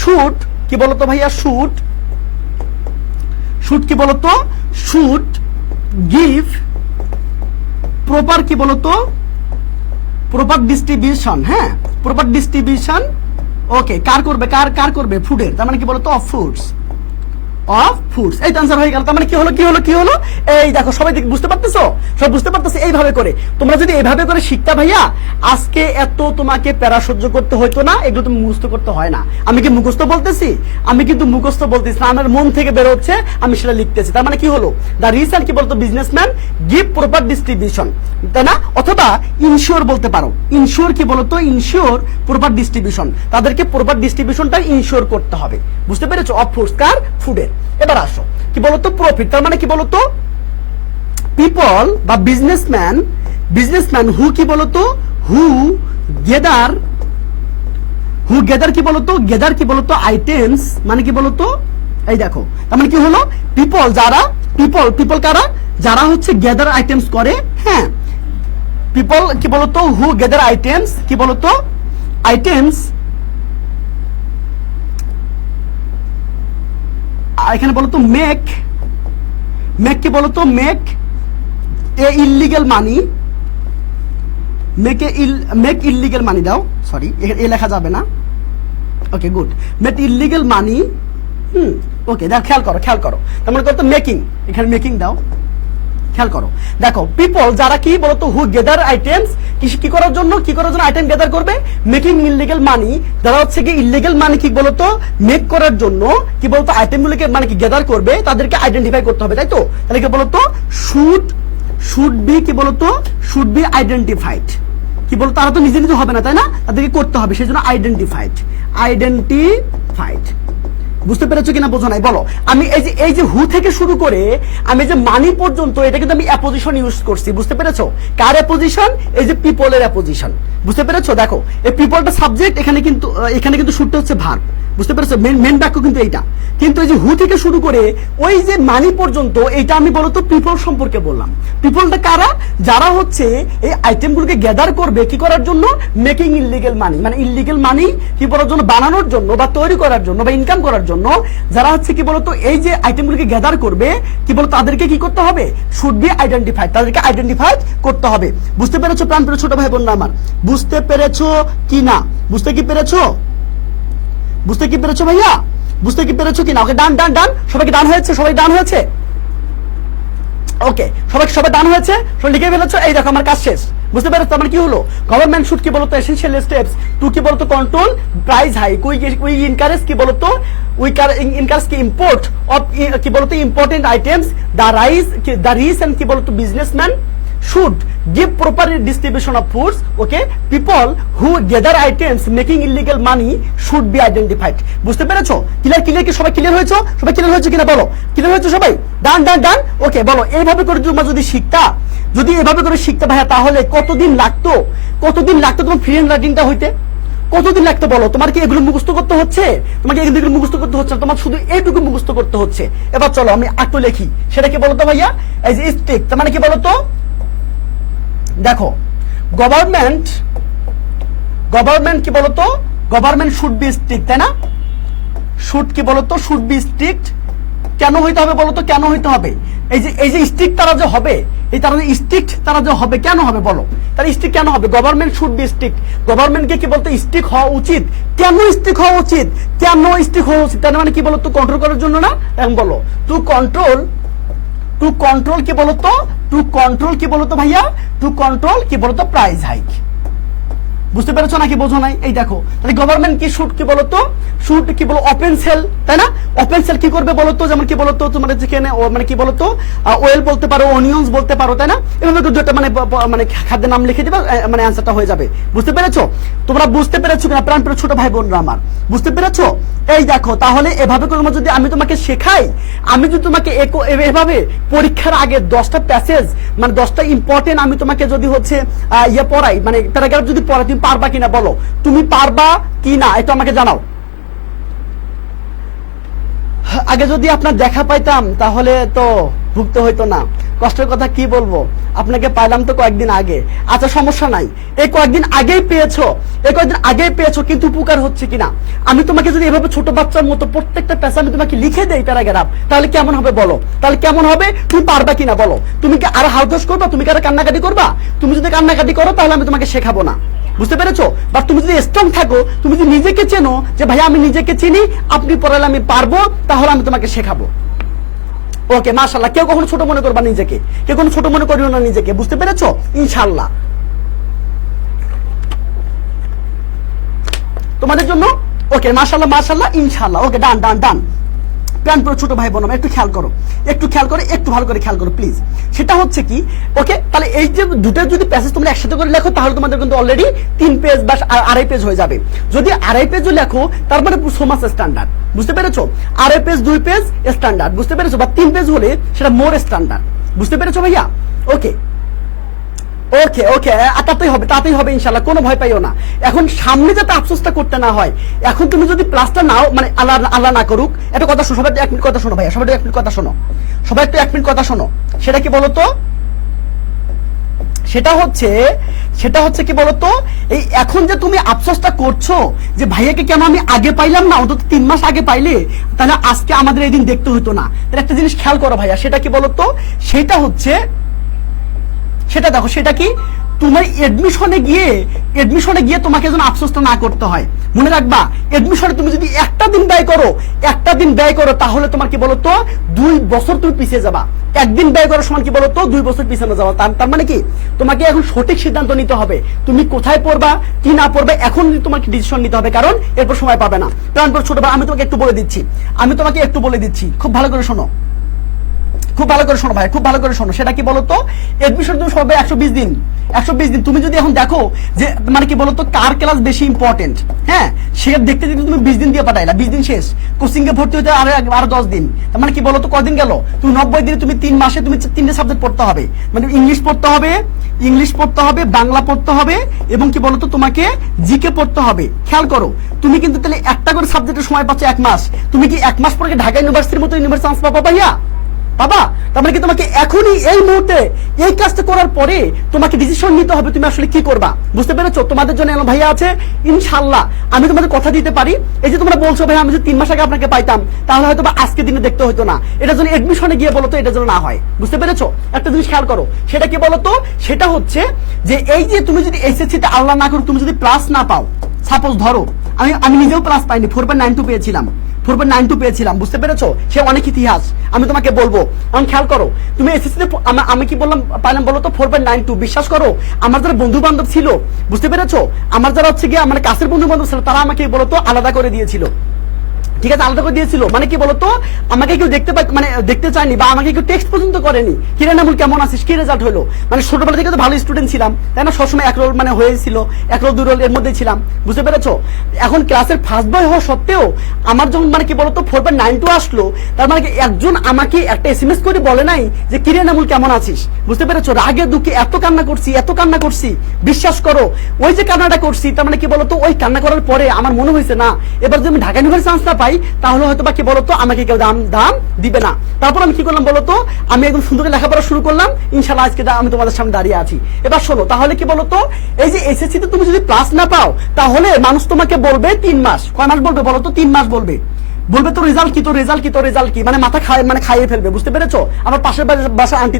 শুড কি বলতো ভাইয়া, শুড কি বলতো, শুড গিভ প্রপার কি বলতো, প্রপার ডিস্ট্রিবিউশন। হ্যাঁ, প্রপার ডিস্ট্রিবিউশন। ওকে, কার করবে, ফুডের। তার মানে কি বলতো অফ ফুডস। এই আনসার হয়ে গেল। তার মানে কি হলো, এই দেখো সবাই বুঝতে পারতেছো, এইভাবে করে তোমরা যদি এইভাবে করে শিখতা ভাইয়া, আজকে এত তোমাকে প্যারা সহ্য করতে হইতো না, এগুলো তুমি মুখস্থ করতে হয় না। আমি কি মুখস্থ বলতেছি? আমি কিন্তু মুখস্থ বলতেছি না, আমার মন থেকে বের হচ্ছে, আমি সেটা লিখতেছি। তার মানে কি হলো, দ্য রিচ কি বলতো বিজনেসম্যান গিভ প্রপার ডিস্ট্রিবিউশন, তাই না? অথবা ইনশিওর বলতে পারো, ইনশিওর কি বলতো, ইনশিওর প্রপার ডিস্ট্রিবিউশন, তাদেরকে প্রপার ডিস্ট্রিবিউশনটা ইনশিওর করতে হবে। বুঝতে পেরেছো? অফ ফুডস, কার, ফুডের। এবার আসো কি বলতো প্রফিট, তার মানে কি বলতো পিপল বা বিজনেসম্যান হু কি বলতো, হু গেদার কি বলতো আইটেমস মানে কি বলতো, এই দেখো তার মানে কি হলো পিপল কারা, যারা হচ্ছে গেদার আইটেমস করে। হ্যাঁ, পিপল কি বলতো হু গেদার আইটেমস, কি বলতো আইটেমস, এখানে বলতো মেক কি বলতো make a illegal money, make illegal money দাও, সরি এ লেখা যাবে না, okay good, make illegal money, okay দেখো খেয়াল করো তার মানে কত মেকিং, এখানে মেকিং দাও, খেয়াল করো দেখো পিপল যারা কি বলতো হু গেদার আইটেমস, কি করার জন্য আইটেম গেদার করবে, মেকিং ইললিগাল মানি, যারা হচ্ছে কি ইললিগাল মানি কি বলতো মেক করার জন্য কি বলতো আইটেমগুলোকে মানে কি গেদার করবে, তাদেরকে আইডেন্টিফাই করতে হবে, তাই তো? তাহলে কি বলতো শুড বি কি বলতো শুড বি আইডেন্টিফাইড, কি বলতো তারা তো নিজে হবে না তাই না, তাদেরকে করতে হবে, সেই জন্য আইডেন্টিফাইড। বুঝতে পেরেছো কিনা বোঝো নাই বলো? আমি এই যে হু থেকে শুরু করে আমি যে মানি পর্যন্ত এটা কিন্তু আমি অ্যাপোজিশন ইউজ করছি, বুঝতে পেরেছো? কার অ্যাপোজিশন? এই যে পিপলের অ্যাপোজিশন, বুঝতে পেরেছো? দেখো এই পিপলটা সাবজেক্ট, এখানে কিন্তু শুটটা হচ্ছে ভার্ব, বুঝতে পেরেছো? মেন বাক্য কিন্তু এইটা, কিন্তু এই যে হু থেকে শুরু করে ওই যে মানি পর্যন্ত এটা আমি বলতো পিপল সম্পর্কে বললাম। পিপলটা কারা? যারা হচ্ছে এই আইটেমগুলোকে গ্যাদার করবে কি করার জন্য, মেকিং ইললিগাল মানি, মানে ইললিগাল মানি কি করার জন্য, বানানোর জন্য বা তৈরি করার জন্য বা ইনকাম করার জন্য, যারা হচ্ছে কি বলতো এই যে আইটেমগুলোকে গ্যাদার করবে কি বলতো তাদেরকে কি করতে হবে, শুড বি আইডেন্টিফাইড, তাদেরকে আইডেন্টিফাই করতে হবে। বুঝতে পেরেছো প্রাণপ্রিয় ছোট ভাই বোনরা আমার? বুঝতে পেরেছো কি না? বুঝতে কি পেরেছো ভাইয়া? বুঝতে কি পেরেছো কিনা? ওকে ডান, সবাইকে ডান হয়েছে, সবাই ডান হয়েছে, ওকে সবাই ডান হয়েছে, সবাই লিখে ফেলেছো। এই দেখো আমার কাজ শেষ, বুঝতে পেরেছো? আমার কি হলো, গভর্নমেন্ট শুড কি বলতো এসেনশিয়াল স্টেপস টু কি বলতো control price hike, we encourage কি বলতো ইনকারেজ কি ইম্পোর্ট অফ কি বলতো ইম্পর্টেন্ট আইটেমস, দ্য রিসেন্ট কি বলতো businessman should give proper distribution of foods, okay, people who gather items making illegal money should be identified। বুঝতে পেরেছো? ক্লিয়ার কি সবাই ক্লিয়ার হয়েছো? সবাই ক্লিয়ার হয়েছে কিনা বলো? ক্লিয়ার হয়েছে সবাই? ডান, ওকে বলো। এইভাবে করে তোমরা যদি এভাবে করে শিখতে ভাইয়া, তাহলে কতদিন লাগতো তোমার ফ্রি হ্যান্ড রাইটিংটা হইতে? কতদিন লাগতো বলো? তোমার কি এগুলো মুখস্থ করতে হচ্ছে? তোমাকে এগুলো মুখস্থ করতে হচ্ছে, তোমার শুধু এইটুকু মুখস্থ করতে হচ্ছে। এবার চলো আমি একটু লিখি, সেটা কি বলতো ভাইয়া? এই যে স্ট্রিক্ট তার মানে কি বলতো, দেখো গভর্নমেন্ট কি বলতো, গভর্নমেন্ট শুড বি স্ট্রিক্ট, তাই না? শুড কি বলতো, শুড বি স্ট্রিক্ট। কেন হইতে হবে বলতো, কেন হইতে হবে? এই যে স্ট্রিক্ট তারা যে হবে, কেন হবে বলো? তারা স্ট্রিক্ট কেন হবে? গভর্নমেন্ট শুড বি স্ট্রিক্ট, গভর্নমেন্টকে কি বলতো স্ট্রিক্ট হওয়া উচিত। কেন স্ট্রিক্ট হওয়া উচিত? তার মানে কি বলতো কন্ট্রোল করার জন্য না? এখন বলো টু কন্ট্রোল কি বলতো, ভাইয়া, টু কন্ট্রোল কি বলতো প্রাইস হাইক। বুঝতে পেরেছো নাকি বোঝো নাই? এই দেখো তাহলে গভর্নমেন্ট কি শুড কি বলতো, শুড কি বলো ওপেন সেল, তাই না? ওপেন সেল কি করবে বলতো, যেমন কি বলতো তোমার যেখানে মানে কি বলতো ওয়েল বলতে পারো, অনিয়ন্স বলতে পারো, তাই না? এভাবে দুটো মানে খাদ্যের নাম লিখে দিবা, মানে অ্যান্সারটা হয়ে যাবে। বুঝতে পেরেছো? তোমরা বুঝতে পেরেছো কিনা প্রাণপ্রিয় ছোট ভাই বোনরা আমার? বুঝতে পেরেছো? এই দেখো তাহলে এভাবে করে যদি আমি তোমাকে শেখাই, আমি যদি তোমাকে এভাবে পরীক্ষার আগে 10টা প্যাসেজ মানে 10টা ইম্পর্টেন্ট আমি তোমাকে যদি হচ্ছে পড়াই, মানে প্যারাগ্রাফ যদি পড়াই, তুমি পারবা কিনা বলো? তুমি পারবা কিনা এটা আমাকে জানাও। আগে যদি আপনার দেখা পাইতাম তাহলে তো ভুগতে হইতো না। কষ্টের কথা কি বলবো, আপনাকে পাইলাম তো কয়েকদিন আগে। আচ্ছা সমস্যা নাই, এই কয়েকদিন আগেই পেয়েছো, কিন্তু উপকার হচ্ছে কিনা? আমি তোমাকে যদি এভাবে ছোট বাচ্চার মতো প্রত্যেকটা পেশা আমি তোমাকে লিখে দেই প্যারাগ্রাফ, তাহলে কেমন হবে বলো? তুমি পারবা কিনা বলো? তুমি কি আর হাউদোস করবা? তুমি কি আর কান্নাকাটি করবা? তুমি যদি কান্নাকাটি করো তাহলে আমি তোমাকে শেখাবো না। বুঝতে পেরেছো? বা তুমি যদি স্ট্রং থাকো, তুমি যদি নিজেকে চেনো যে ভাইয়া আমি নিজেকে চিনি, আপনি পড়ালে আমি পারবো, তাহলে আমি তোমাকে শেখাবো। ওকে মাশাআল্লাহ। কেউ কখনো ছোট মনে করবা নিজেকে, কেউ কোনো ছোট মনে করিও না নিজেকে। বুঝতে পেরেছো? ইনশাআল্লাহ তোমাদের জন্য। ওকে মাশাআল্লাহ ইনশাআল্লাহ। ওকে ডান। প্রাণপ্রিয় ছোট ভাই বোন একটু খেয়াল করো, একটু ভালো করে খেয়াল করো প্লিজ। সেটা হচ্ছে কি, ওকে তাহলে এই যে দুটো যদি প্যাসেজ তোমরা একসাথে করে লেখো, তাহলে তোমাদের কিন্তু অলরেডি 3 পেজ বা 2.5 পেজ হয়ে যাবে। যদি 2.5 পেজও লেখো তারপরে সমাজ স্ট্যান্ডার্ড। বুঝতে পেরেছো? 2.5 পেজ 2 পেজ স্ট্যান্ডার্ড। বুঝতে পেরেছো? বা 3 পেজ হলে সেটা মোর স্ট্যান্ডার্ড। বুঝতে পেরেছো ভাইয়া? ওকে তাতেই হবে ইনশাআল্লাহ, কোনো ভয় পাইও না। এখন সামনে যাতে আফসোসটা করতে না হয়, এখন তুমি যদি প্লাসটা নাও, মানে আল্লাহ না করুক, একটা কথা শোনো, সবাই 1 মিনিট কথা শোনো ভাইয়া, সবাই একটু 1 মিনিট কথা শোনো। সেটা কি বলতো, সেটা হচ্ছে কি বলতো, এই এখন যে তুমি আফসোসটা করছো যে ভাইয়াকে কেন আমি আগে পাইলাম না, অন্তত 3 মাস আগে পাইলে তাহলে আজকে আমাদের এই দিন দেখতে হতো না। তাহলে একটা জিনিস খেয়াল করো ভাইয়া, সেটা কি বলতো, সেটা দেখো সেটা কি, তোমার এডমিশনে গিয়ে তোমাকে যেন আফসোসটা না করতে হয়। মনে রাখবা, এডমিশনে তুমি যদি একটা দিন ব্যয় করো তাহলে তোমার কি বলতো 2 বছর তুমি পিছিয়ে যাবা। একদিন ব্যয় করার সমান কি বলতো 2 বছর পিছনে যাওয়া। তার মানে কি, তোমাকে এখন সঠিক সিদ্ধান্ত নিতে হবে, তুমি কোথায় পড়বা কি না পড়বে, এখন তোমাকে ডিসিশন নিতে হবে, কারণ এরপর সময় পাবে না। তারপর ছোট ভাই, আমি তোমাকে একটু বলে দিচ্ছি, খুব ভালো করে শোনো ভাই, খুব ভালো করে শোনো। সেটা কি বলতো, এডমিশন তুমি সবাই 120 দিন। তুমি যদি এখন দেখো যে মানে কি বলতো কার ক্লাস বেশি ইম্পর্টেন্ট, হ্যাঁ, সে দেখতে তুমি 20 দিন দিয়ে পাঠাইলা, 20 দিন শেষ, কোচিং এ ভর্তি হতে আরো 10 দিন। তার মানে কি বলতো কদিন গেল, তুমি 90 দিনে তুমি 3 মাসে তুমি 3টে সাবজেক্ট পড়তে হবে, মানে ইংলিশ পড়তে হবে, বাংলা পড়তে হবে, এবং কি বলতো তোমাকে জিকে পড়তে হবে। খেয়াল করো, তুমি কিন্তু তাহলে একটা করে সাবজেক্টের সময় পাচ্ছ 1 মাস। তুমি কি 1 মাস পরে ঢাকা ইউনিভার্সিটির মতো ইউনিভার্সিটি চান্স পাবা ভাইয়া? বাবা, তার মানে কি তোমাকে এখনই এই মুহূর্তে এই কাজটা করার পরে তোমাকে ডিসিশন নিতে হবে তুমি আসলে কি করবা। বুঝতে পেরেছো? তোমাদের জন্য এমন ভাইয়া আছে ইনশাআল্লাহ। আমি তোমাদের কথা দিতে পারি, এই যে তোমরা বলছো ভাই আমি যদি 3 মাস আগে আপনাকে পাইতাম তাহলে হয়তো বা আজকে দিনে দেখতে হতো না, এটা যেন এডমিশনে গিয়ে বলতো এটা যেন না হয়। বুঝতে পেরেছো? একটা জিনিস খেয়াল করো, সেটা কি বলতো, সেটা হচ্ছে যে এই যে তুমি যদি এসএসসি তে আল্লাহ না করো তুমি যদি প্লাস না পাও, সাপোজ ধরো আমি নিজেও প্লাস পাইনি, 4.92 পেয়েছিলাম, 4.92 পেয়েছিলাম। বুঝতে পেরেছো? সে অনেক ইতিহাস, আমি তোমাকে বলবো। এখন খেয়াল করো, তুমি এসএসসিতে আমি কি বললাম পাইলাম বলো তো 4.92। বিশ্বাস করো, আমার যারা বন্ধু বান্ধব ছিল, বুঝতে পেরেছো, আমার যারা হচ্ছে গিয়ে আমার কাছের বন্ধু বান্ধব ছিল, তারা আমাকে বলতো আলাদা করে দিয়েছিল। ঠিক আছে, আলাদা করে দিয়েছিল, মানে কি বলতো আমাকে কেউ দেখতে চায়নি, বা আমাকে কেউ টেক্সট পর্যন্ত করেনি, কিরে নামুল কেমন আছিস, কি রেজাল্ট হলো। মানে ছোটবেলা থেকে তো ভালো স্টুডেন্ট ছিলাম, তাই না, সবসময় 1 রোল মানে হয়েছিল, 1 রোল 2 রোল এর মধ্যেই ছিলাম। বুঝতে পেরেছো? এখন ক্লাসের ফার্স্ট বয় হওয়া সত্ত্বেও আমার যখন মানে কি বলতো 4.92 আসলো, তার মানে একজন আমাকে একটা এসএমএস করে বলে নাই যে কিরে নামুল কেমন আছিস। বুঝতে পেরেছো? রাগে দুঃখে এত কান্না করছি, বিশ্বাস করো, ওই যে কান্নাটা করছি, তার মানে কি বলতো ওই কান্না করার পরে আমার মনে হয়েছে না, এবার যদি আমি ঢাকা ইউনিভার্সিটি চান্স না পাই তাহলে হয়তো বা কি বলতো আমাকে কেউ দাম দিবে না। তারপর আমি কি করলাম বলতো, আমি একদম সুন্দর লেখাপড়া শুরু করলাম, ইনশাআল্লাহ আজকে আমি তোমাদের সামনে দাঁড়িয়ে আছি। এবার শোনো, তাহলে কি বলতো, এই যে এসএসসি তে তুমি যদি প্লাস না পাও তাহলে মানুষ তোমাকে বলবে 3 মাস, কয় মাস বলবে বলতো, 3 মাস বলবে তো রেজাল্ট কি, মানে মাথা খাইয়ে ফেলবে। বুঝতে পেরেছো? আমার পাশের বাসা আন্টি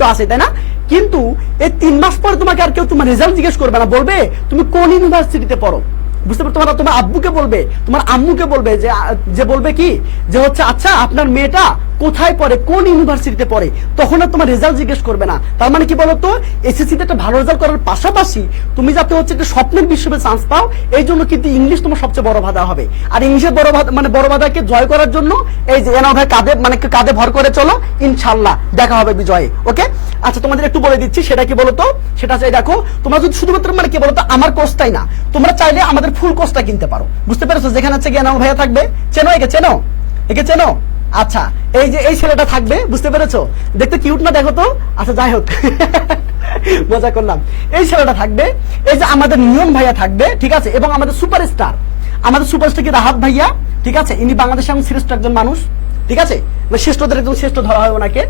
তো আছে, তাই না? কিন্তু এই 3 মাস পরে তোমাকে আর কেউ তোমার রেজাল্ট জিজ্ঞেস করবে না, বলবে তুমি কোন ইউনিভার্সিটিতে পড়ো। বুঝতে পারো? তোমার আব্বুকে বলবে, তোমার আম্মুকে বলবে, যে বলবে কি যে হচ্ছে আচ্ছা আপনার মেয়েটা কোথায় পড়ে, কোন ইউনিভার্সিটিতে পড়ে, তখন আর তোমার রেজাল্ট জিজ্ঞেস করবে না। তার মানে কি বলতো, এসএসসিতে একটা ভালো রেজাল্ট করার পাশাপাশি তুমি যাতে হচ্ছে একটা স্বপ্নের বিশ্ববিদ্যালয়ে চান্স পাও, এই জন্য কিন্তু ইংলিশ তোমার সবচেয়ে বড় বাধা হবে। আর ইংলিশের বড় বাধাকে জয় করার জন্য এই যে এনার ভাই কাঁধে ভর করে চলো, ইনশাআল্লাহ দেখা হবে বিজয়ে। ওকে, আচ্ছা তোমাদের একটু বলে দিচ্ছি, সেটা কি বলতো, সেটা চাই দেখো, তোমরা যদি শুধুমাত্র মানে কি বলতো আমার কোর্সটাই না, তোমরা চাইলে আমাদের ফুল কোর্সটা কিনতে পারো। বুঝতে পেরেছো? যেখানে হচ্ছে এনার ভাইয়া থাকবে, একে চেনো? আচ্ছা, এই যে এই ছেলেটা থাকবে, বুঝতে পেরেছো, দেখতে কিউট না, দেখো তো, আচ্ছা যাই হোক মজা করলাম। এই ছেলেটা থাকবে, এই যে আমাদের নিয়ম ভাইয়া থাকবে, ঠিক আছে, এবং আমাদের সুপারস্টার কি রাহাত ভাইয়া, ঠিক আছে, ইনি বাংলাদেশের শ্রেষ্ঠ একজন মানুষ, ঠিক আছে, শ্রেষ্ঠদের একজন শ্রেষ্ঠ ধরা হয় ওনাকে,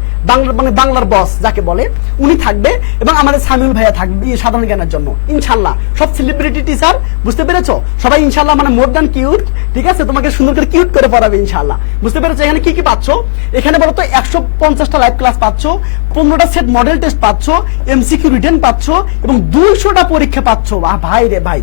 বাংলার বস যাকে বলে, উনি থাকবে, এবং আমাদের সামিউল ভাইয়া থাকবে সাধারণ জ্ঞানের জন্য, ইনশাআল্লাহ। সব সেলিব্রিটি টিচার, বুঝতে পেরেছো, সবাই ইনশাআল্লাহ মানে মোর দ্যান কিউট, ঠিক আছে, তোমাকে সুন্দর করে কিউট করে পড়াবে ইনশাআল্লাহ। বুঝতে পেরেছো? এখানে কি পাচ্ছ, এখানে বলতো 150টা লাইভ ক্লাস পাচ্ছ, 15টা সেট মডেল টেস্ট পাচ্ছ, এমসিকিউ রিটেন পাচ্ছ, এবং 200টা পরীক্ষা পাচ্ছ। ভাই রে ভাই,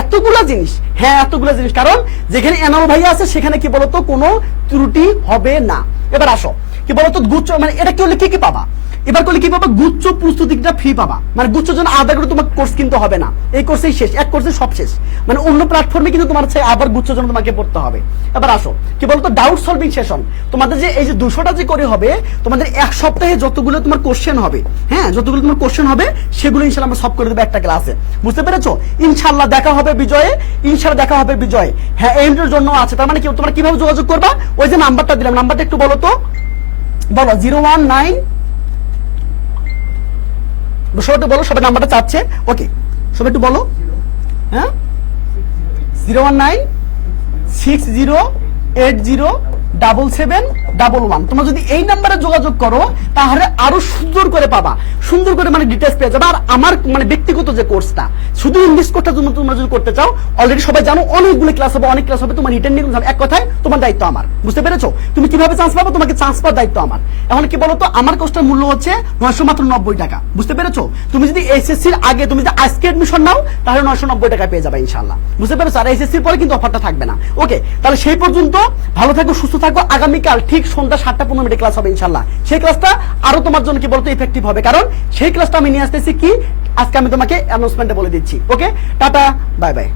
এতগুলা জিনিস, হ্যাঁ এতগুলা জিনিস, কারণ যেখানে এনাল ভাইয়া আছে সেখানে কি বলতো কোনো ত্রুটি হবে না। এবার আসো, কি বলতো গুচ্ছ, মানে এটা কি হলে কি পাবা, এবার করলে কি পাবা, গুচ্ছ প্রস্তুতিটা ফ্রি পাবা, মানে গুচ্ছ জন্য আলাদা করে তোমাকে কোর্স কিনতে হবে না, এই কোর্সেই শেষ, এক কোর্সে সব শেষ, মানে অন্য প্ল্যাটফর্মে কিন্তু তোমার চাই আবার গুচ্ছ জন্য তোমাকে পড়তে হবে। এবার আসো, কি বলতো ডাউট সলভিং সেশন, তোমাদের যে এই যে 200টা যে করে হবে, তোমাদের 1 সপ্তাহে যতগুলো তোমার কোশ্চেন হবে, হ্যাঁ যতগুলো তোমার কোশ্চেন হবে সেগুলো ইনশাআল্লাহ আমরা সলভ করে দেবো একটা ক্লাসে। বুঝতে পেরেছো? ইনশাআল্লাহ দেখা হবে বিজয়ে, হ্যাঁ এর জন্য আছে। তার মানে কি তোমরা কিভাবে যোগাযোগ করবা, ওই যে নাম্বারটা দিলাম, নাম্বারটা একটু বলো তো, বলো 019, সবাই বলো, সবাই নাম্বারটা চাচ্ছে, ওকে সবাই একটু বলো, হ্যাঁ 01960807777 11 তোমরা যদি এই নাম্বারে যোগাযোগ করো তাহলে আরো সুন্দর করে পাবা, সুন্দর করে মানে ডিটেইলস পেয়ে যাবে। আর আমার মানে ব্যক্তিগত যে কোর্সটা, শুধু ইংলিশ কোর্সটা তোমরা যদি করতে চাও, অলরেডি সবাই জানো অনেকগুলো ক্লাস হবে, অনেক ক্লাস হবে, তোমার রিটেন নিয়ে এক কথায় তোমার দায়িত্ব আমার, বুঝতে পেরেছো? তুমি কিভাবে চান্স পাবো, তোমাকে চান্স পাওয়ার দায়িত্ব আমার। এখন কি বলতো, আমার কোর্সটার মূল্য হচ্ছে 990 টাকা, বুঝতে পেরেছো? তুমি যদি এসএসসির আগে তুমি যদি আজকে এডমিশন নাও তাহলে 990 টাকা পেয়ে যাবে ইনশাআল্লাহ, বুঝতে পেরেছো? আর এসএসসির পরে কিন্তু অফারটা থাকবে না। ওকে, তাহলে সেই পর্যন্ত ভালো থাকো, সুস্থ থাকো। আগামীকাল ঠিক সন্ধ্যা 7:15 ক্লাস হবে ইনশাআল্লাহ। সেই ক্লাসটা আরো তোমার জন্য কি বলতো ইফেক্টিভ হবে, কারণ সেই ক্লাসটা আমি নিয়ে আসতেছি কি আজকে আমি তোমাকে অ্যানাউন্সমেন্টে বলে দিচ্ছি। ওকে, টাটা, বাই বাই।